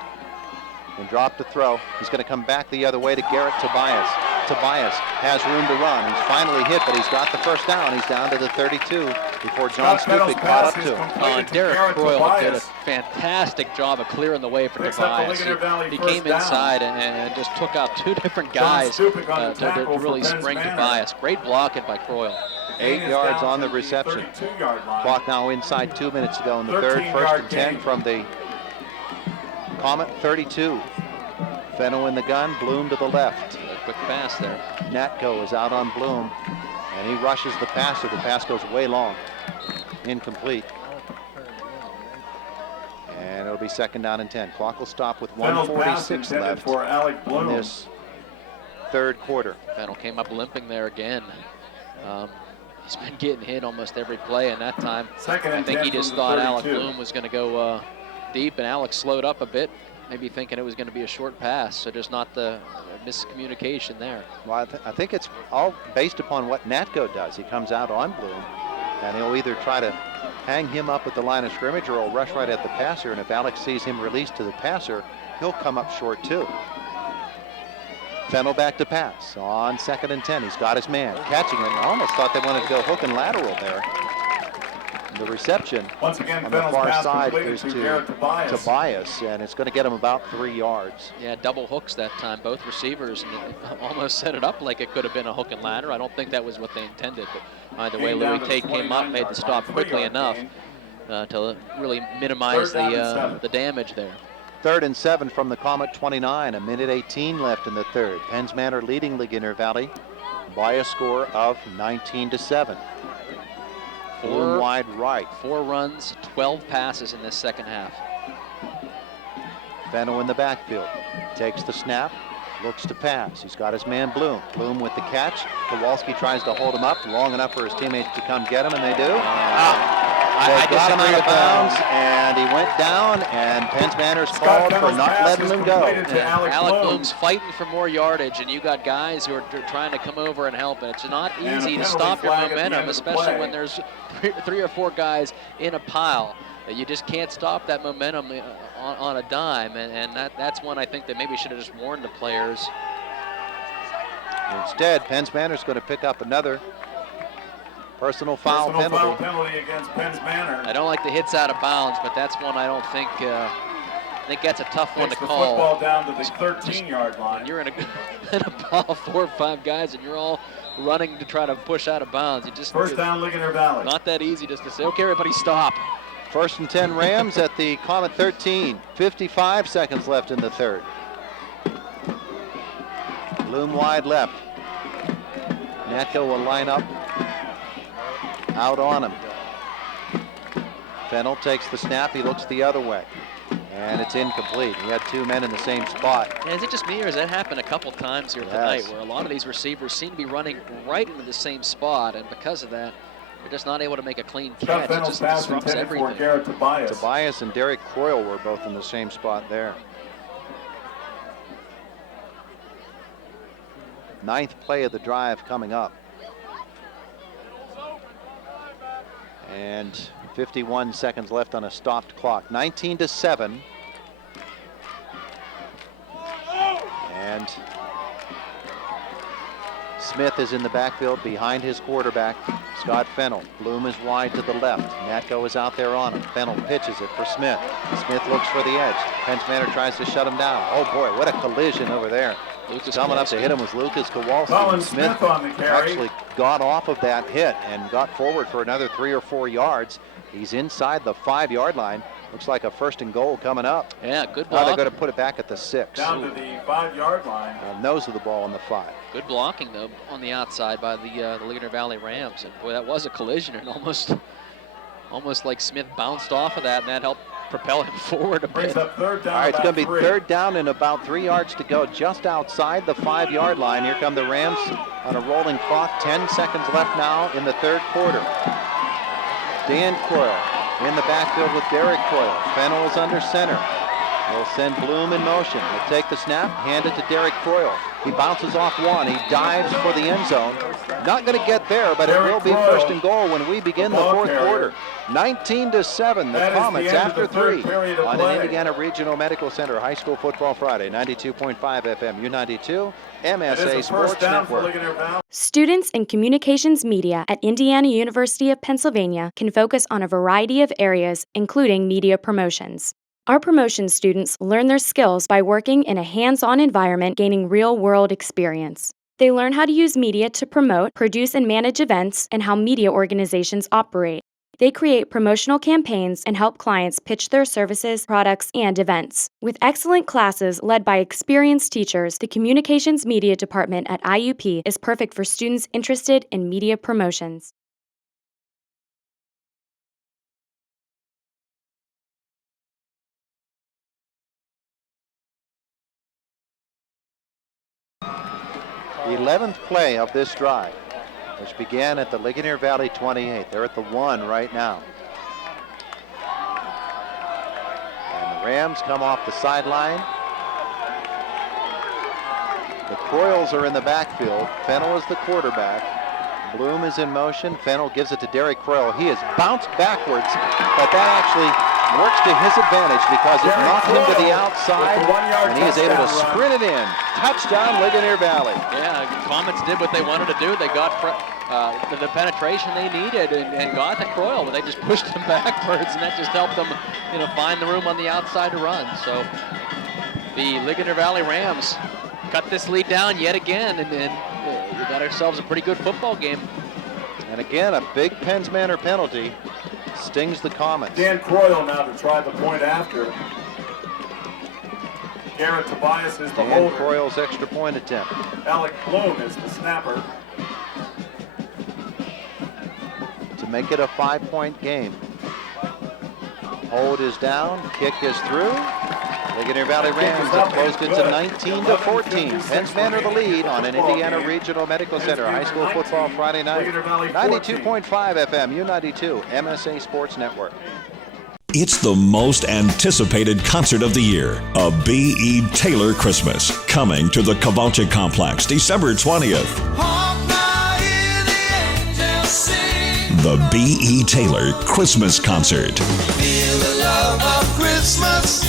and drop the throw. He's going to come back the other way to Garrett Tobias. Tobias has room to run. He's finally hit, but he's got the first down. He's down to the 32 before John Stupik caught up to him. Derek Croyle did a fantastic job of clearing the way for Tobias. He came inside and just took out 2 different guys to really spring Tobias. Great blocking by Croyle. 8 yards on the reception. Clock now inside 2 minutes to go in the third. 1st and 10 from the Comet 32. Fennell in the gun. Bloom to the left. Quick pass there. Natko is out on Bloom, and he rushes the passer. The pass goes way long. Incomplete. And it'll be 2nd down and 10. Clock will stop with 1:46 left in this third quarter. Fennell came up limping there again. He's been getting hit almost every play, and that time I think he just thought Alec Bloom was going to go deep, and Alex slowed up a bit, maybe thinking it was going to be a short pass, so just not the miscommunication there. Well, I think it's all based upon what Natko does. He comes out on Bloom, and he'll either try to hang him up at the line of scrimmage or he'll rush right at the passer, and if Alex sees him released to the passer, he'll come up short too. Fennell back to pass on 2nd and 10. He's got his man catching it. I almost thought they wanted to go hook and lateral there. The reception once again on the far side is to Tobias, and it's going to get him about 3 yards. Yeah, double hooks that time, both receivers, and it almost set it up like it could have been a hook and ladder. I don't think that was what they intended, but either way, Louis Tate came up, made the stop quickly enough to really minimize the damage there. 3rd and 7 from the Comet 29, 1:18 left in the third. Penns Manor leading Ligonier Valley by a score of 19-7. Bloom wide right. 4 runs, 12 passes in this second half. Fennell in the backfield. Takes the snap, looks to pass. He's got his man Bloom. Bloom with the catch. Kowalski tries to hold him up long enough for his teammates to come get him, and they do. They got him out of bounds, and he went down, and Penns Manor's called for not letting him go. Alec Bloom's fighting for more yardage, and you got guys who are trying to come over and help. And it's not easy to stop your momentum, especially when there's 3 or 4 guys in a pile. You just can't stop that momentum on a dime, and that's one I think that maybe should have just warned the players. Instead, Penns Manor's going to pick up another personal foul penalty against Penns Manor. I don't like the hits out of bounds, but that's one I don't think think that's a tough one to Takes the call. football down to the 13-yard line. You're in a ball, 4 or 5 guys, and you're all running to try to push out of bounds. First down, Ligonier Valley. Not that easy just to say, okay, everybody stop. 1st and 10 Rams at the Comet 13. 55 seconds left in the third. Bloom wide left. Natko will line up out on him. Fennell takes the snap. He looks the other way. And it's incomplete. He had 2 men in the same spot. And is it just me, or has that happened a couple times here tonight, where a lot of these receivers seem to be running right into the same spot, and because of that, they're just not able to make a clean catch. It just disrupts everything. Tobias and Derek Croyle were both in the same spot there. 9th play of the drive coming up. And 51 seconds left on a stopped clock. 19-7. And Smith is in the backfield behind his quarterback, Scott Fennell. Bloom is wide to the left. Natko is out there on him. Fennell pitches it for Smith. Smith looks for the edge. Manor tries to shut him down. Oh boy, what a collision over there. Coming up to hit him was Lucas Kowalski. Smith on the carry. Actually got off of that hit and got forward for another 3 or 4 yards. He's inside the 5-yard line. Looks like a 1st and goal coming up. Yeah, good Now block. they're going to put it back at the 6. Down to the 5-yard line. Nose of the ball on the 5. Good blocking, though, on the outside by the Ligonier Valley Rams. And boy, that was a collision, and almost like Smith bounced off of that, and that helped propel him forward a bit. Up 3rd down. All right, it's going to be 3rd down and about 3 yards to go, just outside the 5-yard line. Here come the Rams on a rolling clock. 10 seconds left now in the 3rd quarter. Dan Croyle in the backfield with Derek Croyle. Fennell is under center. They'll send Bloom in motion. He'll take the snap, hand it to Derek Croyle. He bounces off one. He dives for the end zone. Not going to get there, but it will be 1st and goal when we begin the 4th quarter. 19-7, the Comets after 3 on an Indiana Regional Medical Center High School Football Friday. 92.5 FM, U92, MSA Sports Network. Students in communications media at Indiana University of Pennsylvania can focus on a variety of areas, including media promotions. Our promotion students learn their skills by working in a hands-on environment, gaining real-world experience. They learn how to use media to promote, produce, and manage events, and how media organizations operate. They create promotional campaigns and help clients pitch their services, products, and events. With excellent classes led by experienced teachers, the Communications Media Department at IUP is perfect for students interested in media promotions. The 11th play of this drive, which began at the Ligonier Valley 28. They're at the 1 right now. And the Rams come off the sideline. The Croyles are in the backfield. Fennell is the quarterback. Bloom is in motion. Fennell gives it to Derek Croyle. He has bounced backwards, but that actually works to his advantage because it knocked him to the outside, and he is able to sprint it in. Touchdown, Ligonier Valley. Yeah, Comets did what they wanted to do. They got the penetration they needed and got to Croyle, but they just pushed him backwards, and that just helped them, find the room on the outside to run. So the Ligonier Valley Rams cut this lead down yet again, and we got ourselves a pretty good football game. And again, a big Penns Manor penalty stings the Comets. Dan Croyle now to try the point after. Garrett Tobias is the holder. Dan Croyle's extra point attempt. Alec Bloom is the snapper. To make it a 5-point game. Hold is down, kick is through. Ligonier Valley Rams have closed it to 19-14. Penns Manor the lead on an Indiana Regional Medical Center High School Football Friday night. 92.5 FM, U92, MSA Sports Network. It's the most anticipated concert of the year, a B.E. Taylor Christmas, coming to the Cavalche Complex December 20th. The B.E. Taylor Christmas Concert. Feel the love of Christmas.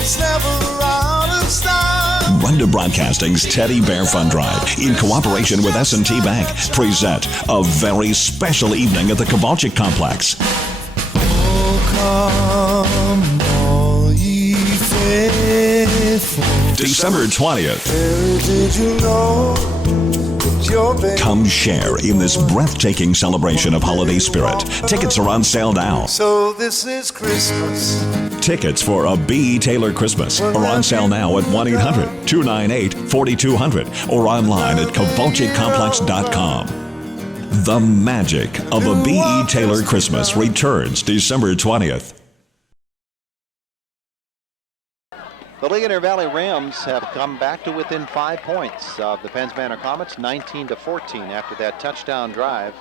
It's never out of style. Renda Broadcasting's Teddy Bear Fund Drive, in cooperation with S&T Bank, present a very special evening at the Cavalche Complex. Oh, come all ye faithful. December 20th. Did you know that your baby Come share in this breathtaking celebration of holiday spirit. Tickets are on sale now. So this is Christmas. Tickets for a B. Taylor Christmas are on sale now at 1-800-298-4200 or online at KavalchikComplex.com. The magic of a B.E. Taylor Christmas returns December 20th. The Ligonier Valley Rams have come back to within 5 points of the Penns Manor Comets, 19-14 after that touchdown drive.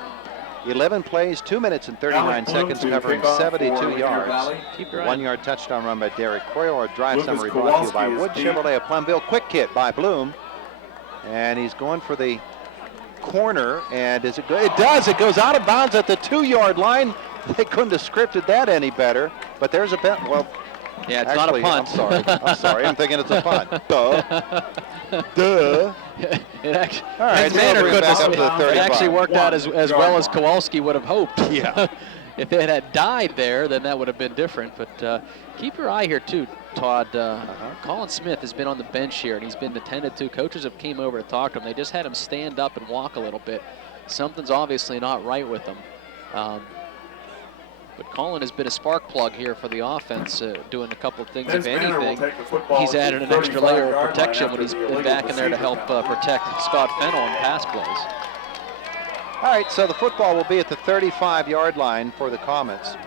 11 plays, 2 minutes and 39 seconds, covering 72 yards. 1-yard touchdown run by Derek Coyle. Our drive summary brought to you by Wood Chevrolet of Plumville. Quick hit by Bloom. And he's going for the corner. And is it good? It does. It goes out of bounds at the 2-yard line. They couldn't have scripted that any better. But there's a bet. Well, yeah, it's actually, not a punt. I'm sorry. I'm thinking it's a punt. Duh. Duh. It actually, All right, Penns Manor so back up to the it 35. actually worked out as well as Kowalski would have hoped. Yeah. If it had died there, then that would have been different. But keep your eye here too, Todd. Colin Smith has been on the bench here, and he's been attended to. Coaches have came over to talk to him. They just had him stand up and walk a little bit. Something's obviously not right with him. But Colin has been a spark plug here for the offense, doing a couple of things. If anything, he's added an extra layer of protection when he's been back in there to help protect Scott Fennell in pass plays. All right, so the football will be at the 35-yard line for the Comets.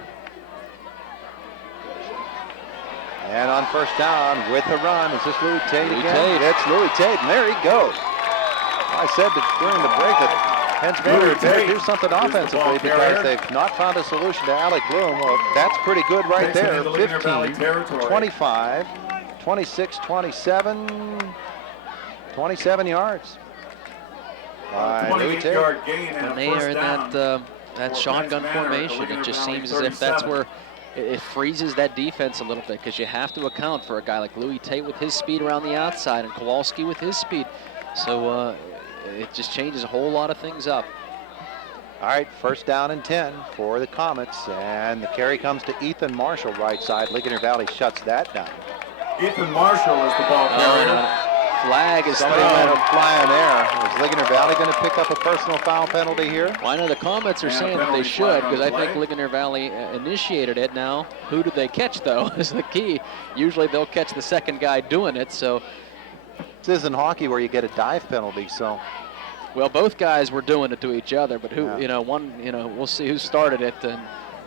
And on first down with the run, is this Louis Tate again? It's Louis Tate, and there he goes. I said that during the break that Penns Manor better do something offensively because they've not found a solution to Alec Bloom. Well, that's pretty good right there. 15, 25, 26, 27, 27 yards. 28-yard gain and when they are in that shotgun formation, it just seems as if that's where it freezes that defense a little bit, because you have to account for a guy like Louis Tate with his speed around the outside and Kowalski with his speed. So it just changes a whole lot of things up. All right, first down and 10 for the Comets, and the carry comes to Ethan Marshall, right side. Ligonier Valley shuts that down. Ethan Marshall is the ball carrier. Flag is Somebody let him fly in there. Is Ligonier Valley going to pick up a personal foul penalty here? Well, I know the Comets are saying that they should, because I think Ligonier Valley initiated it. Now, who did they catch, though, is the key. Usually they'll catch the second guy doing it, so. This isn't hockey where you get a dive penalty, so. Well, both guys were doing it to each other, but who, we'll see who started it, and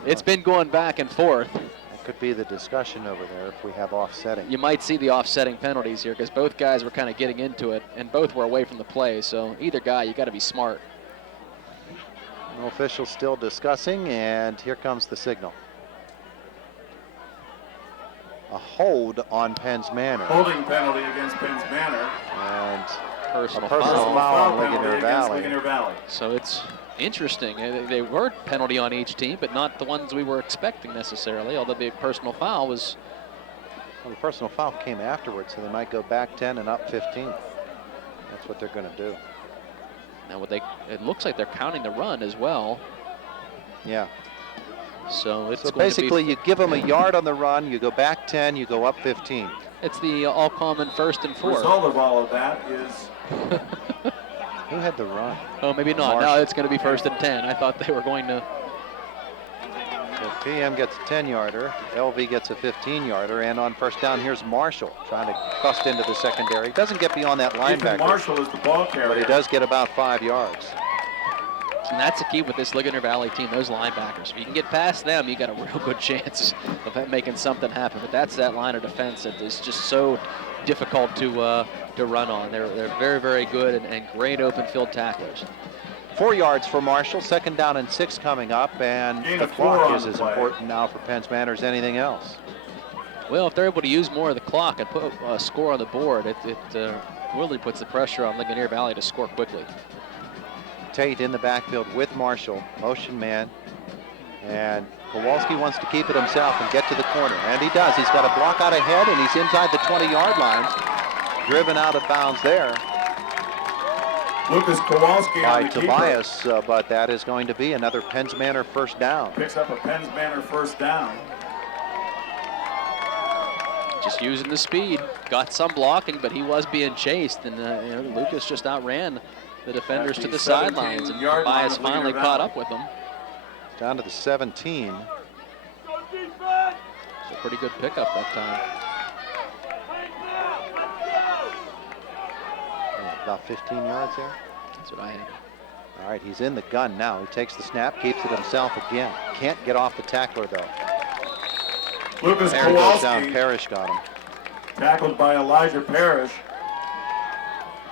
it's been going back and forth. That could be the discussion over there if we have offsetting. You might see the offsetting penalties here, because both guys were kind of getting into it, and both were away from the play, so either guy, you got to be smart. No officials still discussing, and here comes the signal. A hold on Penns Manor. Holding penalty against Penns Manor. And personal a personal foul on Ligonier Valley. So it's interesting. They were penalty on each team, but not the ones we were expecting necessarily, although the personal foul was. Well, the personal foul came afterwards, so they might go back 10 and up 15. That's what they're going to do. Now, it looks like they're counting the run as well. Yeah. So it's basically you give them a yard on the run, you go back 10, you go up 15. It's the all-common 1st and 4th. The result of all of that is. Who had the run? Oh, maybe not. Marshall. Now it's going to be 1st and 10. I thought they were going to. So PM gets a 10-yarder, LV gets a 15-yarder, and on first down, here's Marshall trying to bust into the secondary. Doesn't get beyond that linebacker. Marshall is the ball carrier. But he does get about 5 yards. And that's the key with this Ligonier Valley team, those linebackers. If you can get past them, you got a real good chance of making something happen. But that's that line of defense that is just so difficult to run on. They're very, very good and great open field tacklers. 4 yards for Marshall, 2nd down and 6 coming up, and the clock is as important now for Penns Manor as anything else. Well, if they're able to use more of the clock and put a score on the board, it really puts the pressure on Ligonier Valley to score quickly. Tate in the backfield with Marshall, motion man, and Kowalski wants to keep it himself and get to the corner, and he does. He's got a block out ahead, and he's inside the 20-yard line, driven out of bounds there. Lucas Kowalski by on the Tobias, but that is going to be another Penns Manor first down. Picks up a Penns Manor first down. just using the speed. Got some blocking, but he was being chased, and Lucas just outran the defenders to the sidelines, and Tobias finally caught up with him. Down to the 17. It's a pretty good pickup that time. Yeah, about 15 yards there. That's what I had. All right, he's in the gun now. He takes the snap, keeps it himself again. Can't get off the tackler, though. Lucas There he goes down. Kowalski, Parrish got him. tackled by Elijah Parrish.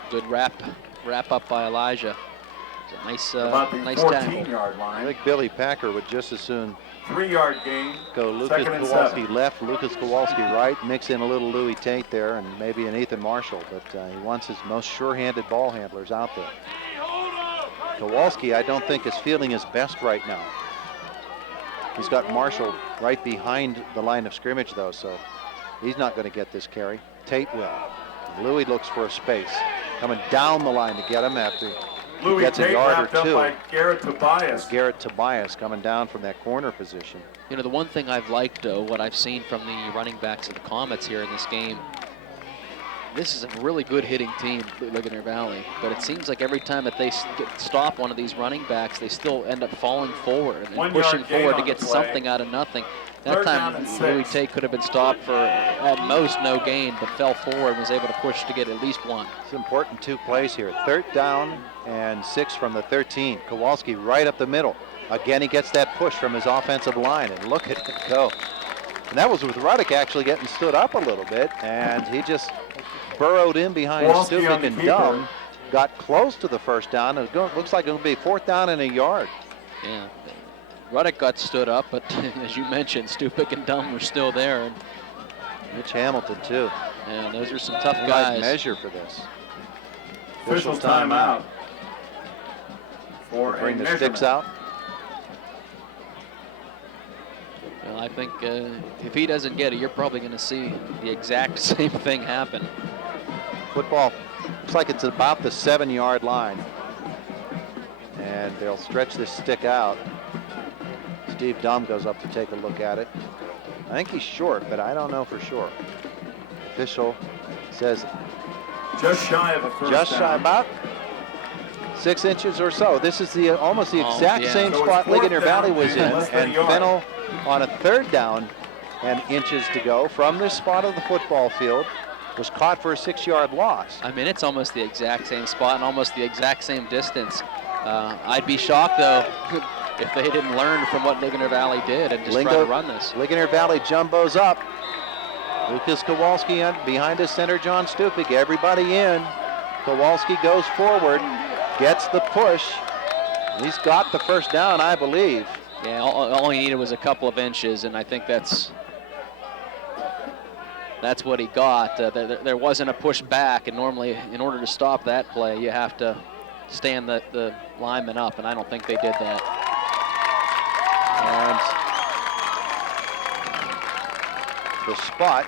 Good wrap up by Elijah. It's a nice, About the nice tackle. 14-yard I line. think Billy Packer would just as soon 3-yard gain. go Lucas Second and Kowalski 7. left, Lucas Kowalski right, mix in a little Louis Tate there, and maybe an Ethan Marshall, but he wants his most sure-handed ball handlers out there. Kowalski, I don't think, is feeling his best right now. He's got Marshall right behind the line of scrimmage, though, so he's not going to get this carry. Tate will. Louis looks for a space, coming down the line to get him after he Louis gets a Tate yard wrapped or up two. by Garrett Tobias. Garrett Tobias coming down from that corner position. You know, the one thing I've liked, though, what I've seen from the running backs of the Comets here in this game, this is a really good hitting team, Ligonier Valley, but it seems like every time that they stop one of these running backs, they still end up falling forward and 1 pushing yard gain forward to on get the play. something out of nothing. That Third down time, and 6. Louis Tate could have been stopped for at most no gain, but fell forward and was able to push to get at least one. It's important 2 plays here. 3rd down and 6 from the 13. Kowalski right up the middle. Again, he gets that push from his offensive line, and look at it go. And that was with Ruddick actually getting stood up a little bit, and he just burrowed in behind Kowalski on Stupik the and keeper. Dumb. Got close to the 1st down. Looks like it'll be 4th down and a yard. Yeah, Ruddick got stood up, but as you mentioned, Stupik and Dunn were still there. And Mitch Hamilton, too. yeah, those are some tough They might guys. measure for this. Official timeout. For a Bring the measurement. sticks out. Well, I think if he doesn't get it, you're probably going to see the exact same thing happen. Football looks like it's about the 7-yard line. And they'll stretch this stick out. Steve Dunn goes up to take a look at it. I think he's short, but I don't know for sure. Official says Just shy of a first just down. shy, about 6 inches or so. This is the almost the exact yeah. same So it's spot 4th Ligonier Valley down was in, and less than a and yard. Fennel on a 3rd down and inches to go from this spot of the football field was caught for a 6-yard loss. I mean, it's almost the exact same spot and almost the exact same distance. I'd be shocked, though, if they didn't learn from what Ligonier Valley did and just try to run this. Ligonier Valley jumbos up. Lucas Kowalski behind his center, John Stupik. Everybody in. Kowalski goes forward, gets the push. He's got the 1st down, I believe. Yeah, all he needed was a couple of inches, and I think that's what he got. There wasn't a push back, and normally, in order to stop that play, you have to stand the lineman up, and I don't think they did that. And the spot.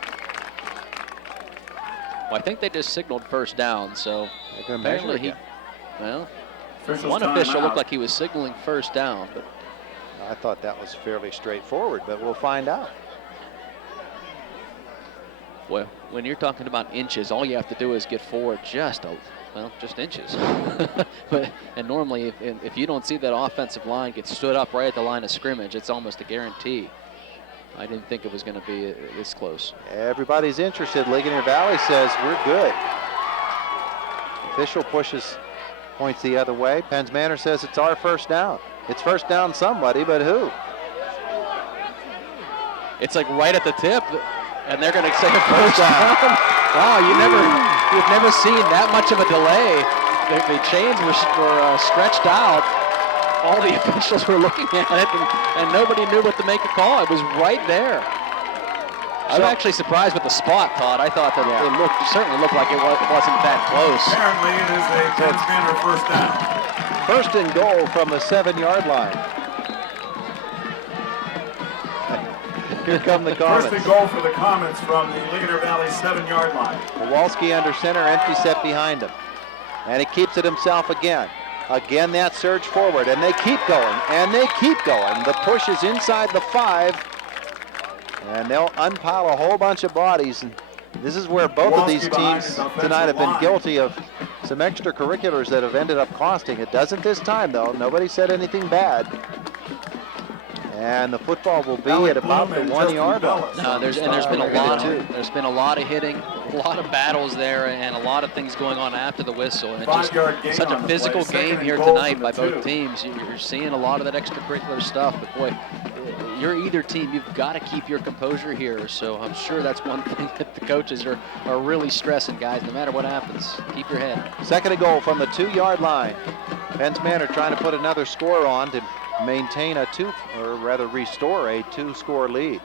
Well, I think they just signaled 1st down, so They're going to measure apparently again. Official's one official timeout. looked like he was signaling 1st down, but I thought that was fairly straightforward, but we'll find out. well, when you're talking about inches, all you have to do is get forward just inches. And normally, if you don't see that offensive line get stood up right at the line of scrimmage, it's almost a guarantee. I didn't think it was going to be this close. Everybody's interested. Ligonier Valley says we're good. Official points the other way. Penns Manor says it's our 1st down. It's 1st down somebody, but who? It's like right at the tip, and they're going to say a 1st down. Wow, you've never seen that much of a delay. The chains were stretched out. All the officials were looking at it, and nobody knew what to make a call. It was right there. I'm actually surprised with the spot, Todd. I thought that it certainly looked like it wasn't that close. Apparently, it is a Penns Manor 1st down. 1st and goal from the 7-yard line. Here come the Comets. 1st and goal for the Comets from the Ligonier Valley 7-yard line. Kowalski under center, empty set behind him. And he keeps it himself again. Again, that surge forward, and they keep going, and they keep going. The push is inside the 5. And they'll unpile a whole bunch of bodies. And this is where both of these teams tonight have been guilty of some extracurriculars that have ended up costing. It doesn't this time, though. Nobody said anything bad. And the football will be at about the 1 yard line. No, there's been a lot of hitting, a lot of battles there, and a lot of things going on after the whistle. And it's just such a physical game here tonight by both teams. You're seeing a lot of that extracurricular stuff, but boy, you're either team, you've got to keep your composure here. So I'm sure that's one thing that the coaches are really stressing, guys. No matter what happens, keep your head. Second and goal from the 2 yard line. Penns Manor trying to put another score on to maintain restore a 2-score lead.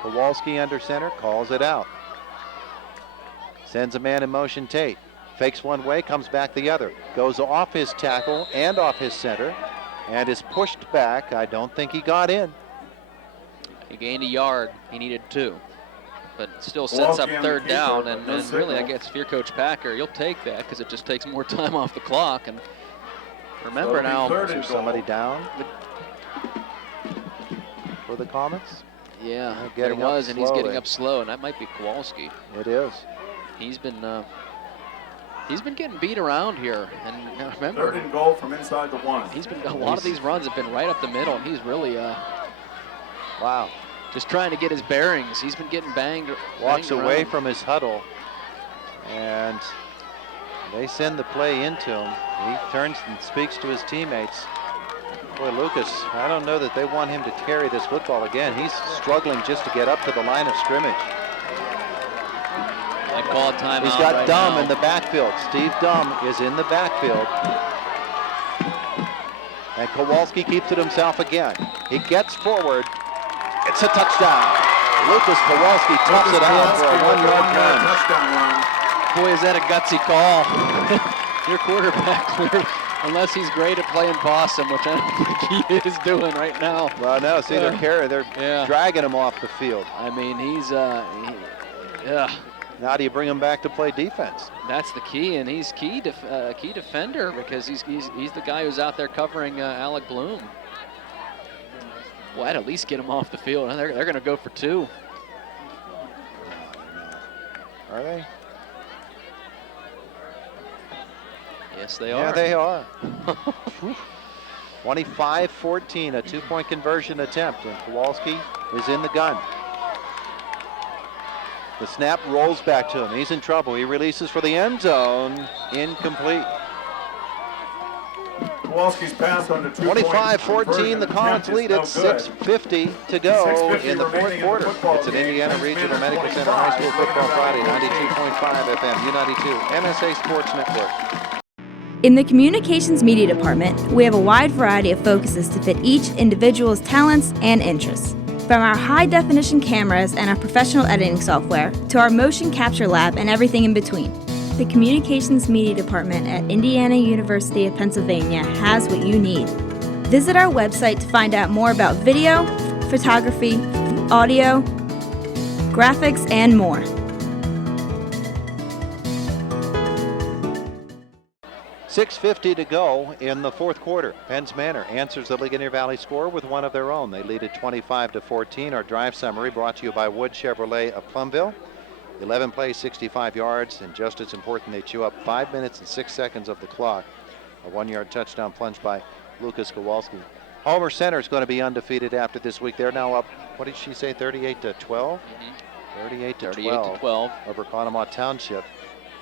Kowalski under center, calls it out. Sends a man in motion, Tate. Fakes one way, comes back the other. Goes off his tackle and off his center and is pushed back. I don't think he got in. He gained a yard, he needed 2. But still sets up third down, and really, I guess if you're Coach Packer, you'll take that because it just takes more time off the clock. And remember now, is there somebody down for the Comets? Yeah, there was, and he's getting up slow, and that might be Kowalski. It is. He's been getting beat around here, and remember, 3rd and goal from inside the 1. He's been a lot of these runs have been right up the middle, and he's really wow, just trying to get his bearings. He's been getting banged. Walks away from his huddle, and they send the play into him. He turns and speaks to his teammates. Boy, Lucas, I don't know that they want him to carry this football again. He's struggling just to get up to the line of scrimmage. I call a timeout. He's got right Dumb now in the backfield. Steve Dumb is in the backfield. And Kowalski keeps it himself again. He gets forward. It's a touchdown. Lucas Kowalski touched it out for a 1 yard run. Boy, is that a gutsy call. Your quarterback, unless he's great at playing possum, which I don't think he is doing right now. Well, no, see, they're dragging him off the field. I mean, he's, Now do you bring him back to play defense? That's the key, and he's key defender because he's the guy who's out there covering Alec Bloom. Well, I'd at least get him off the field. They're going to go for 2. Are they? Yes, they are. Yeah, they are. 25-14, a 2-point conversion attempt, and Kowalski is in the gun. The snap rolls back to him. He's in trouble. He releases for the end zone. Incomplete. Kowalski's pass on the 25-14, the Comets lead it. 6:50 to go in the 4th quarter. It's an Indiana Regional Medical Center High School Football Friday, 92.5 FM, U92, MSA Sports Network. In the Communications Media Department, we have a wide variety of focuses to fit each individual's talents and interests. From our high-definition cameras and our professional editing software, to our motion capture lab and everything in between. The Communications Media Department at Indiana University of Pennsylvania has what you need. Visit our website to find out more about video, photography, audio, graphics, and more. .650 to go in the 4th quarter. Penns Manor answers the Ligonier Valley score with one of their own. They lead it 25-14. Our drive summary brought to you by Wood Chevrolet of Plumville. 11 plays, 65 yards, and just as important, they chew up 5 minutes and 6 seconds of the clock. A 1-yard touchdown plunge by Lucas Kowalski. Homer Center is going to be undefeated after this week. They're now up, what did she say, 38-12? 38-12 over Conemaugh Township.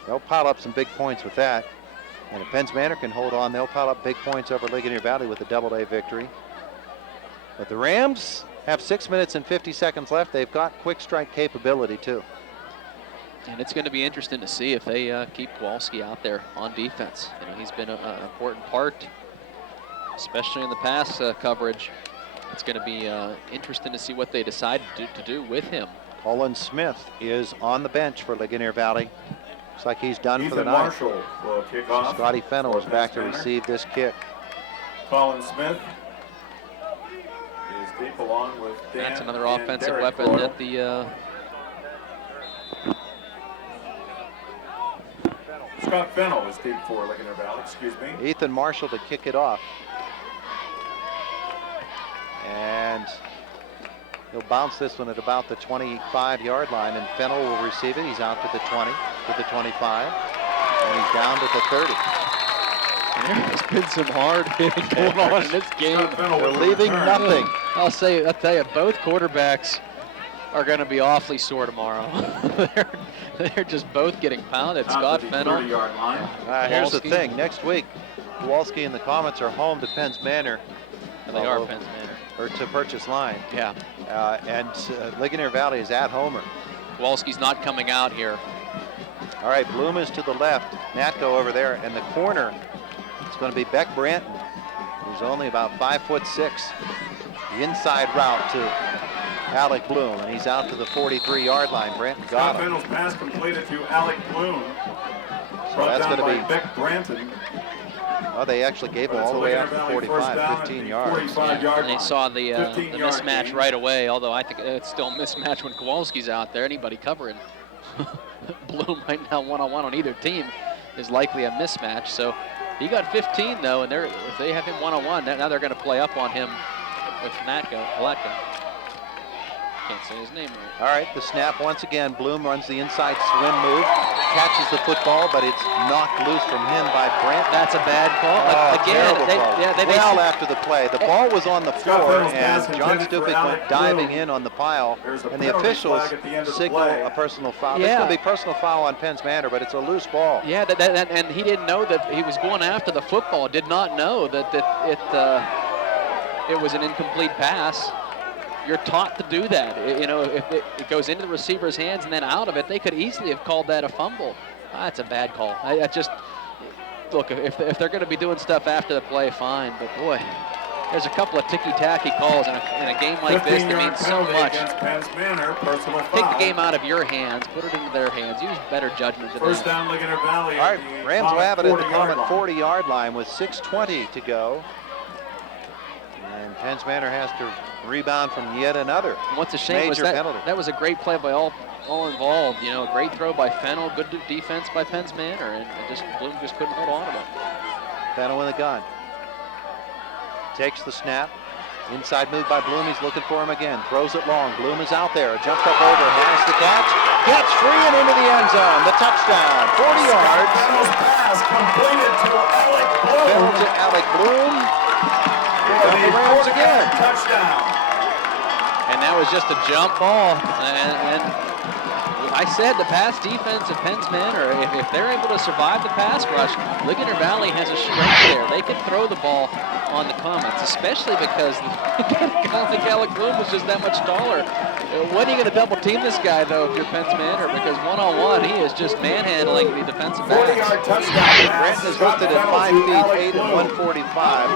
They'll pile up some big points with that. And if Penns Manor can hold on, they'll pile up big points over Ligonier Valley with a double-A victory. But the Rams have 6 minutes and 50 seconds left. They've got quick strike capability, too. And it's going to be interesting to see if they keep Kowalski out there on defense. You know, he's been an important part, especially in the pass coverage. It's going to be interesting to see what they decide to do with him. Colin Smith is on the bench for Ligonier Valley. Looks like he's done Ethan for the night. Marshall will kick off. Scotty Fennell is back to receive this kick. Colin Smith is deep along with Dan. That's another offensive weapon that the Scott Fennell is deep for Ligonier Valley, excuse me. Ethan Marshall to kick it off. And He'll bounce this one at about the 25-yard line, and Fennell will receive it. He's out to the 20, to the 25, and he's down to the 30. There's been some hard hitting going on in this game. They're leaving nothing. I'll tell you, both quarterbacks are going to be awfully sore tomorrow. they're just both getting pounded. Scott Fennell. Here's the thing. Next week, Kowalski and the Comets are home to Penn's Manor. They are Penn's Manor. Or to Purchase Line. Yeah. And Ligonier Valley is at Homer. Kowalski's not coming out here. All right, Bloom is to the left. Natko over there. And the corner, it's going to be Beck Branton, who's only about 5'6". The inside route to Alec Bloom, and he's out to the 43-yard line. Branton got him. Fennell's pass completed to Alec Bloom. So that's going to be Beck Branton. Oh, they actually gave him all the way out to 45, 15 yards. Yeah, and they saw the mismatch right away, although I think it's still a mismatch when Kowalski's out there. Anybody covering Bloom right now one-on-one on either team is likely a mismatch. So he got 15, though, and if they have him one-on-one, now they're going to play up on him with Palatko. Can't say his name right. All right, the snap once again. Bloom runs the inside swim move, catches the football, but it's knocked loose from him by Branton. That's a bad call. Well, after the play, the ball was on the floor, and John Stupik went diving in on the pile, and the officials signal a personal foul. It's going to be personal foul on Penn's Manor, but it's a loose ball. Yeah, and he didn't know that he was going after the football. Did not know that it was an incomplete pass. You're taught to do that. If it goes into the receiver's hands and then out of it, they could easily have called that a fumble. That's a bad call. I just look, if they're going to be doing stuff after the play, fine. But boy, there's a couple of ticky-tacky calls in a game like this that means so much. Take the game out of your hands, put it into their hands. Use better judgment than First down, Ligonier Valley. All right, Rams will have it at the Comet 40-yard line with 6:20 to go. And Penn's Manor has to rebound from yet another What's a shame was that was a great play by all involved. A great throw by Fennell, good defense by Penn's Manor, and Bloom just couldn't hold on to it. Fennell in the gun. Takes the snap. Inside move by Bloom. He's looking for him again. Throws it long. Bloom is out there. Jumps up over. Has the catch. Gets free and into the end zone. The touchdown. 40 yards. Fennell's pass completed to Alec Bloom. Fennell to Alec Bloom. The Rams again. Touchdown. And that was just a jump ball. And I said the pass defense of Penn's Manor, if they're able to survive the pass rush, Ligonier Valley has a strength there. They can throw the ball on the Comets, especially because Alec Bloom was just that much taller. When are you going to double team this guy, though, if you're Penn's Manor? Because one-on-one, he is just manhandling the defensive backs. 40-yard touchdown. Branton is listed at 5'8" and 145.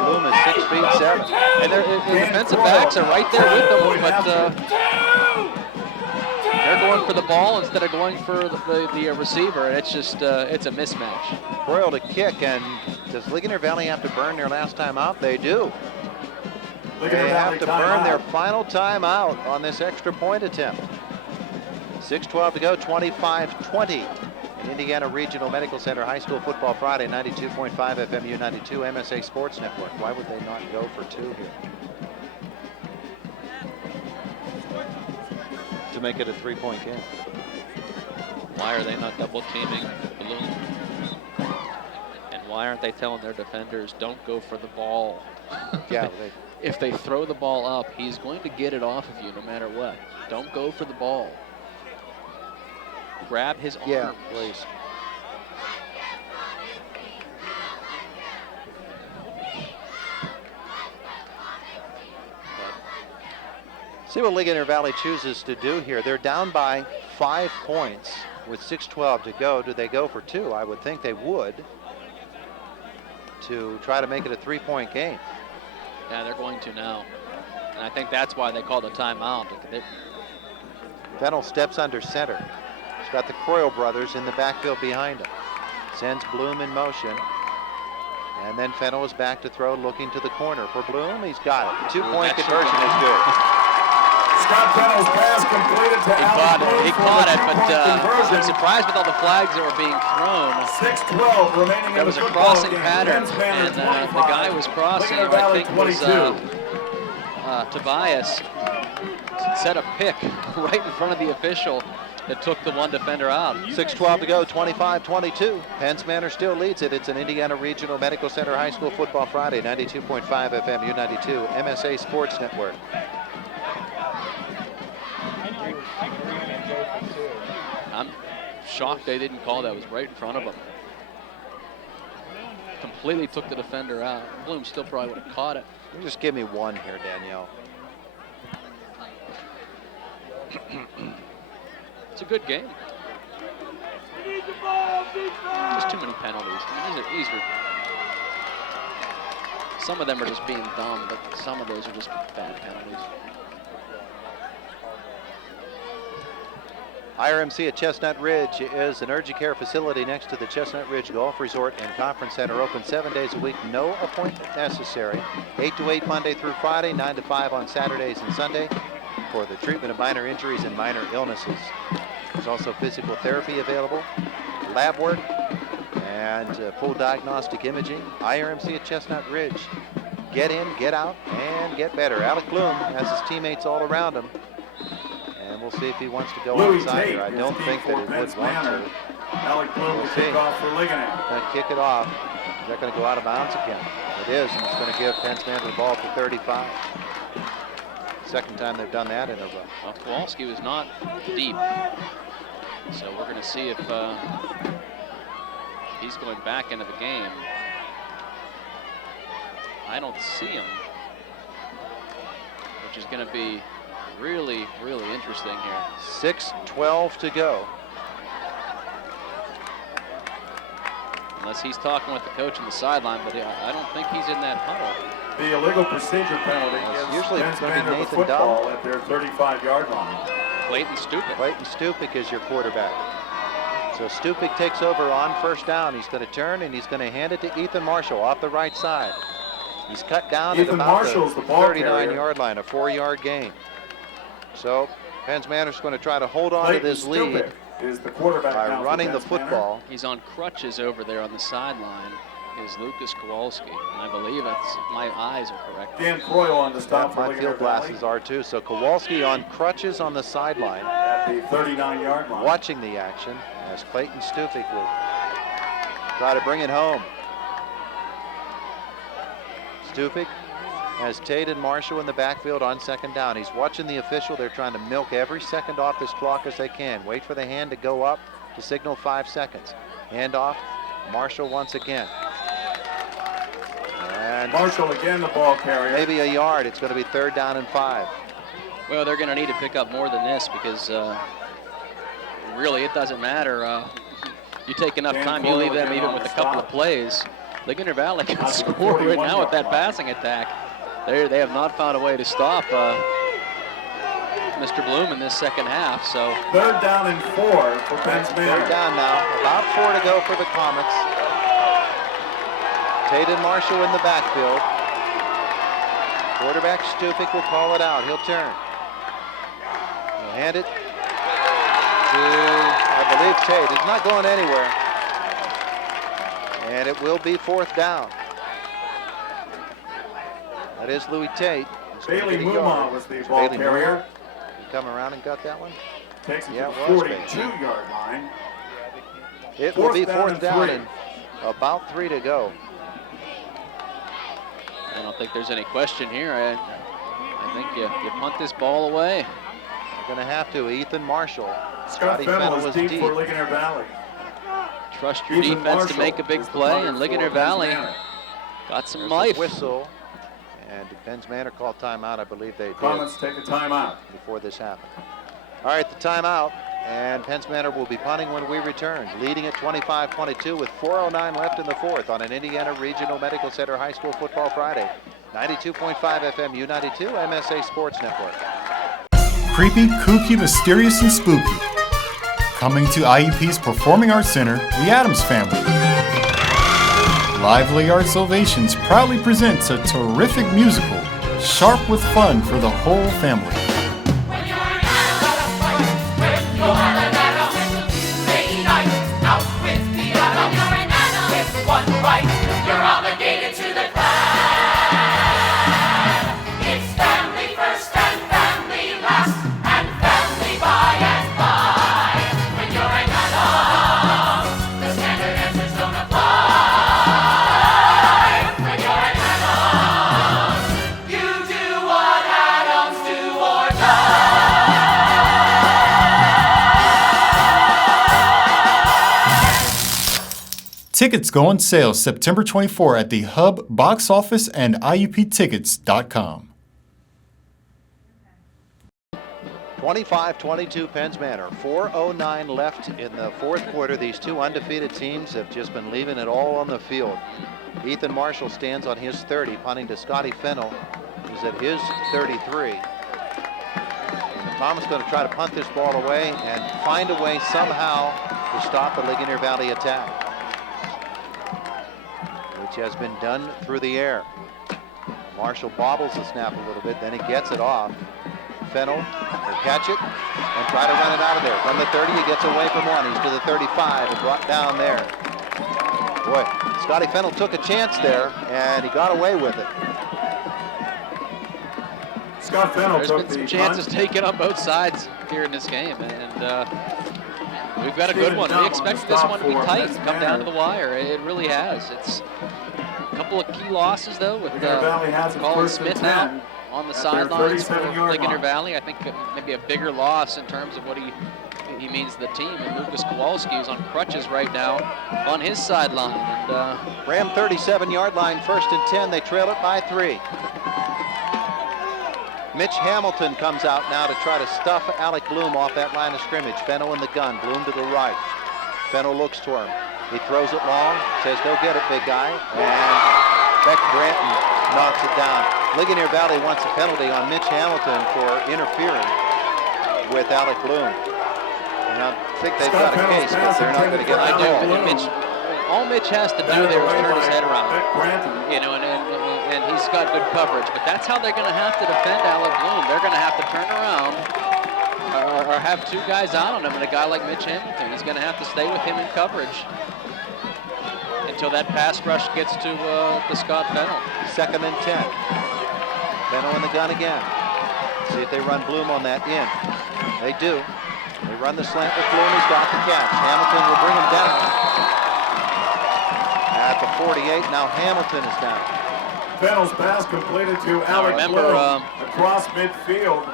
Bloom is 6'7". And the defensive backs are right there with them, but they're going for the ball instead of going for the receiver. It's just it's a mismatch. Royal to kick, and does Ligonier Valley have to burn their last time out? They do. They have to burn their final time out on this extra point attempt. 6:12 to go, 25-20. Indiana Regional Medical Center High School Football Friday, 92.5 FMU 92 MSA Sports Network. Why would they not go for two here? To make it a 3-point game. Why are they not double teaming Bloom? And why aren't they telling their defenders, don't go for the ball? Yeah. If they throw the ball up, he's going to get it off of you no matter what. Don't go for the ball. Grab his arm. Yeah, please. See what Ligonier Valley chooses to do here. They're down by 5 points with 6:12 to go. Do they go for two? I would think they would, to try to make it a 3-point game. Yeah, they're going to now. And I think that's why they called a timeout. Fennell steps under center. He's got the Croyle brothers in the backfield behind him. Sends Bloom in motion. And then Fennell is back to throw, looking to the corner for Bloom. He's got it. The 2-point conversion is good. Scott Fennell's pass completed to Alec Bloom. He caught it, but I'm surprised with all the flags that were being thrown. 6:12 remaining There was a crossing pattern, and the guy was crossing, I think was Tobias. set a pick right in front of the official that took the one defender out. 6:12 to go, 25-22. Penns Manor still leads it. It's an Indiana Regional Medical Center High School Football Friday, 92.5 FM U92, MSA Sports Network. I'm shocked they didn't call that. It was right in front of him. Completely took the defender out. Bloom still probably would have caught it. Just give me one here, Danielle. It's a good game. Just too many penalties. I mean, these are some of them are just being dumb, but some of those are just bad penalties. IRMC at Chestnut Ridge is an urgent care facility next to the Chestnut Ridge Golf Resort and Conference Center, open 7 days a week, no appointment necessary. 8 to 8 Monday through Friday, 9 to 5 on Saturdays and Sunday for the treatment of minor injuries and minor illnesses. There's also physical therapy available, lab work, and full diagnostic imaging. IRMC at Chestnut Ridge. Get in, get out, and get better. Alec Bloom has his teammates all around him. And we'll see if he wants to go outside here. I don't think that he would want to. Alec Bloom will kick off for Ligonier. Going to kick it off. Is that going to go out of bounds again? It is, and it's going to give Penns Manor the ball for 35. Second time they've done that in a row. Well, Kowalski was not deep, so we're going to see if he's going back into the game. I don't see him, which is going to be really, really interesting here. 6:12 to go. Unless he's talking with the coach on the sideline, but I don't think he's in that huddle. The illegal procedure penalty gives usually Penns going to be Manor the Nathan football Dowd. at their 35-yard line. Clayton Stupic. Clayton Stupic is your quarterback. So Stupic takes over on first down. He's going to turn and he's going to hand it to Ethan Marshall off the right side. He's cut down at Ethan about Marshall's the the ball 39-yard line, a 4-yard gain. So Penns Manor's going to try to hold on to this lead is the quarterback by now running for the Penns Manor. football. He's on crutches over there on the sideline. Is Lucas Kowalski, and I believe it's my eyes are correct. Dan Croyle on the stop for My Ligonier field Valley glasses are too. So Kowalski on crutches on the sideline, at the 39-yard line. watching the action as Clayton Stupic will try to bring it home. Stupic has Tate and Marshall in the backfield on second down. He's watching the official. They're trying to milk every second off this clock as they can. Wait for the hand to go up to signal 5 seconds. Hand off, Marshall once again. And Marshall again, the ball carrier. maybe a yard. It's going to be 3rd down and 5. Well, they're going to need to pick up more than this because really it doesn't matter. You take enough Dan time, you Croyle leave them again even on with the a couple stop. of plays. Ligonier Valley can Out to the score right now with 41-yard that line. passing attack. They have not found a way to stop Mr. Bloom in this second half. So 3rd down and 4 for Penns Manor. 3rd down now. About 4 to go for the Comets. Tate and Marshall in the backfield. Quarterback Stupic will call it out. He'll turn. He'll hand it to, I believe, Tate. It's not going anywhere. And it will be 4th down. That is Louis Tate. He's going to Bailey get a yard. Muma was the It's ball Bailey carrier. Muma. He come around and got that one. Takes it Yeah, to it the was Bailey. 42-yard line. It will be 4th 4th down and and about 3 to go. I don't think there's any question here. I think you punt this ball away. You're going to have to. Ethan Marshall. Scott Scotty Fennell Fennell is was deep deep. for Ligonier Valley. Trust your Ethan defense to Marshall make a big is the play, punter and for Ligonier Penns Valley Manor. got some There's a life. whistle. And Penns Manor called timeout. I believe they did Comets take a timeout. before this happened. All right, the timeout. And Penns Manor will be punting when we return, leading at 25-22 with 4:09 left in the 4th on an Indiana Regional Medical Center High School Football Friday. 92.5 FM U92 MSA Sports Network. Creepy, kooky, mysterious, and spooky. Coming to IUP's Performing Arts Center, the Addams Family. Lively Arts Ovations proudly presents a terrific musical, sharp with fun for the whole family. When you're an Adam, when you're an Adam, late night out with the Adam. When you're an Adam, with one right, you're obligated to the clan. It's family first and family last. Tickets go on sale September 24 at the Hub box office and IUPtickets.com. 25-22 Penns Manor. 4:09 left in the fourth quarter. These two undefeated teams have just been leaving it all on the field. Ethan Marshall stands on his 30, punting to Scotty Fennell, who's at his 33. Thomas going to try to punt this ball away and find a way somehow to stop the Ligonier Valley attack, which has been done through the air. Marshall bobbles the snap a little bit, then he gets it off. Fennell will catch it and try to run it out of there. From the 30, he gets away from one. He's to the 35 and brought down there. Boy, Scotty Fennell took a chance there, and he got away with it. Scott Fennell There's been some chances taken on both sides here in this game, and we've got a good one. We expected this one to be tight and come down to the wire. It really has. It's a couple of key losses, though, with Colin Smith now on the sidelines for Ligonier Valley. I think maybe a bigger loss in terms of what he means to the team. And Lucas Kowalski is on crutches right now on his sideline. And Ram 37-yard line, 1st and 10. They trail it by 3. Mitch Hamilton comes out now to try to stuff Alec Bloom off that line of scrimmage. Fennell in the gun, Bloom to the right. Fennell looks to him. He throws it long, says, go get it, big guy. And Beck Branton knocks it down. Ligonier Valley wants a penalty on Mitch Hamilton for interfering with Alec Bloom. And I think they've got a case, but they're not going to get the call. All Mitch has to do there is turn his head around, you know, and he's got good coverage. But that's how they're going to have to defend Alec Bloom. They're going to have to turn around or have two guys out on him, and a guy like Mitch Hamilton. He's going to have to stay with him in coverage until that pass rush gets to Scott Fennell. 2nd and 10. Fennell in the gun again. See if they run Bloom on that in. They do. They run the slant with Bloom. He's got the catch. Hamilton will bring him down. At the 48, now Hamilton is down. Fennell's pass completed to Alec Bloom across midfield.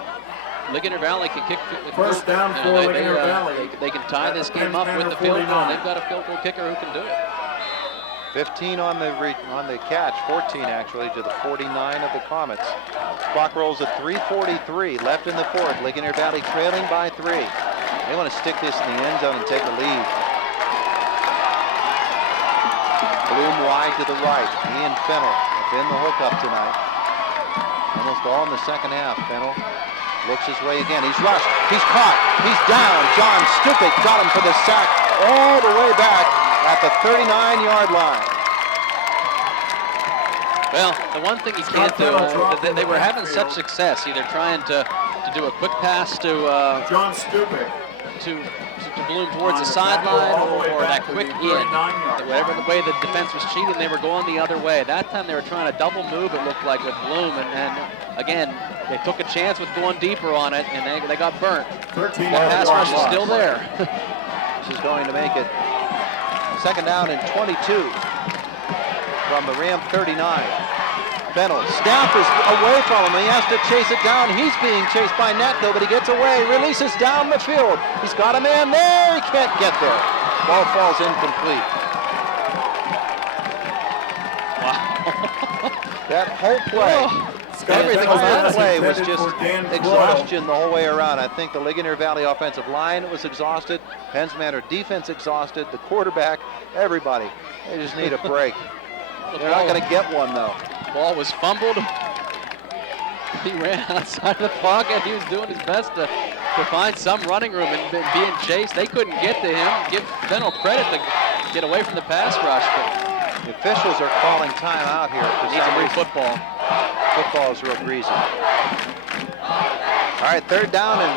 Ligonier Valley can kick. First down for Ligonier Valley. They can tie this game up with the field goal. They've got a field goal kicker who can do it. 15 on the catch, 14 actually to the 49 of the Comets. Clock rolls at 3:43 left in the fourth. Ligonier Valley trailing by 3. They want to stick this in the end zone and take a lead. Bloom wide to the right. He and Fennell have been the hookup tonight. Almost all in the second half. Fennell looks his way again. He's rushed. He's caught. He's down. John Stupic got him for the sack all the way back at the 39-yard line. Well, the one thing you can't do, they were having such success, either trying to do a quick pass to John Stupic to Bloom towards the sideline, or that quick in. Whatever the way the defense was cheating, they were going the other way. That time they were trying to double move, it looked like, with Bloom, and again, they took a chance with going deeper on it, and they got burnt. The pass rush is still there. This is going to make it 2nd down and 22 from the Ram 39. Fennell, snap is away from him. He has to chase it down. He's being chased by Natko, but he gets away. Releases down the field. He's got a man there. He can't get there. Ball falls incomplete. Wow. That whole play, everything about that play was just exhaustion the whole way around. I think the Ligonier Valley offensive line was exhausted. Penns Manor defense exhausted. The quarterback, everybody. They just need a break. They're not going to get one, though. Ball was fumbled. He ran outside of the pocket. He was doing his best to find some running room and being chased. They couldn't get to him. Give Fennell credit to get away from the pass rush. But the officials are calling time out here. Needs to be football. Football is real greasy. All right, 3rd down and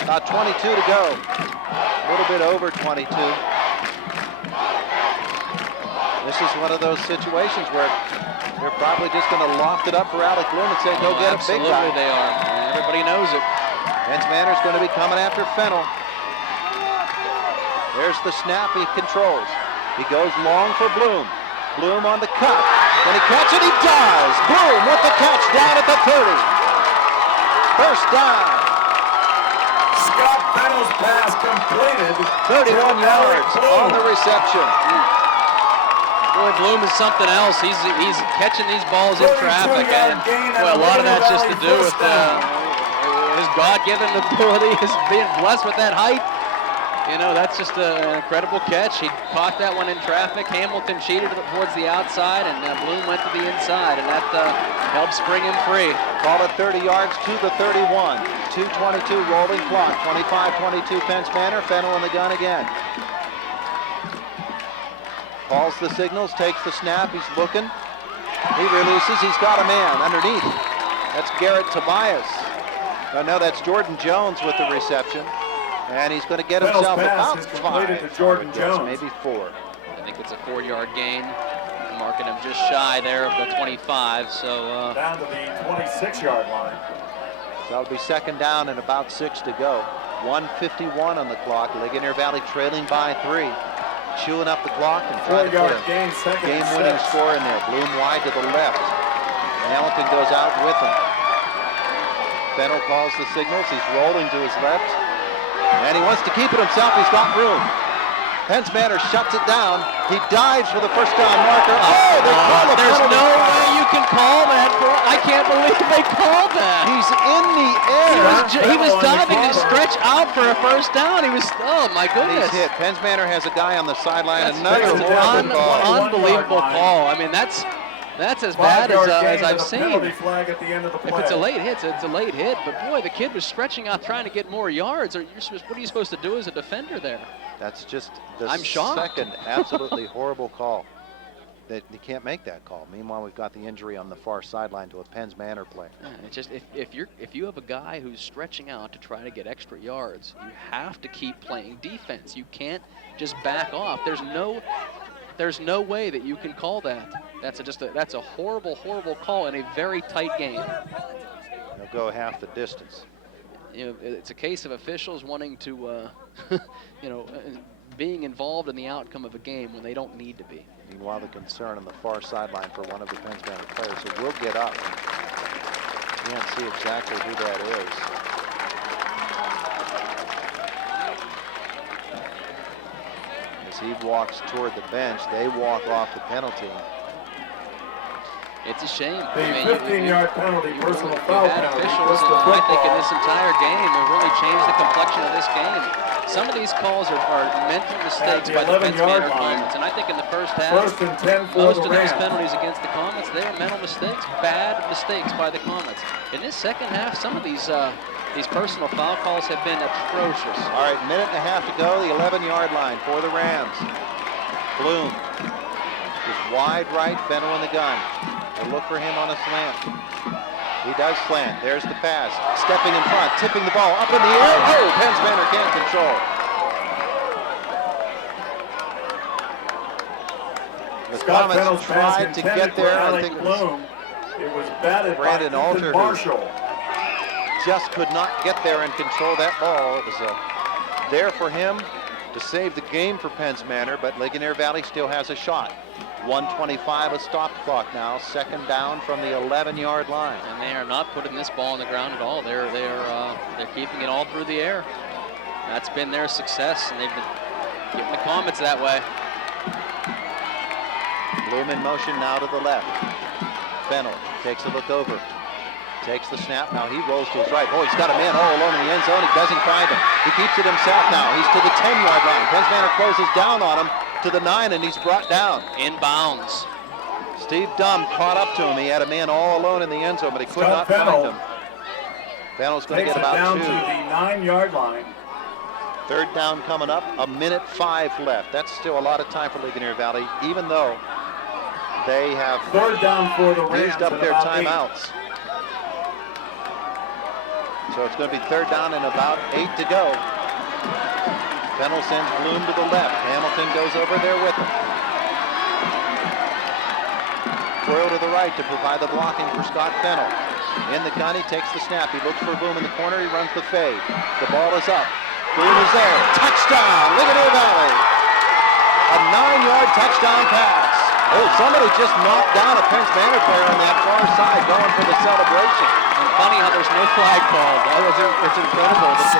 about 22 to go. A little bit over 22. This is one of those situations where they're probably just going to loft it up for Alec Bloom and say, go get a big guy. Absolutely they are. Everybody knows it. Penns Manor's going to be coming after Fennell. There's the snap he controls. He goes long for Bloom. Bloom on the cut. Can he catch it? He does. Bloom with the catch down at the 30. 1st down. Scott Fennell's pass completed. 31 yards on the reception. Boy, Bloom is something else. He's catching these balls in traffic, and boy, a lot of that's just to do with his God-given ability, his being blessed with that height. You know, that's just an incredible catch. He caught that one in traffic. Hamilton cheated towards the outside, and Bloom went to the inside, and that helped spring him free. Call it 30 yards to the 31. 2:22 rolling clock. 25-22 Pence Manor. Fennell in the gun again. Calls the signals, takes the snap. He's looking. He releases. He's got a man underneath. That's Garrett Tobias. Oh, no, that's Jordan Jones with the reception. And he's going to get himself about 5 to Jordan Jones. Maybe 4. I think it's a 4-yard gain, marking him just shy there of the 25. So down to the 26-yard line. So that'll be second down and about 6 to go. 1:51 on the clock. Ligonier Valley trailing by 3. Chewing up the clock and trying to put a game-winning score in there. Bloom wide to the left. Hamilton goes out with him. Fennell calls the signals. He's rolling to his left. And he wants to keep it himself. He's got room. Pence Manor shuts it down. He dives for the first down marker. Oh, they call the there's penalty. no way you can call that. I can't believe they called that. He's in the air. He was diving to stretch out for a first down. He was, oh my goodness. He's hit. Pence Manor has a guy on the sideline. That's Another unbelievable call. I mean, that's as bad as I've seen. Flag at the end of the play. If it's a late hit, it's a late hit. But boy, the kid was stretching out trying to get more yards. What are you supposed to do as a defender there? That's just the I'm shocked. second absolutely horrible call. That you can't make that call. Meanwhile, we've got the injury on the far sideline to a Pence Manor player. Yeah, it's just if you have a guy who's stretching out to try to get extra yards, you have to keep playing defense. You can't just back off. There's no way that you can call that. That's a horrible call in a very tight game. He'll go half the distance. You know, it's a case of officials wanting to, being involved in the outcome of a game when they don't need to be. Meanwhile, the concern on the far sideline for one of the Pence Manor players, so we'll get up. You can't see exactly who that is. As he walks toward the bench, they walk off the penalty. It's a shame. The 15-yard penalty, personal foul penalty. Officials, I think, in this entire game have really changed the complexion of this game. Some of these calls are mental mistakes by the Pence Manor Comets, and I think in the first half, most of those penalties against the Comets, they are mental mistakes, bad mistakes by the Comets. In this second half, some of these personal foul calls have been atrocious. All right, minute and a half to go, the 11-yard line for the Rams. Bloom is wide right, Fennell in the gun. They look for him on a slant. He does slant. There's the pass. Stepping in front, tipping the ball up in the air. Oh, Pence Manor can't control. The Comets tried to get there. I think it was batted Brandon by Alter, Marshall. Just could not get there and control that ball. It was there for him to save the game for Pence Manor, but Ligonier Valley still has a shot. 1:25 a stop clock now. Second down from the 11-yard line. And they are not putting this ball on the ground at all. They're keeping it all through the air. That's been their success, and they've been getting the Comets that way. Bloom in motion now to the left. Fennell takes a look over. Takes the snap. Now he rolls to his right. Oh, he's got a man all alone in the end zone. He doesn't find him. He keeps it himself now. He's to the 10-yard line. Pence Manor closes down on him to the 9, and he's brought down. Inbounds. Steve Dunn caught up to him. He had a man all alone in the end zone, but he could not find him. Fennell's going to get about 2. Down to the 9-yard line. Third down coming up. 1:05 left. That's still a lot of time for Ligonier Valley, even though they have third down for the Rams used up their timeouts. So it's going to be third down and about 8 to go. Fennell sends Bloom to the left. Hamilton goes over there with him. Twirl to the right to provide the blocking for Scott Fennell. In the gun, he takes the snap. He looks for Bloom in the corner. He runs the fade. The ball is up. Bloom is there. Touchdown, Ligonier Valley. A 9-yard touchdown pass. Oh, somebody just knocked down a Pence Manor player on that far side going for the celebration. And funny how there's no flag called. It's incredible. It's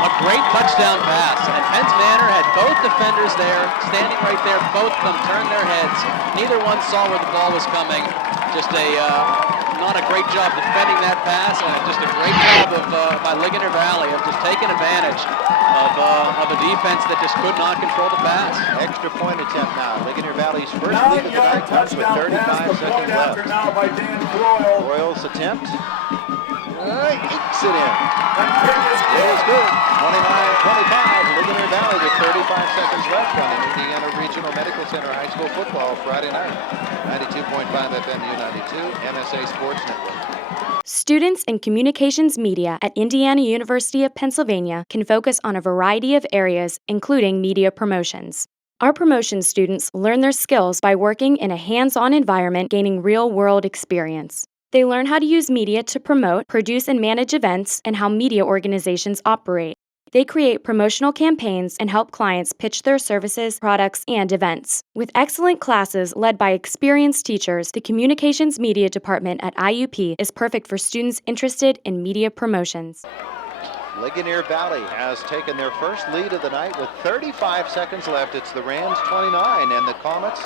a great touchdown pass. And Penns Manor had both defenders there, standing right there. Both of them turned their heads. Neither one saw where the ball was coming. Just not a great job defending that pass, and just a great job by Ligonier Valley of just taking advantage of a defense that just could not control the pass. Extra point attempt now. Ligonier Valley's first lead of the night comes with 35 seconds left. Now by Dan Croyle. Royals attempt. Ekes it in. That kick is It is good. 29-25. Ligonier Valley with 35 seconds left on the Indiana Regional Medical Center High School football Friday night. 92.5 FM U92, MSA Sports Network. Students in communications media at Indiana University of Pennsylvania can focus on a variety of areas, including media promotions. Our promotion students learn their skills by working in a hands-on environment, gaining real-world experience. They learn how to use media to promote, produce, and manage events, and how media organizations operate. They create promotional campaigns and help clients pitch their services, products, and events. With excellent classes led by experienced teachers, the Communications Media Department at IUP is perfect for students interested in media promotions. Ligonier Valley has taken their first lead of the night with 35 seconds left. It's the Rams 29 and the Comets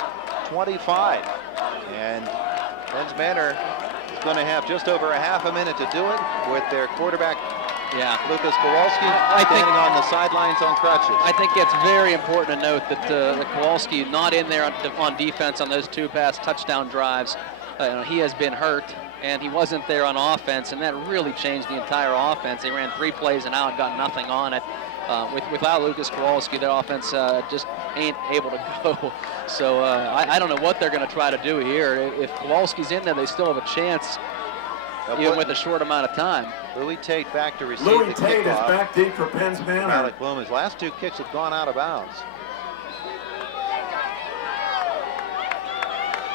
25. And Penns Manor is going to have just over a half a minute to do it with their quarterback Lucas Kowalski standing on the sidelines on crutches. I think it's very important to note that Kowalski not in there on defense on those two past touchdown drives. He has been hurt, and he wasn't there on offense, and that really changed the entire offense. They ran 3 plays and out, got nothing on it. Without Lucas Kowalski, their offense just ain't able to go. So I don't know what they're going to try to do here. If Kowalski's in there, they still have a chance, even with a short amount of time. Louis Tate back to receive Louis the Tate is kickoff. back deep for Penns Manor. Alec Bloom, his last 2 kicks have gone out of bounds.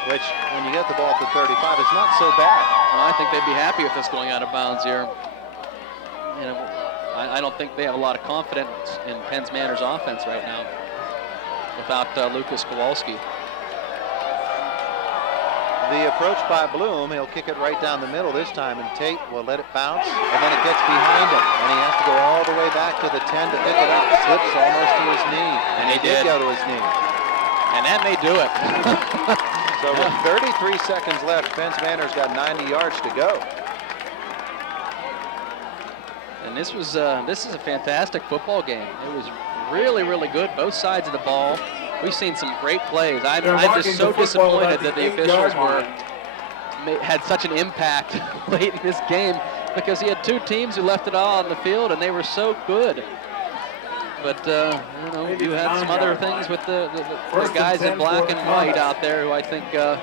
Which, when you get the ball to 35, is not so bad. Well, I think they'd be happy with this going out of bounds here. I don't think they have a lot of confidence in Penns Manor's offense right now without Lucas Kowalski. The approach by Bloom, he'll kick it right down the middle this time, and Tate will let it bounce, and then it gets behind him, and he has to go all the way back to the 10 to pick it up. Slips almost to his knee, and he did go to his knee. And that may do it. So with 33 seconds left, Penns Manor's got 90 yards to go. And this is a fantastic football game. It was really, really good, both sides of the ball. We've seen some great plays. I'm just so disappointed that the officials had such an impact late in this game, because he had 2 teams who left it all on the field, and they were so good. But you had some other things with the guys in black and white out there who I think are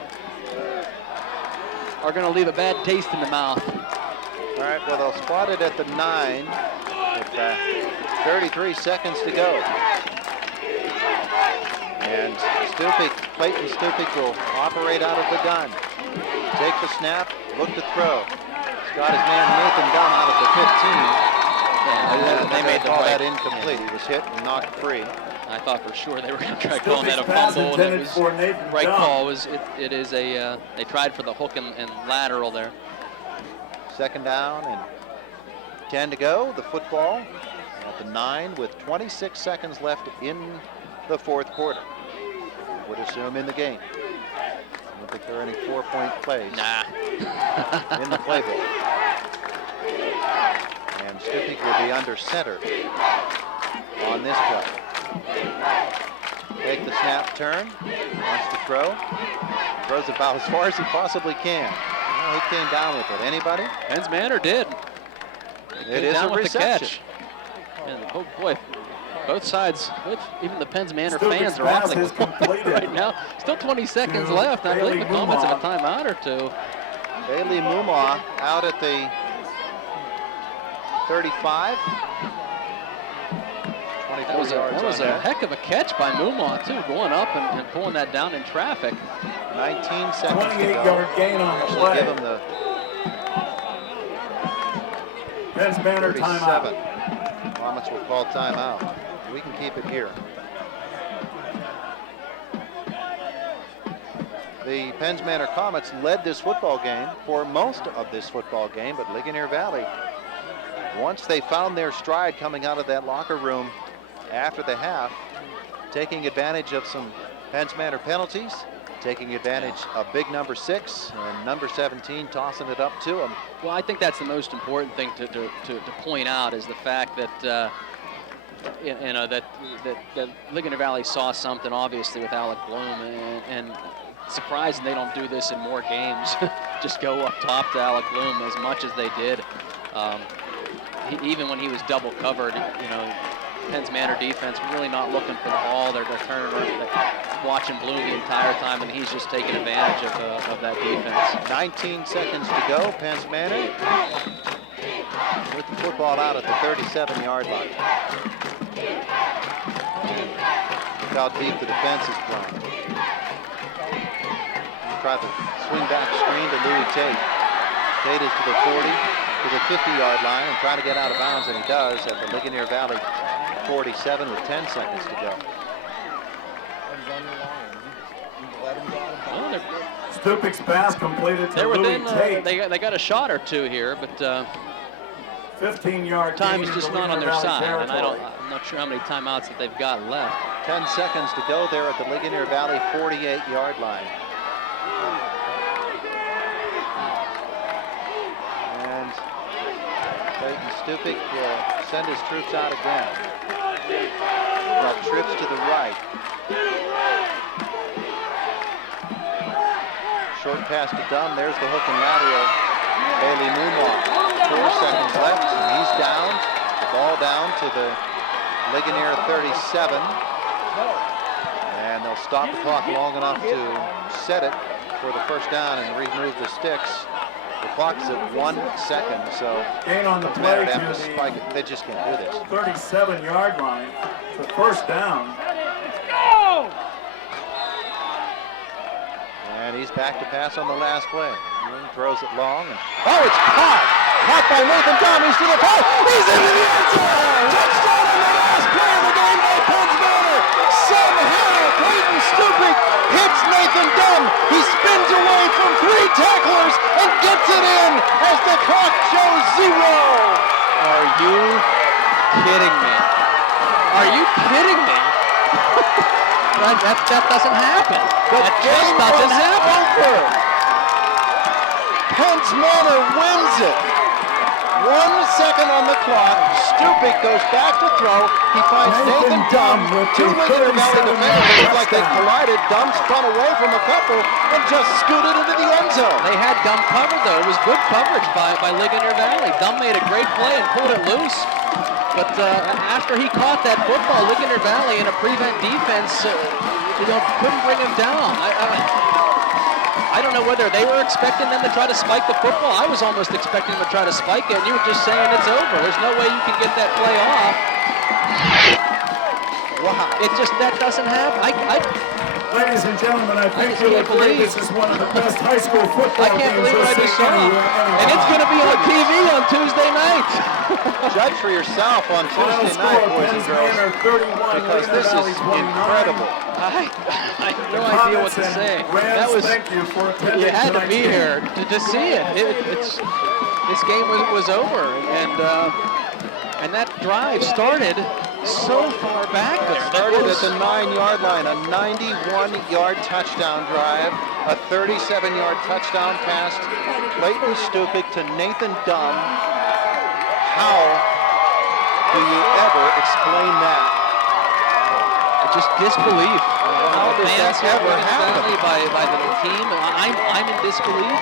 going to leave a bad taste in the mouth. All right, well, they'll spot it at the 9 with 33 seconds to go. And Clayton Stupik will operate out of the gun. Take the snap, look to throw. He's got his man Nathan Dunn out at the 15. They made that incomplete. He was hit and knocked free. I thought for sure they were going to try calling that a fumble. That was right call. It is a they tried for the hook and lateral there. 2nd down and 10 to go. The football at the 9 with 26 seconds left in the 4th quarter. Would assume in the game. I don't think there are any 4-point plays in the playbook. And Stupik will be under center on this play. Take the snap, turn, wants to throw. Throws about as far as he possibly can. Well, he came down with it. Anybody? Penns Manor did. It is a reception. And oh boy, both sides, even the Penns Manor fans are awfully right now. Still 20 seconds left. I believe the Comets have a timeout or 2. Bailey Mumau out at the 35. That was a heck of a catch by Mumau, too, going up and pulling that down in traffic. 19 seconds 28-yard gain on the play. Give him the Penns Manor timeout. Comets will call timeout. We can keep it here. The Penns Manor Comets led this football game for most of this football game, but Ligonier Valley once they found their stride coming out of that locker room after the half, taking advantage of some Penns Manor penalties, taking advantage of big number 6 and number 17 tossing it up to him. Well, I think that's the most important thing to point out is the fact that that Ligonier Valley saw something obviously with Alec Bloom, and surprising they don't do this in more games. Just go up top to Alec Bloom as much as they did. Even when he was double covered, Penns Manor defense really not looking for the ball. They're turning around, watching Bloom the entire time, and he's just taking advantage of that defense. 19 seconds to go. Penns Manor with the football out at the 37-yard line. Look how deep the defense is playing. Try the swing back screen to Louis Tate. Tate is to the 40, to the 50-yard line, and trying to get out of bounds, and he does at the Ligonier Valley 47 with 10 seconds to go. Stupik's pass completed to Louis Tate. They got a shot or two here, but 15-yard time is just not on their side, and I'm not sure how many timeouts that they've got left. 10 seconds to go there at the Ligonier Valley 48-yard line. And Clayton Stupik will send his troops out again. Now trips to the right. Short pass to Dunn. There's the hook and lateral. Bailey Moonwalk. 4 seconds left. And he's down. The ball down to the Ligonier 37. And they'll stop the clock long enough to set it for the first down and remove the sticks. The clock's at 1 second, so gain on the play to spike it. They just can't do this. 37-yard line. It's a first down. And he's back to pass on the last play. Moon throws it long. And, oh, it's caught! Caught by Nathan Dunn. He's to the post. He's into the end zone! Touchdown on the last play of the game by Penns Manor. Somehow, Clayton Stupik hits Nathan Dunn. He spins away from 3 tacklers and gets it in as the clock shows 0. Are you kidding me? Are you kidding me? that doesn't happen. That just doesn't happen. Over. Penns Manor wins it. 1 second on the clock. Stupik goes back to throw. He finds Nathan Dunn. 2 Ligonier Valley defenders look like they collided. Dunn spun away from a couple and just scooted into the end zone. They had Dunn covered, though. It was good coverage by Ligonier Valley. Dunn made a great play and pulled it loose. But after he caught that football, Ligonier Valley in a prevent defense, couldn't bring him down. I don't know whether they were expecting them to try to spike the football. I was almost expecting them to try to spike it, and you were just saying it's over. There's no way you can get that play off. Wow. That doesn't happen. Ladies and gentlemen, I think you'll agree this is one of the best high school football games. I can't believe what I just saw. And it's going to be on TV on Tuesday night. Judge for yourself on Tuesday night, boys and girls, because this is incredible. I have no idea what to say. That was, you had to be here to see it. This game was over, and that drive started so far back there. Started at the 9-yard line, a 91-yard touchdown drive, a 37-yard touchdown pass. Clayton Stupik to Nathan Dunn. How do you ever explain that? Just disbelief. How does that ever happen? By the team. I'm in disbelief.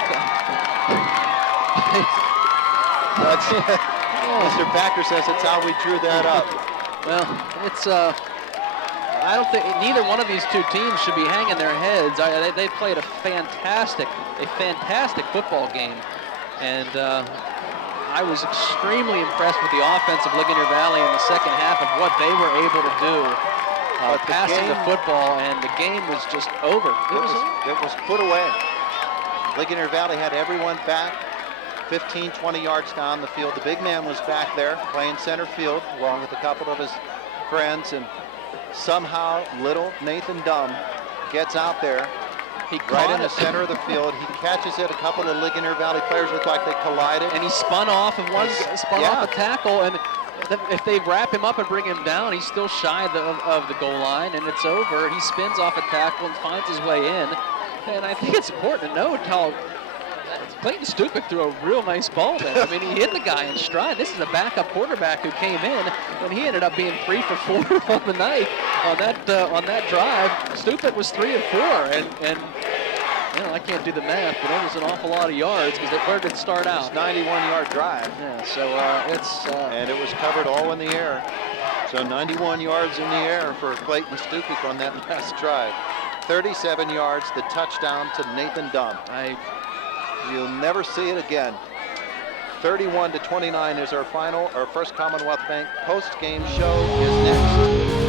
Mr. Packer says it's how we drew that up. Well, it's I don't think neither one of these two teams should be hanging their heads. They played a fantastic football game, and I was extremely impressed with the offense of Ligonier Valley in the second half of what they were able to do, passing the football, and the game was just over. It was put away. Ligonier Valley had everyone back. 15, 20 yards down the field. The big man was back there playing center field along with a couple of his friends, and somehow little Nathan Dunn gets out there He right caught in the it. center of the field. He catches it. A couple of Ligonier Valley players look like they collided. And he spun off of one, spun yeah. off a tackle, and if they wrap him up and bring him down, he's still shy of the goal line, and it's over. He spins off a tackle and finds his way in. And I think it's important to note how Clayton Stupik threw a real nice ball there. I mean, he hit the guy in stride. This is a backup quarterback who came in, and he ended up being 3 for 4 on the night on that drive. Stupik was 3 of 4, and you know, I can't do the math, but it was an awful lot of yards because where did it start out? It's 91-yard drive. Yeah, so it's and it was covered all in the air. So 91 yards in the air for Clayton Stupik on that last drive. 37 yards, the touchdown to Nathan Dump. You'll never see it again. 31-29 is our first Commonwealth Bank post-game show is next.